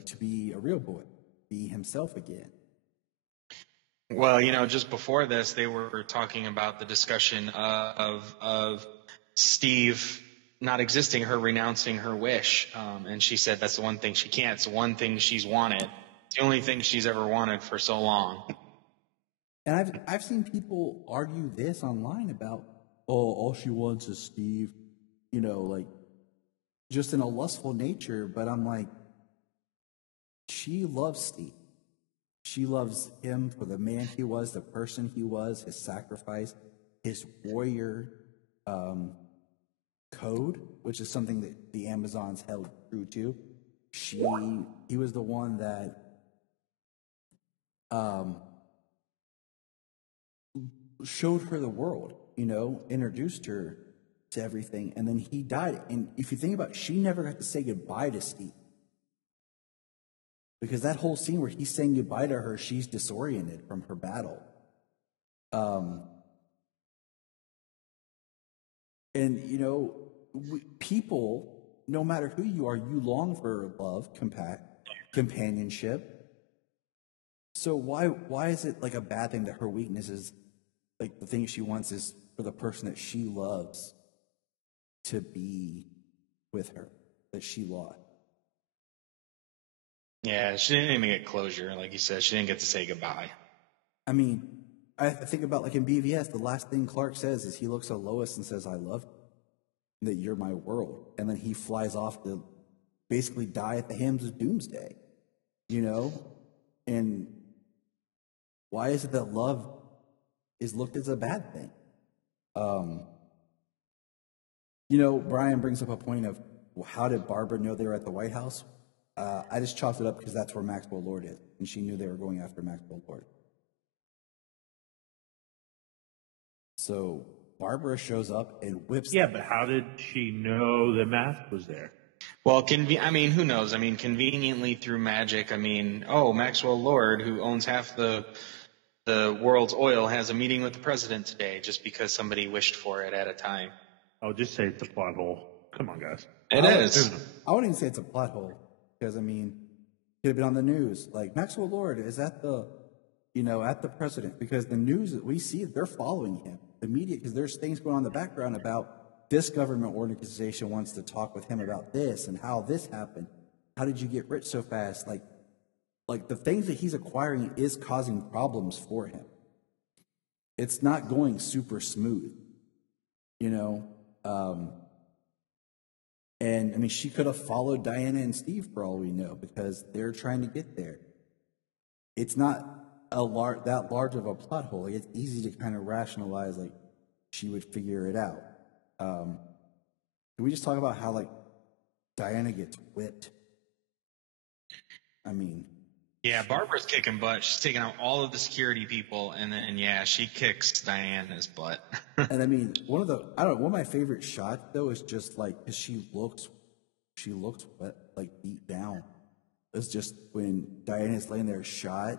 to be a real boy, be himself again. Well, just before this, they were talking about the discussion of Steve not existing, her renouncing her wish. And she said that's the one thing she can't. It's the one thing she's wanted. It's the only thing she's ever wanted for so long. And I've seen people argue this online about, all she wants is Steve, just in a lustful nature. But I'm like, she loves Steve. She loves him for the man he was, the person he was, his sacrifice, his warrior code, which is something that the Amazons held true to. He was the one that showed her the world, introduced her to everything, and then he died. And if you think about it, she never got to say goodbye to Steve. Because that whole scene where he's saying goodbye to her, she's disoriented from her battle. People, no matter who you are, you long for love, companionship. So why is it like a bad thing that her weakness is, like the thing she wants is for the person that she loves to be with her, that she lost? Yeah, she didn't even get closure. Like you said, she didn't get to say goodbye. I mean, I think about like in BVS, the last thing Clark says is he looks at Lois and says, I love you. that you're my world. And then he flies off to basically die at the hands of Doomsday, you know? And why is it that love is looked as a bad thing? You know, Bryan brings up a point of, well, how did Barbara know they were at the White House? I just chalked it up because that's where Maxwell Lord is, and she knew they were going after Maxwell Lord. So Barbara shows up and whips. Yeah, but how did she know the mask was there? Well, I mean, who knows? I mean, conveniently through magic. I mean, Maxwell Lord, who owns half the world's oil, has a meeting with the president today, just because somebody wished for it at a time. I'll just say it's a plot hole. Come on, guys. It is. I wouldn't even say it's a plot hole, because I mean, it could have been on the news. Like, Maxwell Lord is at the president, because the news that we see, they're following him. The media, because there's things going on in the background about this government organization wants to talk with him about this and how this happened. How did you get rich so fast? Like the things that he's acquiring is causing problems for him. It's not going super smooth, you know. And I mean, she could have followed Diana and Steve for all we know, because they're trying to get there. It's not that large of a plot hole. Like, it's easy to kind of rationalize, like, she would figure it out. Can we just talk about how, like, Diana gets whipped? I mean, yeah, Barbara's kicking butt. She's taking out all of the security people, and then she kicks Diana's butt. And I mean, one of my favorite shots though is just like, because she looks wet, like beat down. It's just when Diana's laying there shot,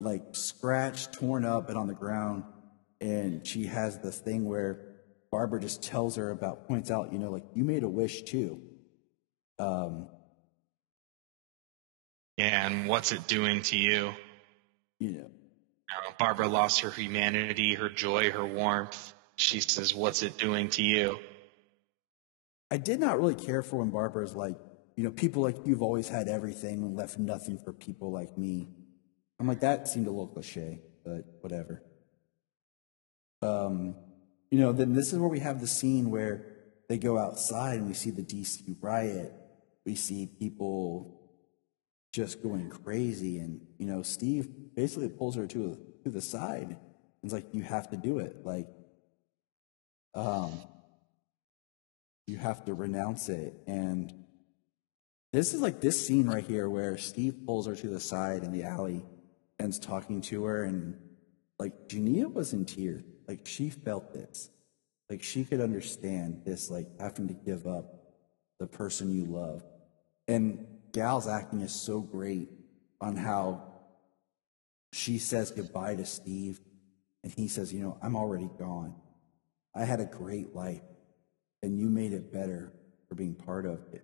like scratched, torn up, and on the ground, and she has this thing where Barbara just points out, you know, like, you made a wish too. Yeah, and what's it doing to you? You know, Barbara lost her humanity, her joy, her warmth. She says, what's it doing to you? I did not really care for when Barbara's like, you know, people like you've always had everything and left nothing for people like me. I'm like, that seemed a little cliche, but whatever. You know, then this is where we have the scene where they go outside and we see the DC riot. We see people just going crazy, and you know, Steve basically pulls her to the side and is like, you have to do it, like, you have to renounce it. And this is like this scene right here where Steve pulls her to the side in the alley and's talking to her, and like, Jania was in tears. Like, she felt this, like, she could understand this, like, having to give up the person you love. And Gal's acting is so great on how she says goodbye to Steve, and he says, you know, I'm already gone. I had a great life, and you made it better for being part of it.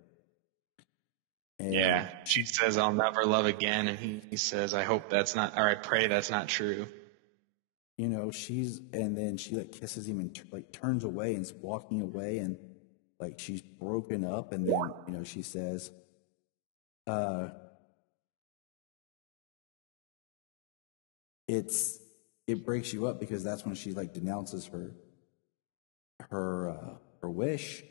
And yeah, she says, I'll never love again, and he says, I pray that's not true. You know, and then she like kisses him and like turns away and's walking away, and like she's broken up, and then, you know, she says, it breaks you up, because that's when she like denounces her wish,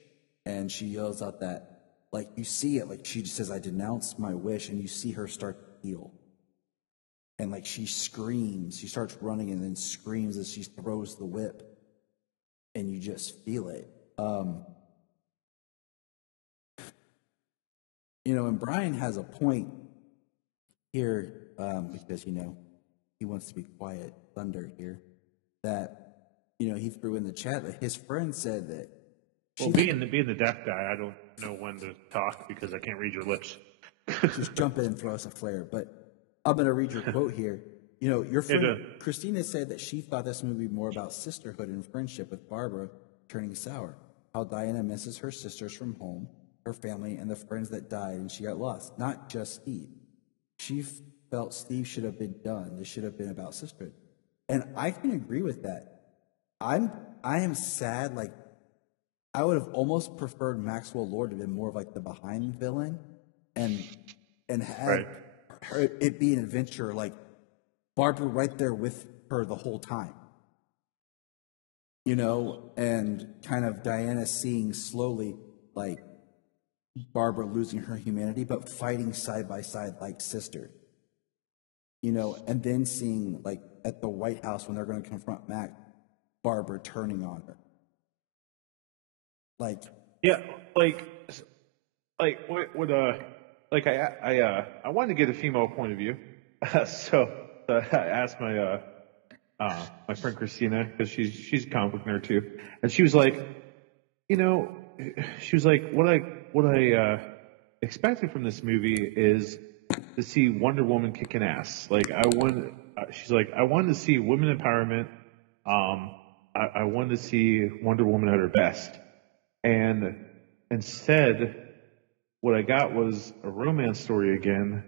and she yells out that, like, you see it, like, she just says, I denounce my wish, and you see her start to heal. And like, she screams, she starts running and then screams as she throws the whip, and you just feel it. You know, and Bryan has a point here, because, you know, he wants to be quiet, thunder here, that, you know, he threw in the chat that his friend said that. Well, being the deaf guy, I don't know when to talk because I can't read your lips. Just jump in and throw us a flare. But I'm going to read your quote here. You know, your friend Christina said that she thought this movie more about sisterhood and friendship, with Barbara turning sour. How Diana misses her sisters from home, her family, and the friends that died and she got lost. Not just Steve. She felt Steve should have been done. This should have been about sisterhood. And I can agree with that. I am sad. Like, I would have almost preferred Maxwell Lord to have been more of like the behind villain, and had it be an adventure, like Barbara right there with her the whole time. you know, and kind of Diana seeing slowly, like, Barbara losing her humanity, but fighting side by side like sisters. You know, and then seeing, like, at the White House when they're going to confront Mac, Barbara turning on her. Like, Yeah, like what I wanted to get a female point of view, so I asked my my friend Christina, because she's a comic book nerd too, and she was like, you know, she was like, what I expected from this movie is to see Wonder Woman kicking ass. Like she's like, I wanted to see women empowerment. I wanted to see Wonder Woman at her best, and instead, what I got was a romance story again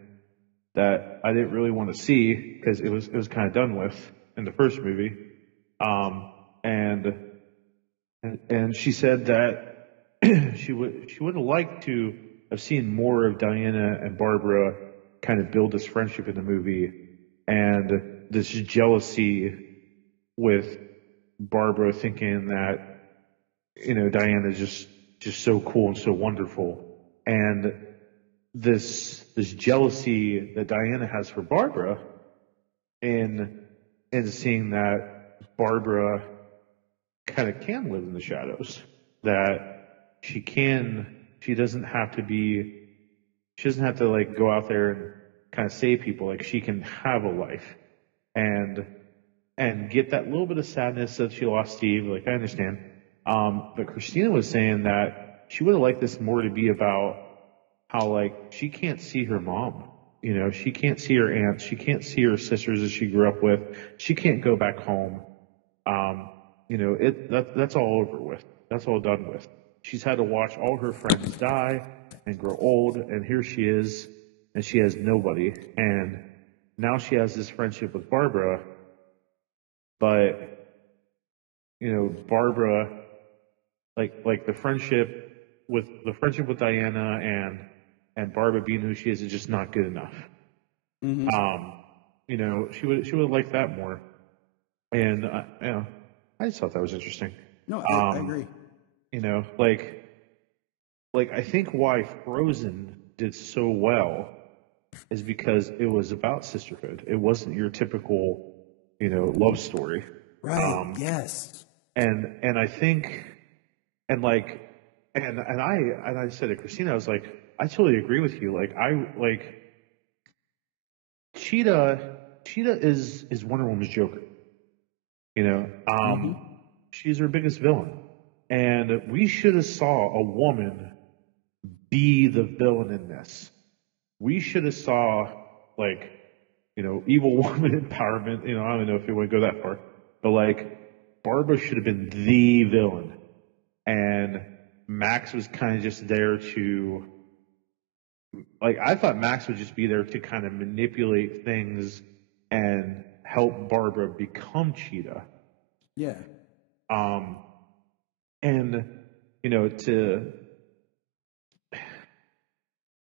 that I didn't really want to see because it was kind of done with in the first movie. And she said that she would have liked to have seen more of Diana and Barbara kind of build this friendship in the movie, and this jealousy with Barbara thinking that, you know, Diana is just so cool and so wonderful, and this jealousy that Diana has for Barbara, and seeing that Barbara kind of can live in the shadows, that she doesn't have to like go out there and kind of save people. Like, she can have a life and get that little bit of sadness that she lost Steve. Like, I understand. But Christina was saying that she would have liked this more to be about how, like, she can't see her mom. You know, she can't see her aunts. She can't see her sisters that she grew up with. She can't go back home. You know, that's all over with. That's all done with. She's had to watch all her friends die and grow old, and here she is, and she has nobody. And now she has this friendship with Barbara, but, you know, Barbara, like the friendship with Diana and Barbara being who she is just not good enough. mm-hmm. You know, she would have liked that more. And you know, I just thought that was interesting. No, I agree. You know, like I think why Frozen did so well is because it was about sisterhood. It wasn't your typical, you know, love story. Right. Yes. And I think, and I said to Christina, I was like, I totally agree with you. Like, Cheetah is Wonder Woman's Joker. You know, she's her biggest villain, and we should have saw a woman be the villain in this. We should have saw, like, you know, evil woman empowerment. You know, I don't know if you want to go that far, but like, Barbara should have been the villain, and Max was kind of just there to, like, I thought Max would just be there to kind of manipulate things and help Barbara become Cheetah. Yeah. And, you know,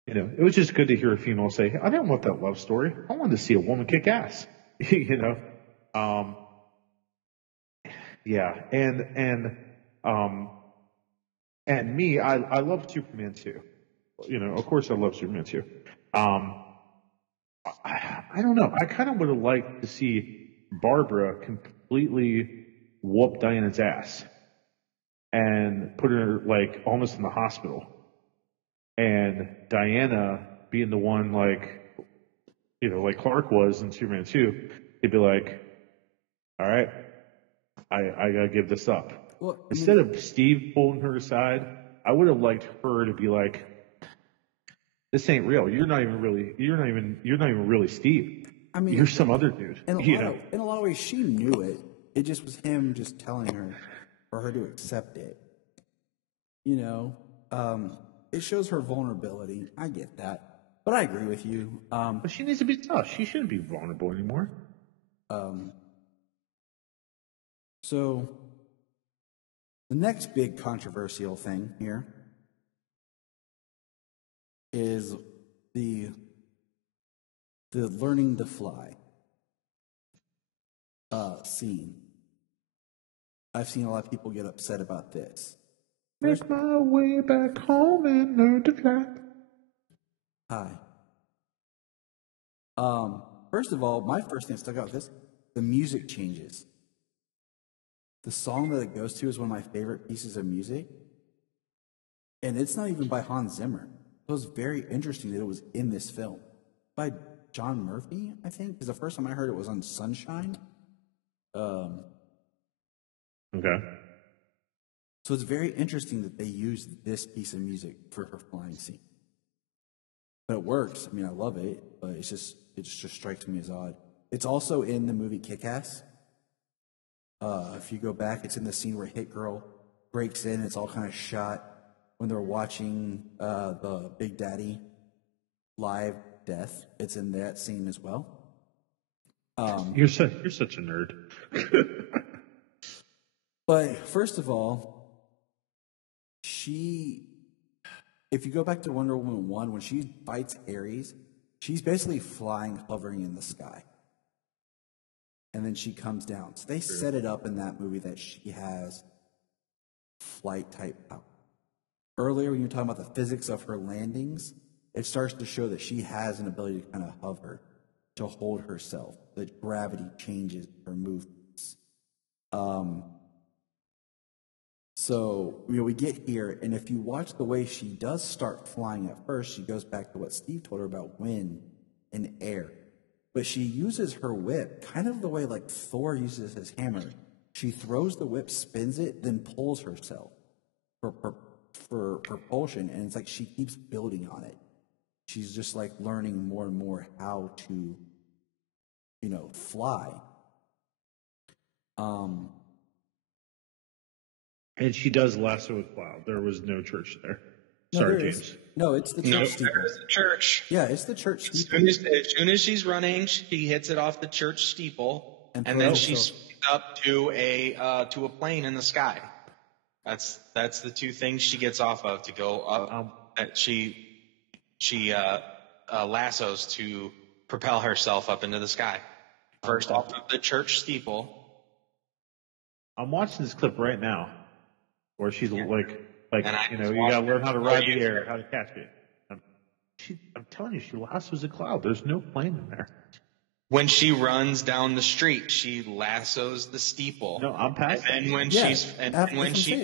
it was just good to hear a female say, I didn't want that love story. I wanted to see a woman kick ass. You know? Yeah. And me, I love Superman too. You know, of course I love Superman too. I don't know. I kind of would have liked to see Barbara completely whoop Diana's ass and put her, like, almost in the hospital. And Diana being the one, like, you know, like Clark was in Superman 2, he'd be like, all right, I gotta give this up. Well, instead of Steve pulling her aside, I would have liked her to be like, this ain't real. You're not even really Steve. I mean, you're some other dude. In a lot of ways, she knew it. It just was him just telling her, for her to accept it. You know, it shows her vulnerability. I get that, but I agree with you. But she needs to be tough. She shouldn't be vulnerable anymore. So the next big controversial thing here is the learning to fly scene. I've seen a lot of people get upset about this. Make my way back home and learn to fly. Hi. First of all, my first thing that stuck out with this, the music changes. The song that it goes to is one of my favorite pieces of music. And it's not even by Hans Zimmer. It was very interesting that it was in this film. By John Murphy, I think, because the first time I heard it was on Sunshine. Okay. So it's very interesting that they used this piece of music for her flying scene. But it works. I mean, I love it, but it just strikes me as odd. It's also in the movie Kick-Ass. If you go back, it's in the scene where Hit Girl breaks in. It's all kind of shot when they're watching the Big Daddy live death. It's in that scene as well. You're such a nerd. But first of all, if you go back to Wonder Woman 1, when she fights Ares, she's basically flying, hovering in the sky. And then she comes down. So they set it up in that movie that she has flight type power. Earlier, when you were talking about the physics of her landings, it starts to show that she has an ability to kind of hover, to hold herself, that gravity changes her movements. So, we get here, and if you watch the way she does start flying at first, she goes back to what Steve told her about wind and air. But she uses her whip kind of the way like Thor uses his hammer. She throws the whip, spins it, then pulls herself for propulsion, and it's like she keeps building on it. She's just like learning more and more how to, fly. And she does lasso a cloud. There was no church there. Sorry, James. No, it's the church steeple. There's the church. Yeah, it's the church steeple. As soon as she's running, she hits it off the church steeple, and then she swings up to a plane in the sky. That's the two things she gets off of to go up. That she lassos to propel herself up into the sky. First off of the church steeple. I'm watching this clip right now, where she's you gotta learn how to ride the air, how to catch it. I'm telling you, she lassos a cloud. There's no plane in there. When she runs down the street, she lassos the steeple. No, I'm past that. And when she's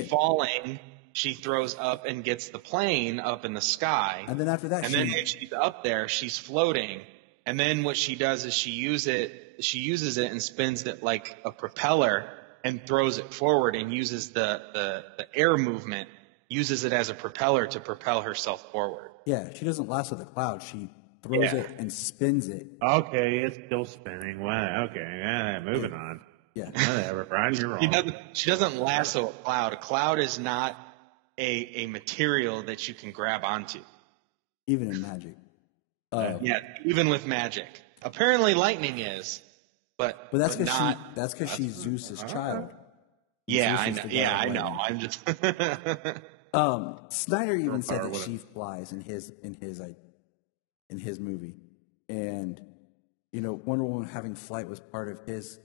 falling, she throws up and gets the plane up in the sky. And then after that, then when she's up there, she's floating. And then what she does is she uses it and spins it like a propeller and throws it forward and uses the air movement, uses it as a propeller to propel herself forward. Yeah, she doesn't lasso the cloud. She throws it and spins it. Okay, it's still spinning. Moving on. Yeah. Whatever, Bryan, you're wrong. She doesn't lasso a cloud. A cloud is not a material that you can grab onto. Even in magic. Even with magic. Apparently lightning is, but that's because she's Zeus's child. Yeah, I know. Yeah, I know. I'm just Snyder even said that she flies in his movie. And Wonder Woman having flight was part of his.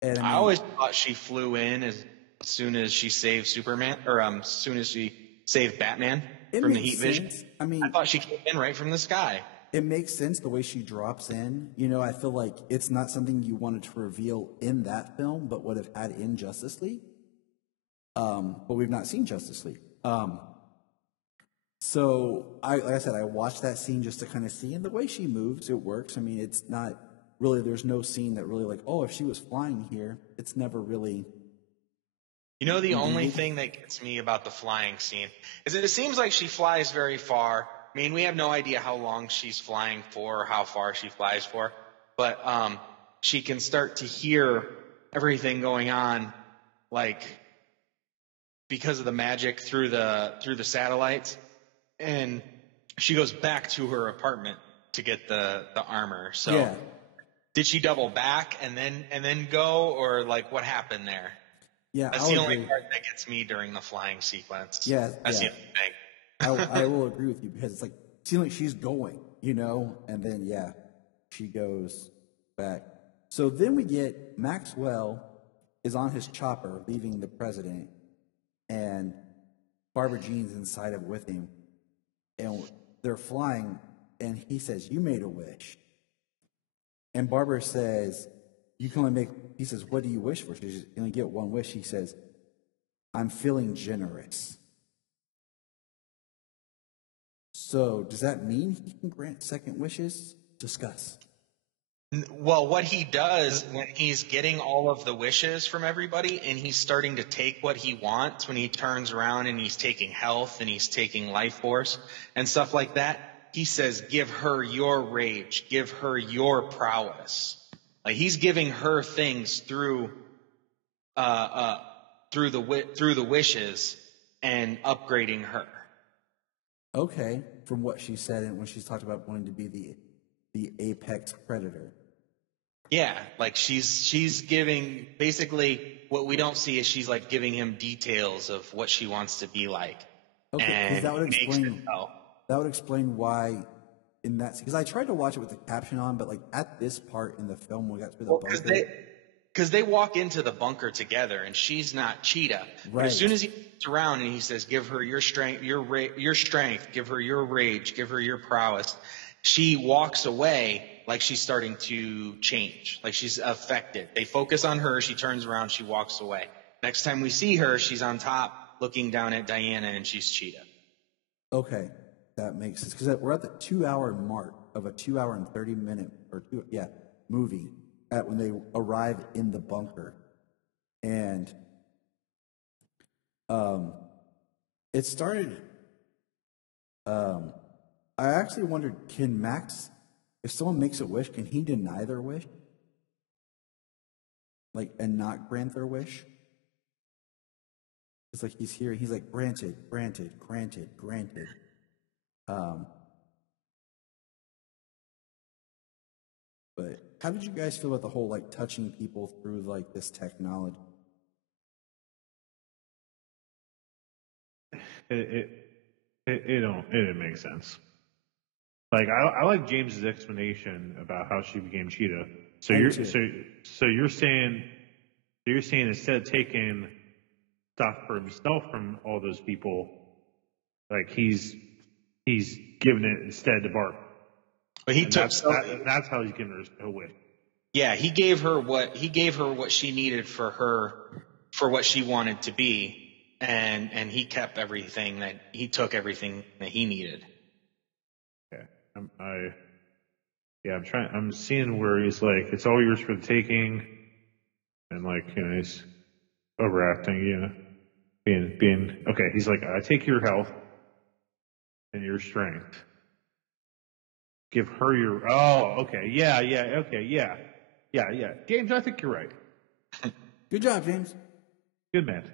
And I always thought she flew in as soon as she saved Superman, or as soon as she saved Batman from the heat vision. I thought she came in right from the sky. It makes sense the way she drops in. I feel like it's not something you wanted to reveal in that film, but would have had in Justice League. But we've not seen Justice League. So like I said, I watched that scene just to kind of see, and the way she moves, it works. It's not really, there's no scene that really if she was flying here, it's never really. The only thing that gets me about the flying scene is that it seems like she flies very far. We have no idea how long she's flying for or how far she flies for, but she can start to hear everything going on, because of the magic through the satellites. And she goes back to her apartment to get the armor. So did she double back and then go, or what happened there? Yeah, that's the only part that gets me during the flying sequence. Yeah, that's the only thing. I will agree with you, because it's it seems like she's going, and then she goes back. So then we get Maxwell is on his chopper leaving the president, and Barbara Jean's inside of with him, and they're flying, and he says, "You made a wish," and Barbara says, "You can only make." He says, "What do you wish for?" She says, "You only get one wish." He says, "I'm feeling generous." So does that mean he can grant second wishes? Discuss. Well, what he does when he's getting all of the wishes from everybody and he's starting to take what he wants, when he turns around and he's taking health and he's taking life force and stuff like that, he says, "Give her your rage, give her your prowess." Like he's giving her things through the wishes and upgrading her. Okay, from what she said and when she's talked about wanting to be the apex predator. Yeah, like she's giving, basically what we don't see is she's like giving him details of what she wants to be like. Okay, and because that would explain why in that, because I tried to watch it with the caption on, but like at this part in the film when we got to the bunker. Because they walk into the bunker together and she's not Cheetah. Right. But as soon as he turns around and he says, "Give her your strength, your strength, give her your rage, give her your prowess," she walks away like she's starting to change, like she's affected. They focus on her, she turns around, she walks away. Next time we see her, she's on top looking down at Diana and she's Cheetah. Okay, that makes sense. Because we're at the 2-hour mark of a 2-hour and 30-minute movie when they arrive in the bunker. And it started, I actually wondered, can Max, if someone makes a wish, can he deny their wish? Like, and not grant their wish? It's like he's here, he's like, granted, granted, granted, granted. But how did you guys feel about the whole, like, touching people through, like, this technology? It didn't make sense. Like I like James's explanation about how she became Cheetah. So you're saying instead of taking stuff for himself from all those people, like he's giving it instead to Barbara. But that's how he's giving her a wish. Yeah, he gave her what she needed for what she wanted to be, and he kept everything he took everything that he needed. Okay. I'm seeing where he's like, it's all yours for the taking, and like, he's overacting, being okay. He's like, I take your health and your strength. Give her your, okay, yeah. James, I think you're right. Good job, James. Good man.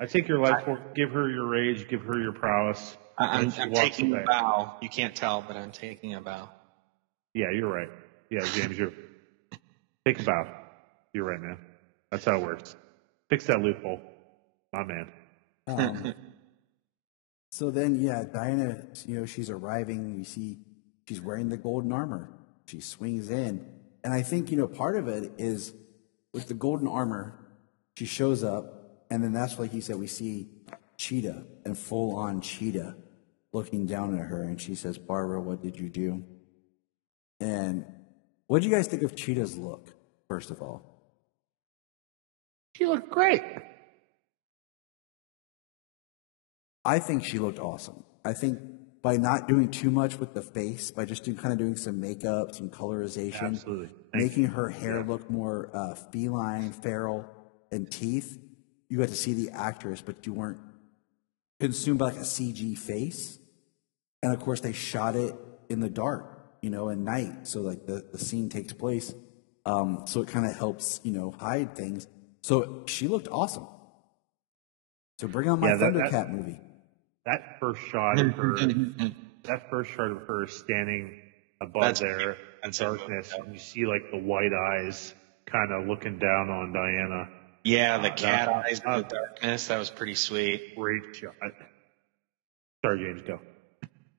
I take your life force, give her your rage, give her your prowess. I'm taking a bow. You can't tell, but I'm taking a bow. Yeah, you're right. Yeah, James, take a bow. You're right, man. That's how it works. Fix that loophole. My man. So then, Diana, she's arriving. We see she's wearing the golden armor. She swings in. And I think, part of it is with the golden armor, she shows up. And then that's like you said, we see Cheetah and full-on Cheetah looking down at her. And she says, "Barbara, what did you do?" And what did you guys think of Cheetah's look, first of all? She looked great. I think she looked awesome. I think by not doing too much with the face, by just doing some makeup, some colorization, absolutely, making her hair look more feline, feral, and teeth, you got to see the actress, but you weren't consumed by like a CG face. And of course, they shot it in the dark, at night, so like the scene takes place. So it kind of helps, hide things. So she looked awesome. So bring on my Thundercat movie. That first shot of her, standing above there in darkness, and you see like the white eyes kind of looking down on Diana. Yeah, the cat eyes in the darkness. That was pretty sweet. Great shot. Sorry, James, go.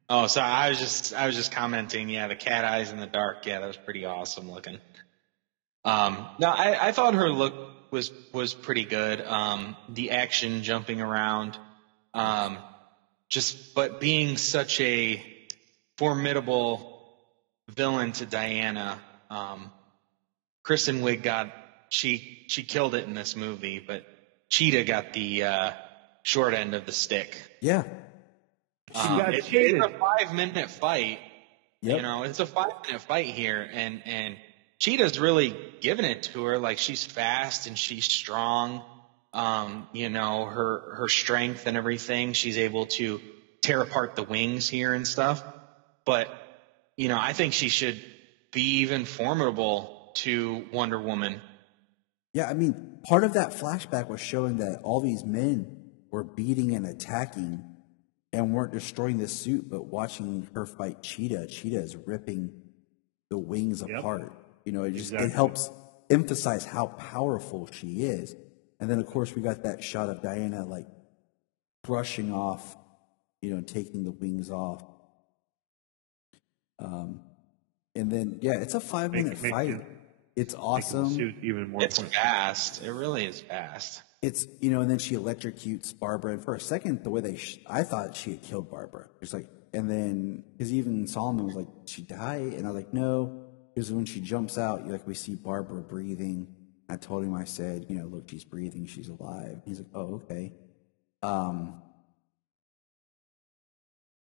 Oh, so I was just commenting. Yeah, the cat eyes in the dark. Yeah, that was pretty awesome looking. No, I thought her look was pretty good. The action jumping around, but being such a formidable villain to Diana, Kristen Wiig she killed it in this movie, but Cheetah got the short end of the stick. Yeah. It's a 5-minute fight. Yep. You know, it's a 5-minute fight here, and Cheetah's really giving it to her. Like, she's fast and she's strong. You know, her strength and everything. She's able to tear apart the wings here and stuff. But, you know, I think she should be even formidable to Wonder Woman. Yeah, I mean, part of that flashback was showing that all these men were beating and attacking and weren't destroying the suit, but watching her fight Cheetah. Cheetah is ripping the wings apart. You know, it helps emphasize how powerful she is. And then, of course, we got that shot of Diana, like, brushing off, you know, taking the wings off. And then, yeah, it's a 5-minute fight. It's awesome. Suit even more It's fast. It really is fast. It's, you know, and then she electrocutes Barbara. And for a second, the way I thought she had killed Barbara. It's like, and then, because even Solomon was like, she died? And I was like, no. Because when she jumps out, we see Barbara breathing. I told him, I said, you know, look, she's breathing, she's alive. He's like, oh, okay.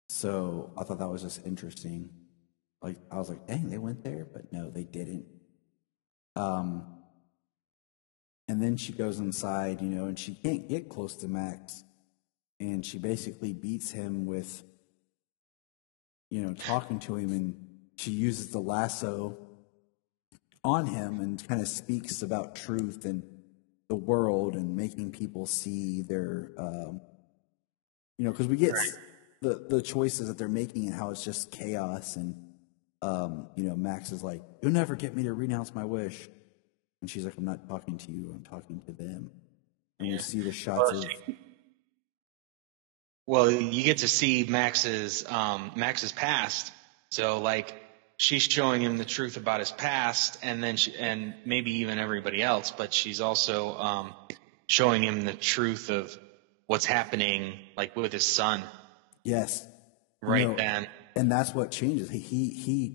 So I thought that was just interesting. Like, I was like, dang, they went there, but no, they didn't. And then she goes inside, you know, and she can't get close to Max. And she basically beats him with, you know, talking to him, and she uses the lasso on him and kind of speaks about truth and the world and making people see their, you know, because we get the choices that they're making and how it's just chaos. And, you know, Max is like, you'll never get me to renounce my wish. And she's like, I'm not talking to you, I'm talking to them. And you see the shots Well, you get to see Max's past. So, like, she's showing him the truth about his past, and then and maybe even everybody else, but she's also showing him the truth of what's happening, like, with his son. Yes. Right, you know, then. And that's what changes. He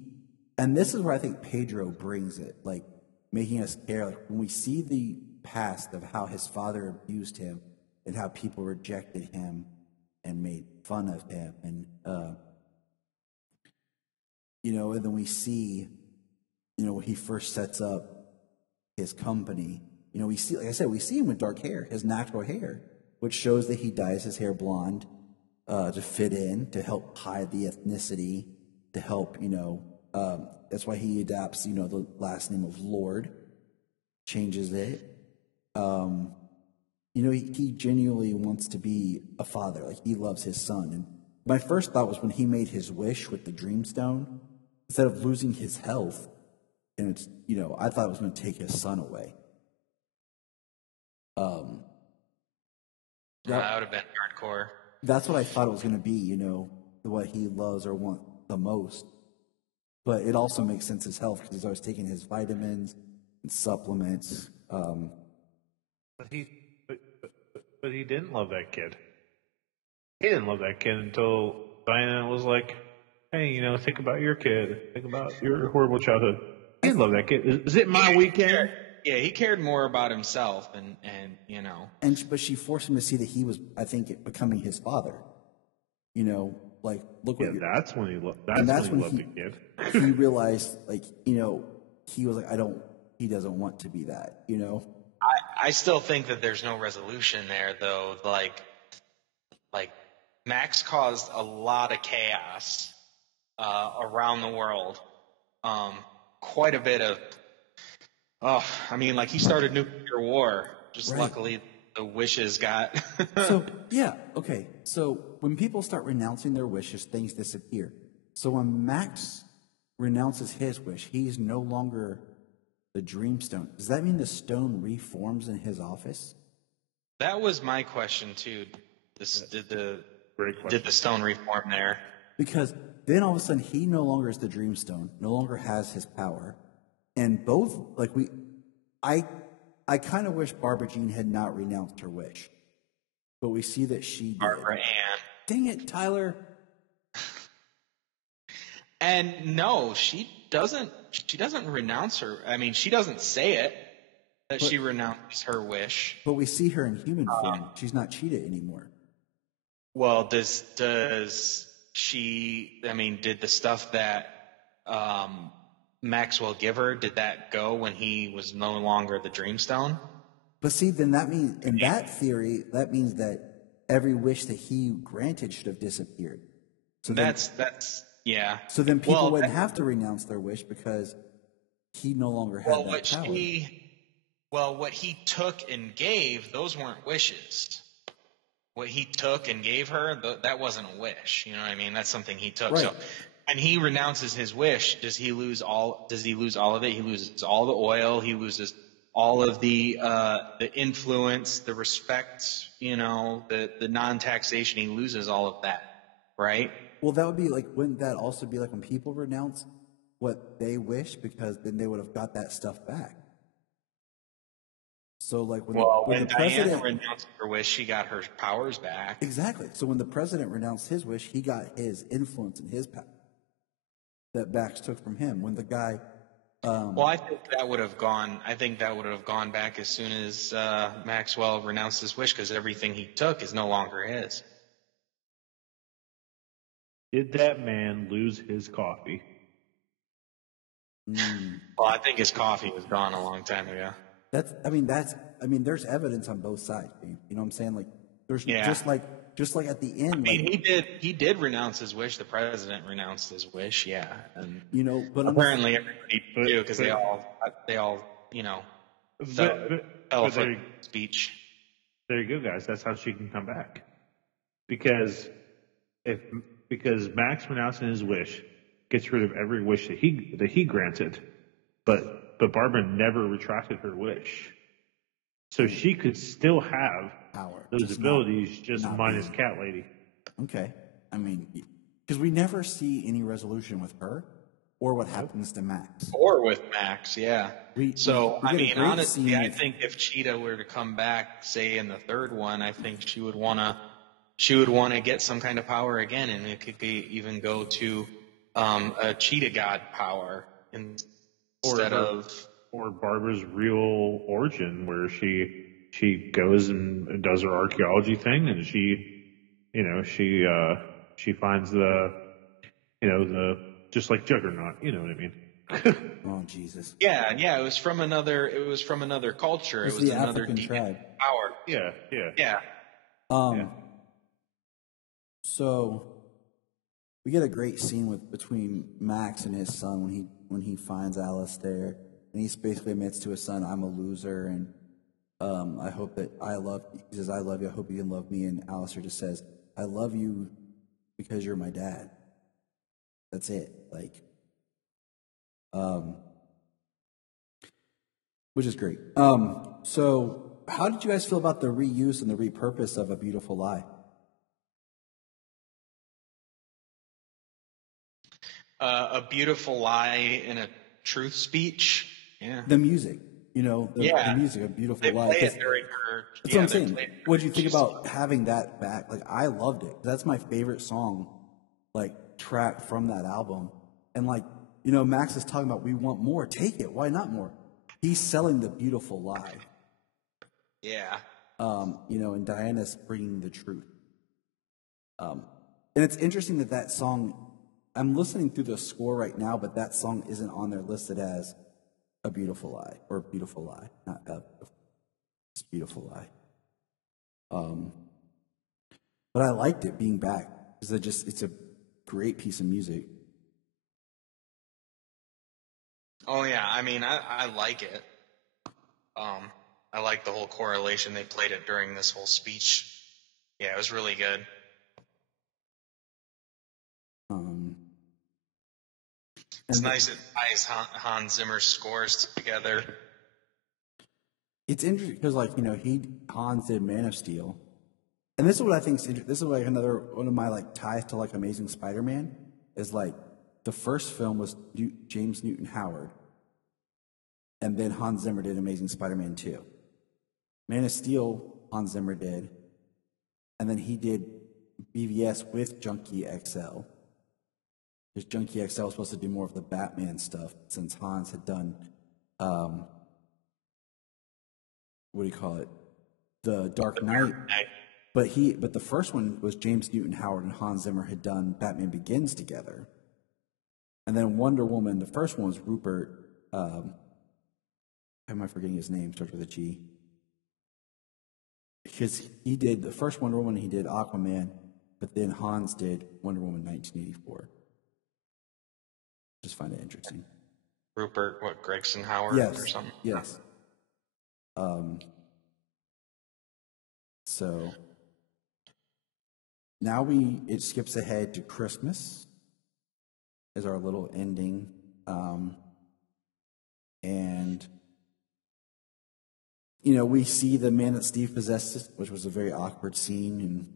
and this is where I think Pedro brings it, like, making us care. Like, when we see the past of how his father abused him and how people rejected him and made fun of him, and you know, and then we see, you know, when he first sets up his company, you know, we see, like I said, we see him with dark hair, his natural hair, which shows that he dyes his hair blonde to fit in, to help hide the ethnicity, to help, you know, that's why he adapts, you know, the last name of Lord, changes it. You know, he genuinely wants to be a father. Like, he loves his son. And my first thought was when he made his wish with the Dreamstone, instead of losing his health, and it's, you know, I thought it was going to take his son away. That would have been hardcore. That's what I thought it was going to be, you know, what he loves or wants the most. But it also makes sense, his health, because he's always taking his vitamins and supplements. But he didn't love that kid. He didn't love that kid until Diana was like, hey, you know, think about your kid. Think about your horrible childhood. He didn't love that kid. Is it my weekend? He cared more about himself and you know. But she forced him to see that he was, I think, becoming his father. You know, like, look what that's when he loved. That's when he loved the kid. He realized, like, you know, he was like, he doesn't want to be that, you know. I still think that there's no resolution there, though. Like Max caused a lot of chaos around the world. Quite a bit of. I mean, like, he started nuclear war. Just luckily, the wishes got. So yeah, okay. So when people start renouncing their wishes, things disappear. So when Max renounces his wish, he's no longer the Dreamstone. Does that mean the stone reforms in his office? That was my question too. Did the stone reform there? Because then all of a sudden he no longer is the Dreamstone, no longer has his power, and both, like, I kind of wish Barbara Jean had not renounced her wish, but we see that she did. Barbara Ann. Dang it, Tyler. And no, she doesn't renounce her. I mean, she doesn't say it that she renounces her wish. But we see her in human form. She's not Cheetah anymore. Well, does she? I mean, did the stuff that Maxwell give her, did that go when he was no longer the Dreamstone? But see, then that means, in that theory, that means that every wish that he granted should have disappeared. So that's yeah. So then people wouldn't have to renounce their wish because he no longer had that power. What he took and gave, those weren't wishes. What he took and gave her, that wasn't a wish. You know what I mean? That's something he took. Right. So, and he renounces his wish. Does he lose all of it? He loses all the oil. He loses all of the influence, the respect, the non-taxation. He loses all of that, right? Well, that would be like, wouldn't that also be like when people renounce what they wish, because then they would have got that stuff back? So like when the president Diana renounced her wish, she got her powers back. Exactly. So when the president renounced his wish, he got his influence and his power that Max took from him. When the guy, I think that would have gone. I think that would have gone back as soon as Maxwell renounced his wish, because everything he took is no longer his. Did that man lose his coffee? Well, I think his coffee was gone a long time ago. There's evidence on both sides. You know what I'm saying? Like, there's just like at the end. I mean, he did renounce his wish. The president renounced his wish. Yeah, and but apparently everybody do, because they all fell for speech. There you go, guys. That's how she can come back. Because Max renouncing his wish gets rid of every wish that he granted, but Barbara never retracted her wish, so she could still have power, those abilities, just minus Cat Lady. Okay, I mean, because we never see any resolution with her, or what happens to Max, or with Max. Yeah. Honestly, I think if Cheetah were to come back, say in the third one, I think she would want to get some kind of power again, and it could even go to a Cheetah God power instead of Barbara's real origin, where she goes and does her archaeology thing, and she finds the just like Juggernaut, you know what I mean? Oh Jesus! Yeah. It was from another culture. It was the another African deep tribe. power. Yeah. So we get a great scene between Max and his son when he finds Alice there, and he basically admits to his son, "I'm a loser, and I hope that he says, I love you. I hope you can love me." And Alistair just says, "I love you because you're my dad." That's it. Like, which is great. So how did you guys feel about the reuse and the repurpose of A Beautiful Lie? A Beautiful Lie in a truth speech. Yeah. The music, the music, A Beautiful Lie. Play it during her. That's what I'm saying. What did you think about having that back? Like, I loved it. That's my favorite song, like, track from that album. And like, Max is talking about, we want more. Take it. Why not more? He's selling the beautiful lie. Yeah. And Diana's bringing the truth. And it's interesting that song, I'm listening through the score right now, but that song isn't on there listed as A Beautiful Lie or Beautiful Lie, not it's Beautiful Lie. But I liked it being back because it's a great piece of music. Oh yeah, I mean, I like it. I like the whole correlation. They played it during this whole speech. Yeah, it was really good. It's nice it ties Hans Zimmer's scores together. It's interesting because, Hans did Man of Steel, and this is what I think is interesting. This is like another one of my ties to Amazing Spider-Man is the first film was James Newton Howard, And then Hans Zimmer did Amazing Spider-Man 2. Man of Steel, Hans Zimmer did. And then he did BVS with Junkie XL. Because Junkie XL was supposed to do more of the Batman stuff, since Hans had done, what do you call it? The Dark Knight. But the first one was James Newton Howard and Hans Zimmer had done Batman Begins together. And then Wonder Woman, the first one was Rupert, how am I forgetting his name? Starts with a G. Because he did the first Wonder Woman, he did Aquaman, but then Hans did Wonder Woman 1984. Just find it interesting. Rupert, what, Gregson Howard or something? Yes. So now it skips ahead to Christmas as our little ending. And, you know, we see the man that Steve possesses, which was a very awkward scene, and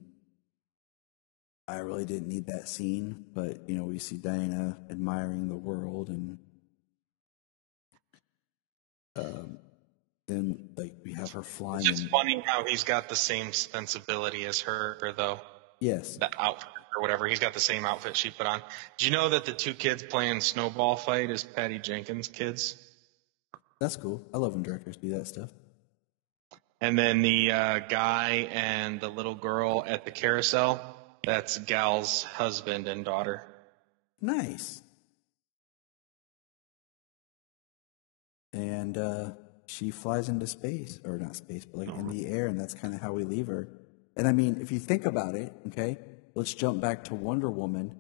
I really didn't need that scene, but, you know, we see Diana admiring the world, and then, like, we have her flying. It's funny how he's got the same sensibility as her, though. Yes. The outfit or whatever. He's got the same outfit she put on. Do you know that the two kids playing Snowball Fight is Patty Jenkins' kids? That's cool. I love when directors do that stuff. And then the guy and the little girl at the carousel, that's Gal's husband and daughter. Nice. And she flies into space, or not space, but like in the air, and that's kind of how we leave her. And I mean, if you think about it, okay, let's jump back to Wonder Woman.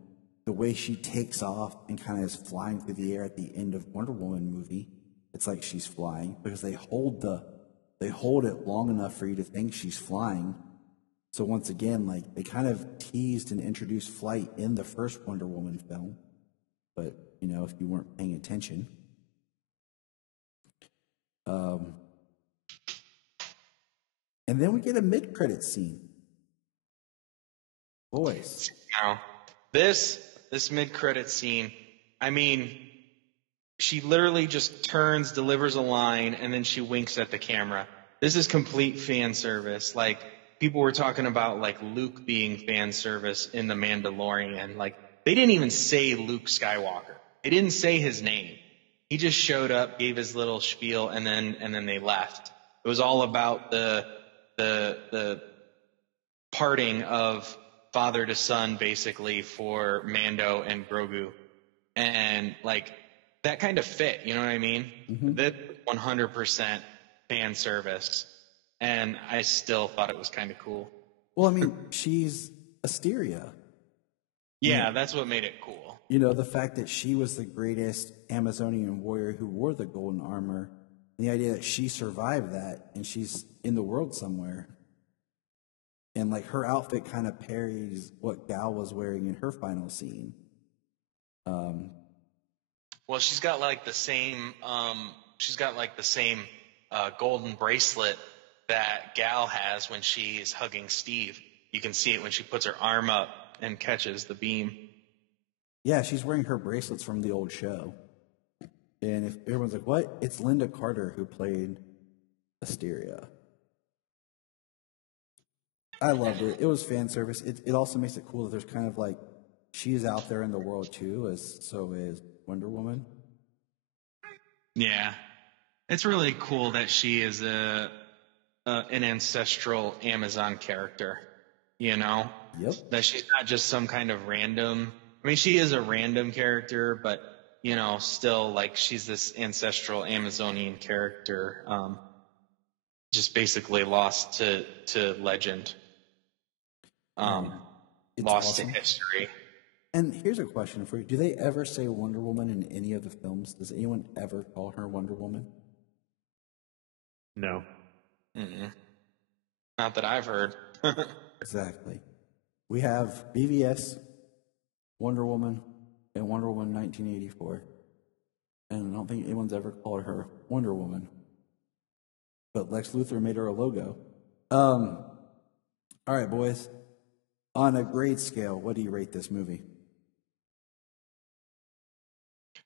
The way she takes off and kind of is flying through the air at the end of Wonder Woman movie, it's like she's flying because they hold it long enough for you to think she's flying. So once again, like, they kind of teased and introduced flight in the first Wonder Woman film, but, you know, if you weren't paying attention. And then we get a mid-credit scene. Boys. Now, this mid-credit scene, I mean, she literally just turns, delivers a line, and then she winks at the camera. This is complete fan service. Like, people were talking about, like, Luke being fan service in The Mandalorian. Like, they didn't even say Luke Skywalker. They didn't say his name. He just showed up, gave his little spiel, and then they left. It was all about the parting of father to son, basically, for Mando and Grogu. And, like, that kind of fit, you know what I mean? Mm-hmm. That 100% fan service. And I still thought it was kind of cool. Well, I mean, she's Asteria. Yeah, that's what made it cool. You know, the fact that she was the greatest Amazonian warrior who wore the golden armor, and the idea that she survived that, and she's in the world somewhere. And, like, her outfit kind of parries what Gal was wearing in her final scene. Well, she's got like the same golden bracelet that Gal has when she is hugging Steve. You can see it when she puts her arm up and catches the beam. Yeah, she's wearing her bracelets from the old show. And if everyone's like, what? It's Linda Carter who played Asteria. I loved it. It was fan service. It also makes it cool that there's kind of like, she's out there in the world too, so is Wonder Woman. Yeah. It's really cool that she is an ancestral Amazon character, you know? Yep. That she's not just some kind of random, I mean, she is a random character, but, you know, still, like, she's this ancestral Amazonian character, just basically lost to legend. Lost awesome. to history. And here's a question for you. Do they ever say Wonder Woman in any of the films? Does anyone ever call her Wonder Woman? No. Mm-mm. Not that I've heard. Exactly. We have BVS, Wonder Woman, and Wonder Woman 1984. And I don't think anyone's ever called her Wonder Woman. But Lex Luthor made her a logo. All right, boys. On a grade scale, what do you rate this movie?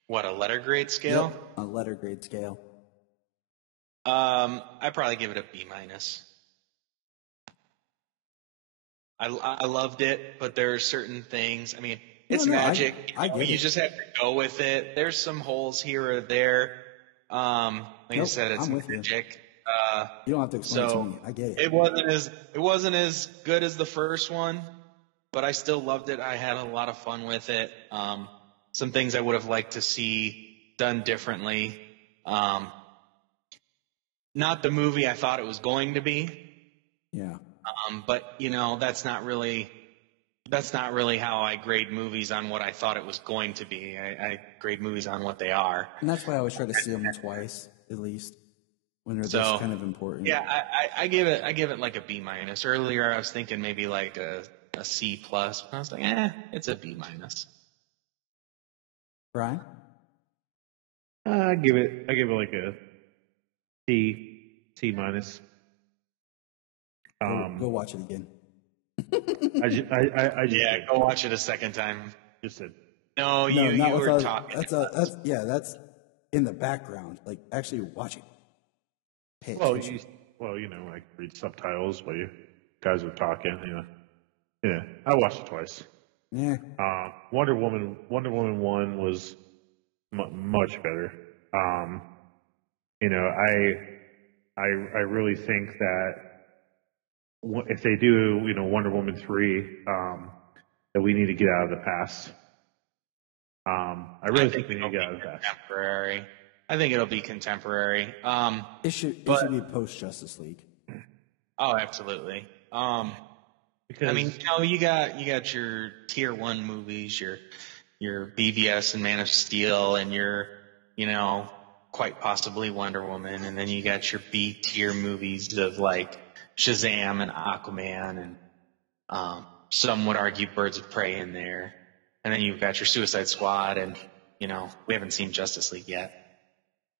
What, a letter grade scale? Yep, a letter grade scale. I'd probably give it a B minus. I loved it, but there are certain things. I mean, it's magic. You just have to go with it. There's some holes here or there. Like I said, it's magic. You don't have to explain it to me. I get it. It wasn't as good as the first one, but I still loved it. I had a lot of fun with it. Some things I would have liked to see done differently. Not the movie I thought it was going to be. Yeah. But that's not really how I grade movies on what I thought it was going to be. I grade movies on what they are. And that's why I always try to see them twice, at least, when they're this kind of important. Yeah, I give it like a B minus. Earlier I was thinking maybe like a C plus, but I was like, it's a B minus. Bryan? I give it like a C minus. Go watch it again. I just go watch it a second time. Just said no, you were talking. That's in the background. Like actually watching. I read subtitles while you guys are talking. Yeah, I watched it twice. Yeah. Wonder Woman 1 was much better. I really think that if they do, Wonder Woman 3, that we need to get out of the past. I really think we need to get out of the past. Contemporary. I think it'll be contemporary. It should be post Justice League. Oh, absolutely. Because, I mean, you got your tier 1 movies, your BVS and Man of Steel, and your, quite possibly Wonder Woman, and then you got your B tier movies of like Shazam and Aquaman, and some would argue Birds of Prey in there, and then you've got your Suicide Squad, and we haven't seen Justice League yet,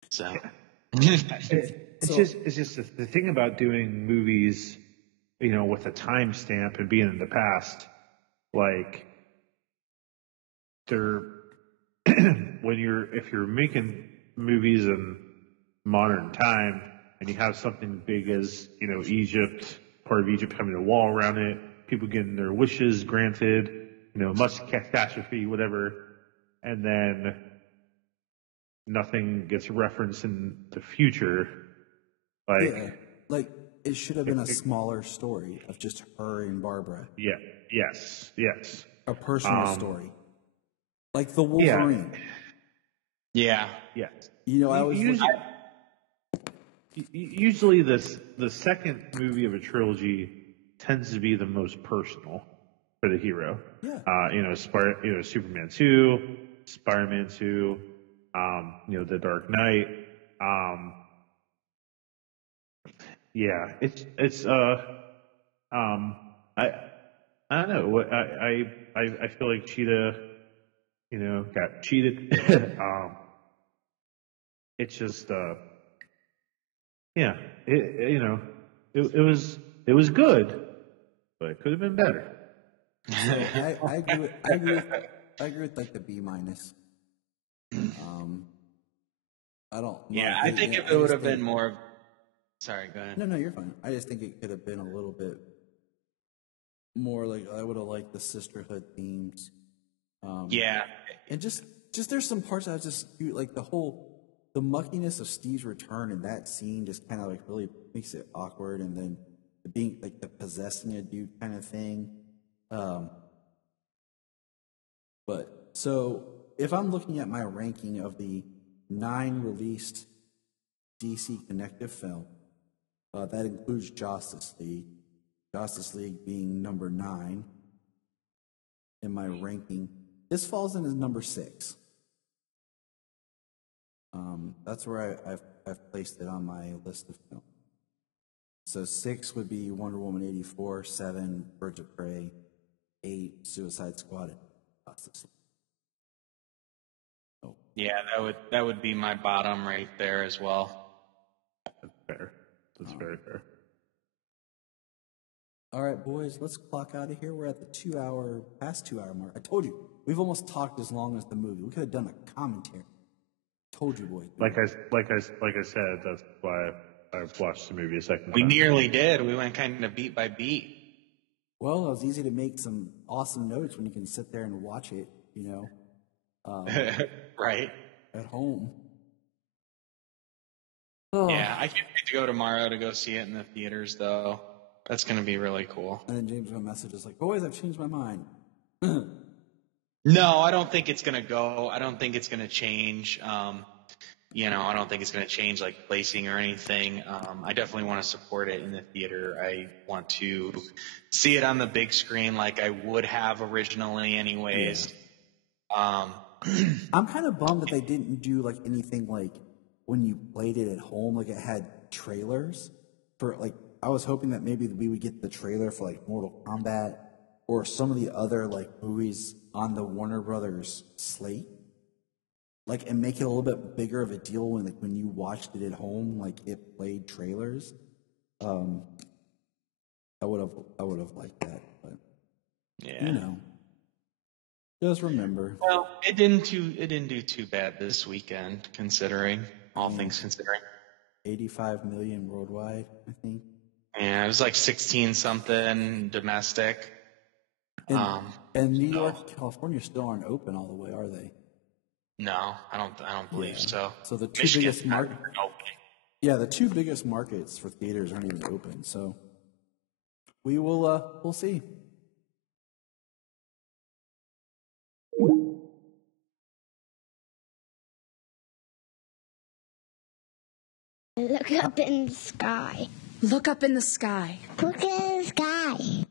so. It's just the thing about doing movies, with a timestamp and being in the past, like if you're making movies in modern time and you have something big as, Egypt, part of Egypt having a wall around it, people getting their wishes granted, much catastrophe, whatever, and then nothing gets referenced in the future. Like it should have been a smaller story of just her and Barbara. Yeah. Yes. A personal story, like the Wolverine. Yeah. Yes. I was usually the second movie of a trilogy tends to be the most personal for the hero. Yeah. Superman 2, Spider-Man 2, The Dark Knight. Yeah, it's I don't know. I feel like Cheetah, got cheated. It's just it was good, but it could have been better. I agree with like the B minus. I don't. Yeah, I think if it would have been more. Sorry, go ahead. No, you're fine. I just think it could have been a little bit more like I would have liked the sisterhood themes. Yeah, and just there's some parts I was just like the muckiness of Steve's return in that scene just kind of like really makes it awkward, and then being like the possessing a dude kind of thing. But so if I'm looking at my ranking of the 9 released DC connective film, that includes Justice League being number 9 in my ranking. This falls in as number 6. That's where I've placed it on my list of films. So 6 would be Wonder Woman 84, 7 Birds of Prey, 8 Suicide Squad, and Justice League. Oh. Yeah, that would be my bottom right there as well. That's fair. That's very fair. All right, boys, let's clock out of here. We're at the past 2 hour mark. I told you, we've almost talked as long as the movie. We could have done a commentary. Told you, boys. Like I said, that's why I've watched the movie a second We time. nearly did. We went kind of beat by beat. Well, it was easy to make some awesome notes when you can sit there and watch it, Right. at home. Yeah, I can't wait to go tomorrow to go see it in the theaters, though. That's going to be really cool. And then James' message is like, boys, I've changed my mind. No, I don't think it's going to go. I don't think it's going to change. I don't think it's going to change like placing or anything. I definitely want to support it in the theater. I want to see it on the big screen like I would have originally anyways. Yeah. I'm kind of bummed that they didn't do like anything like when you played it at home, like it had trailers for like, I was hoping that maybe we would get the trailer for like Mortal Kombat or some of the other like movies on the Warner Brothers slate. Like, and make it a little bit bigger of a deal when you watched it at home, like it played trailers. I would have liked that, but yeah, just remember. Well, it didn't do too bad this weekend, considering all things considering. 85 million worldwide, I think. Yeah, it was like 16 something domestic. And New York and California still aren't open all the way, are they? No, I don't believe so. So the two Michigan's biggest not even opening. Yeah, the two biggest markets for theaters aren't even open. So we will we'll see. Look up in the sky. Look up in the sky. Look at the sky.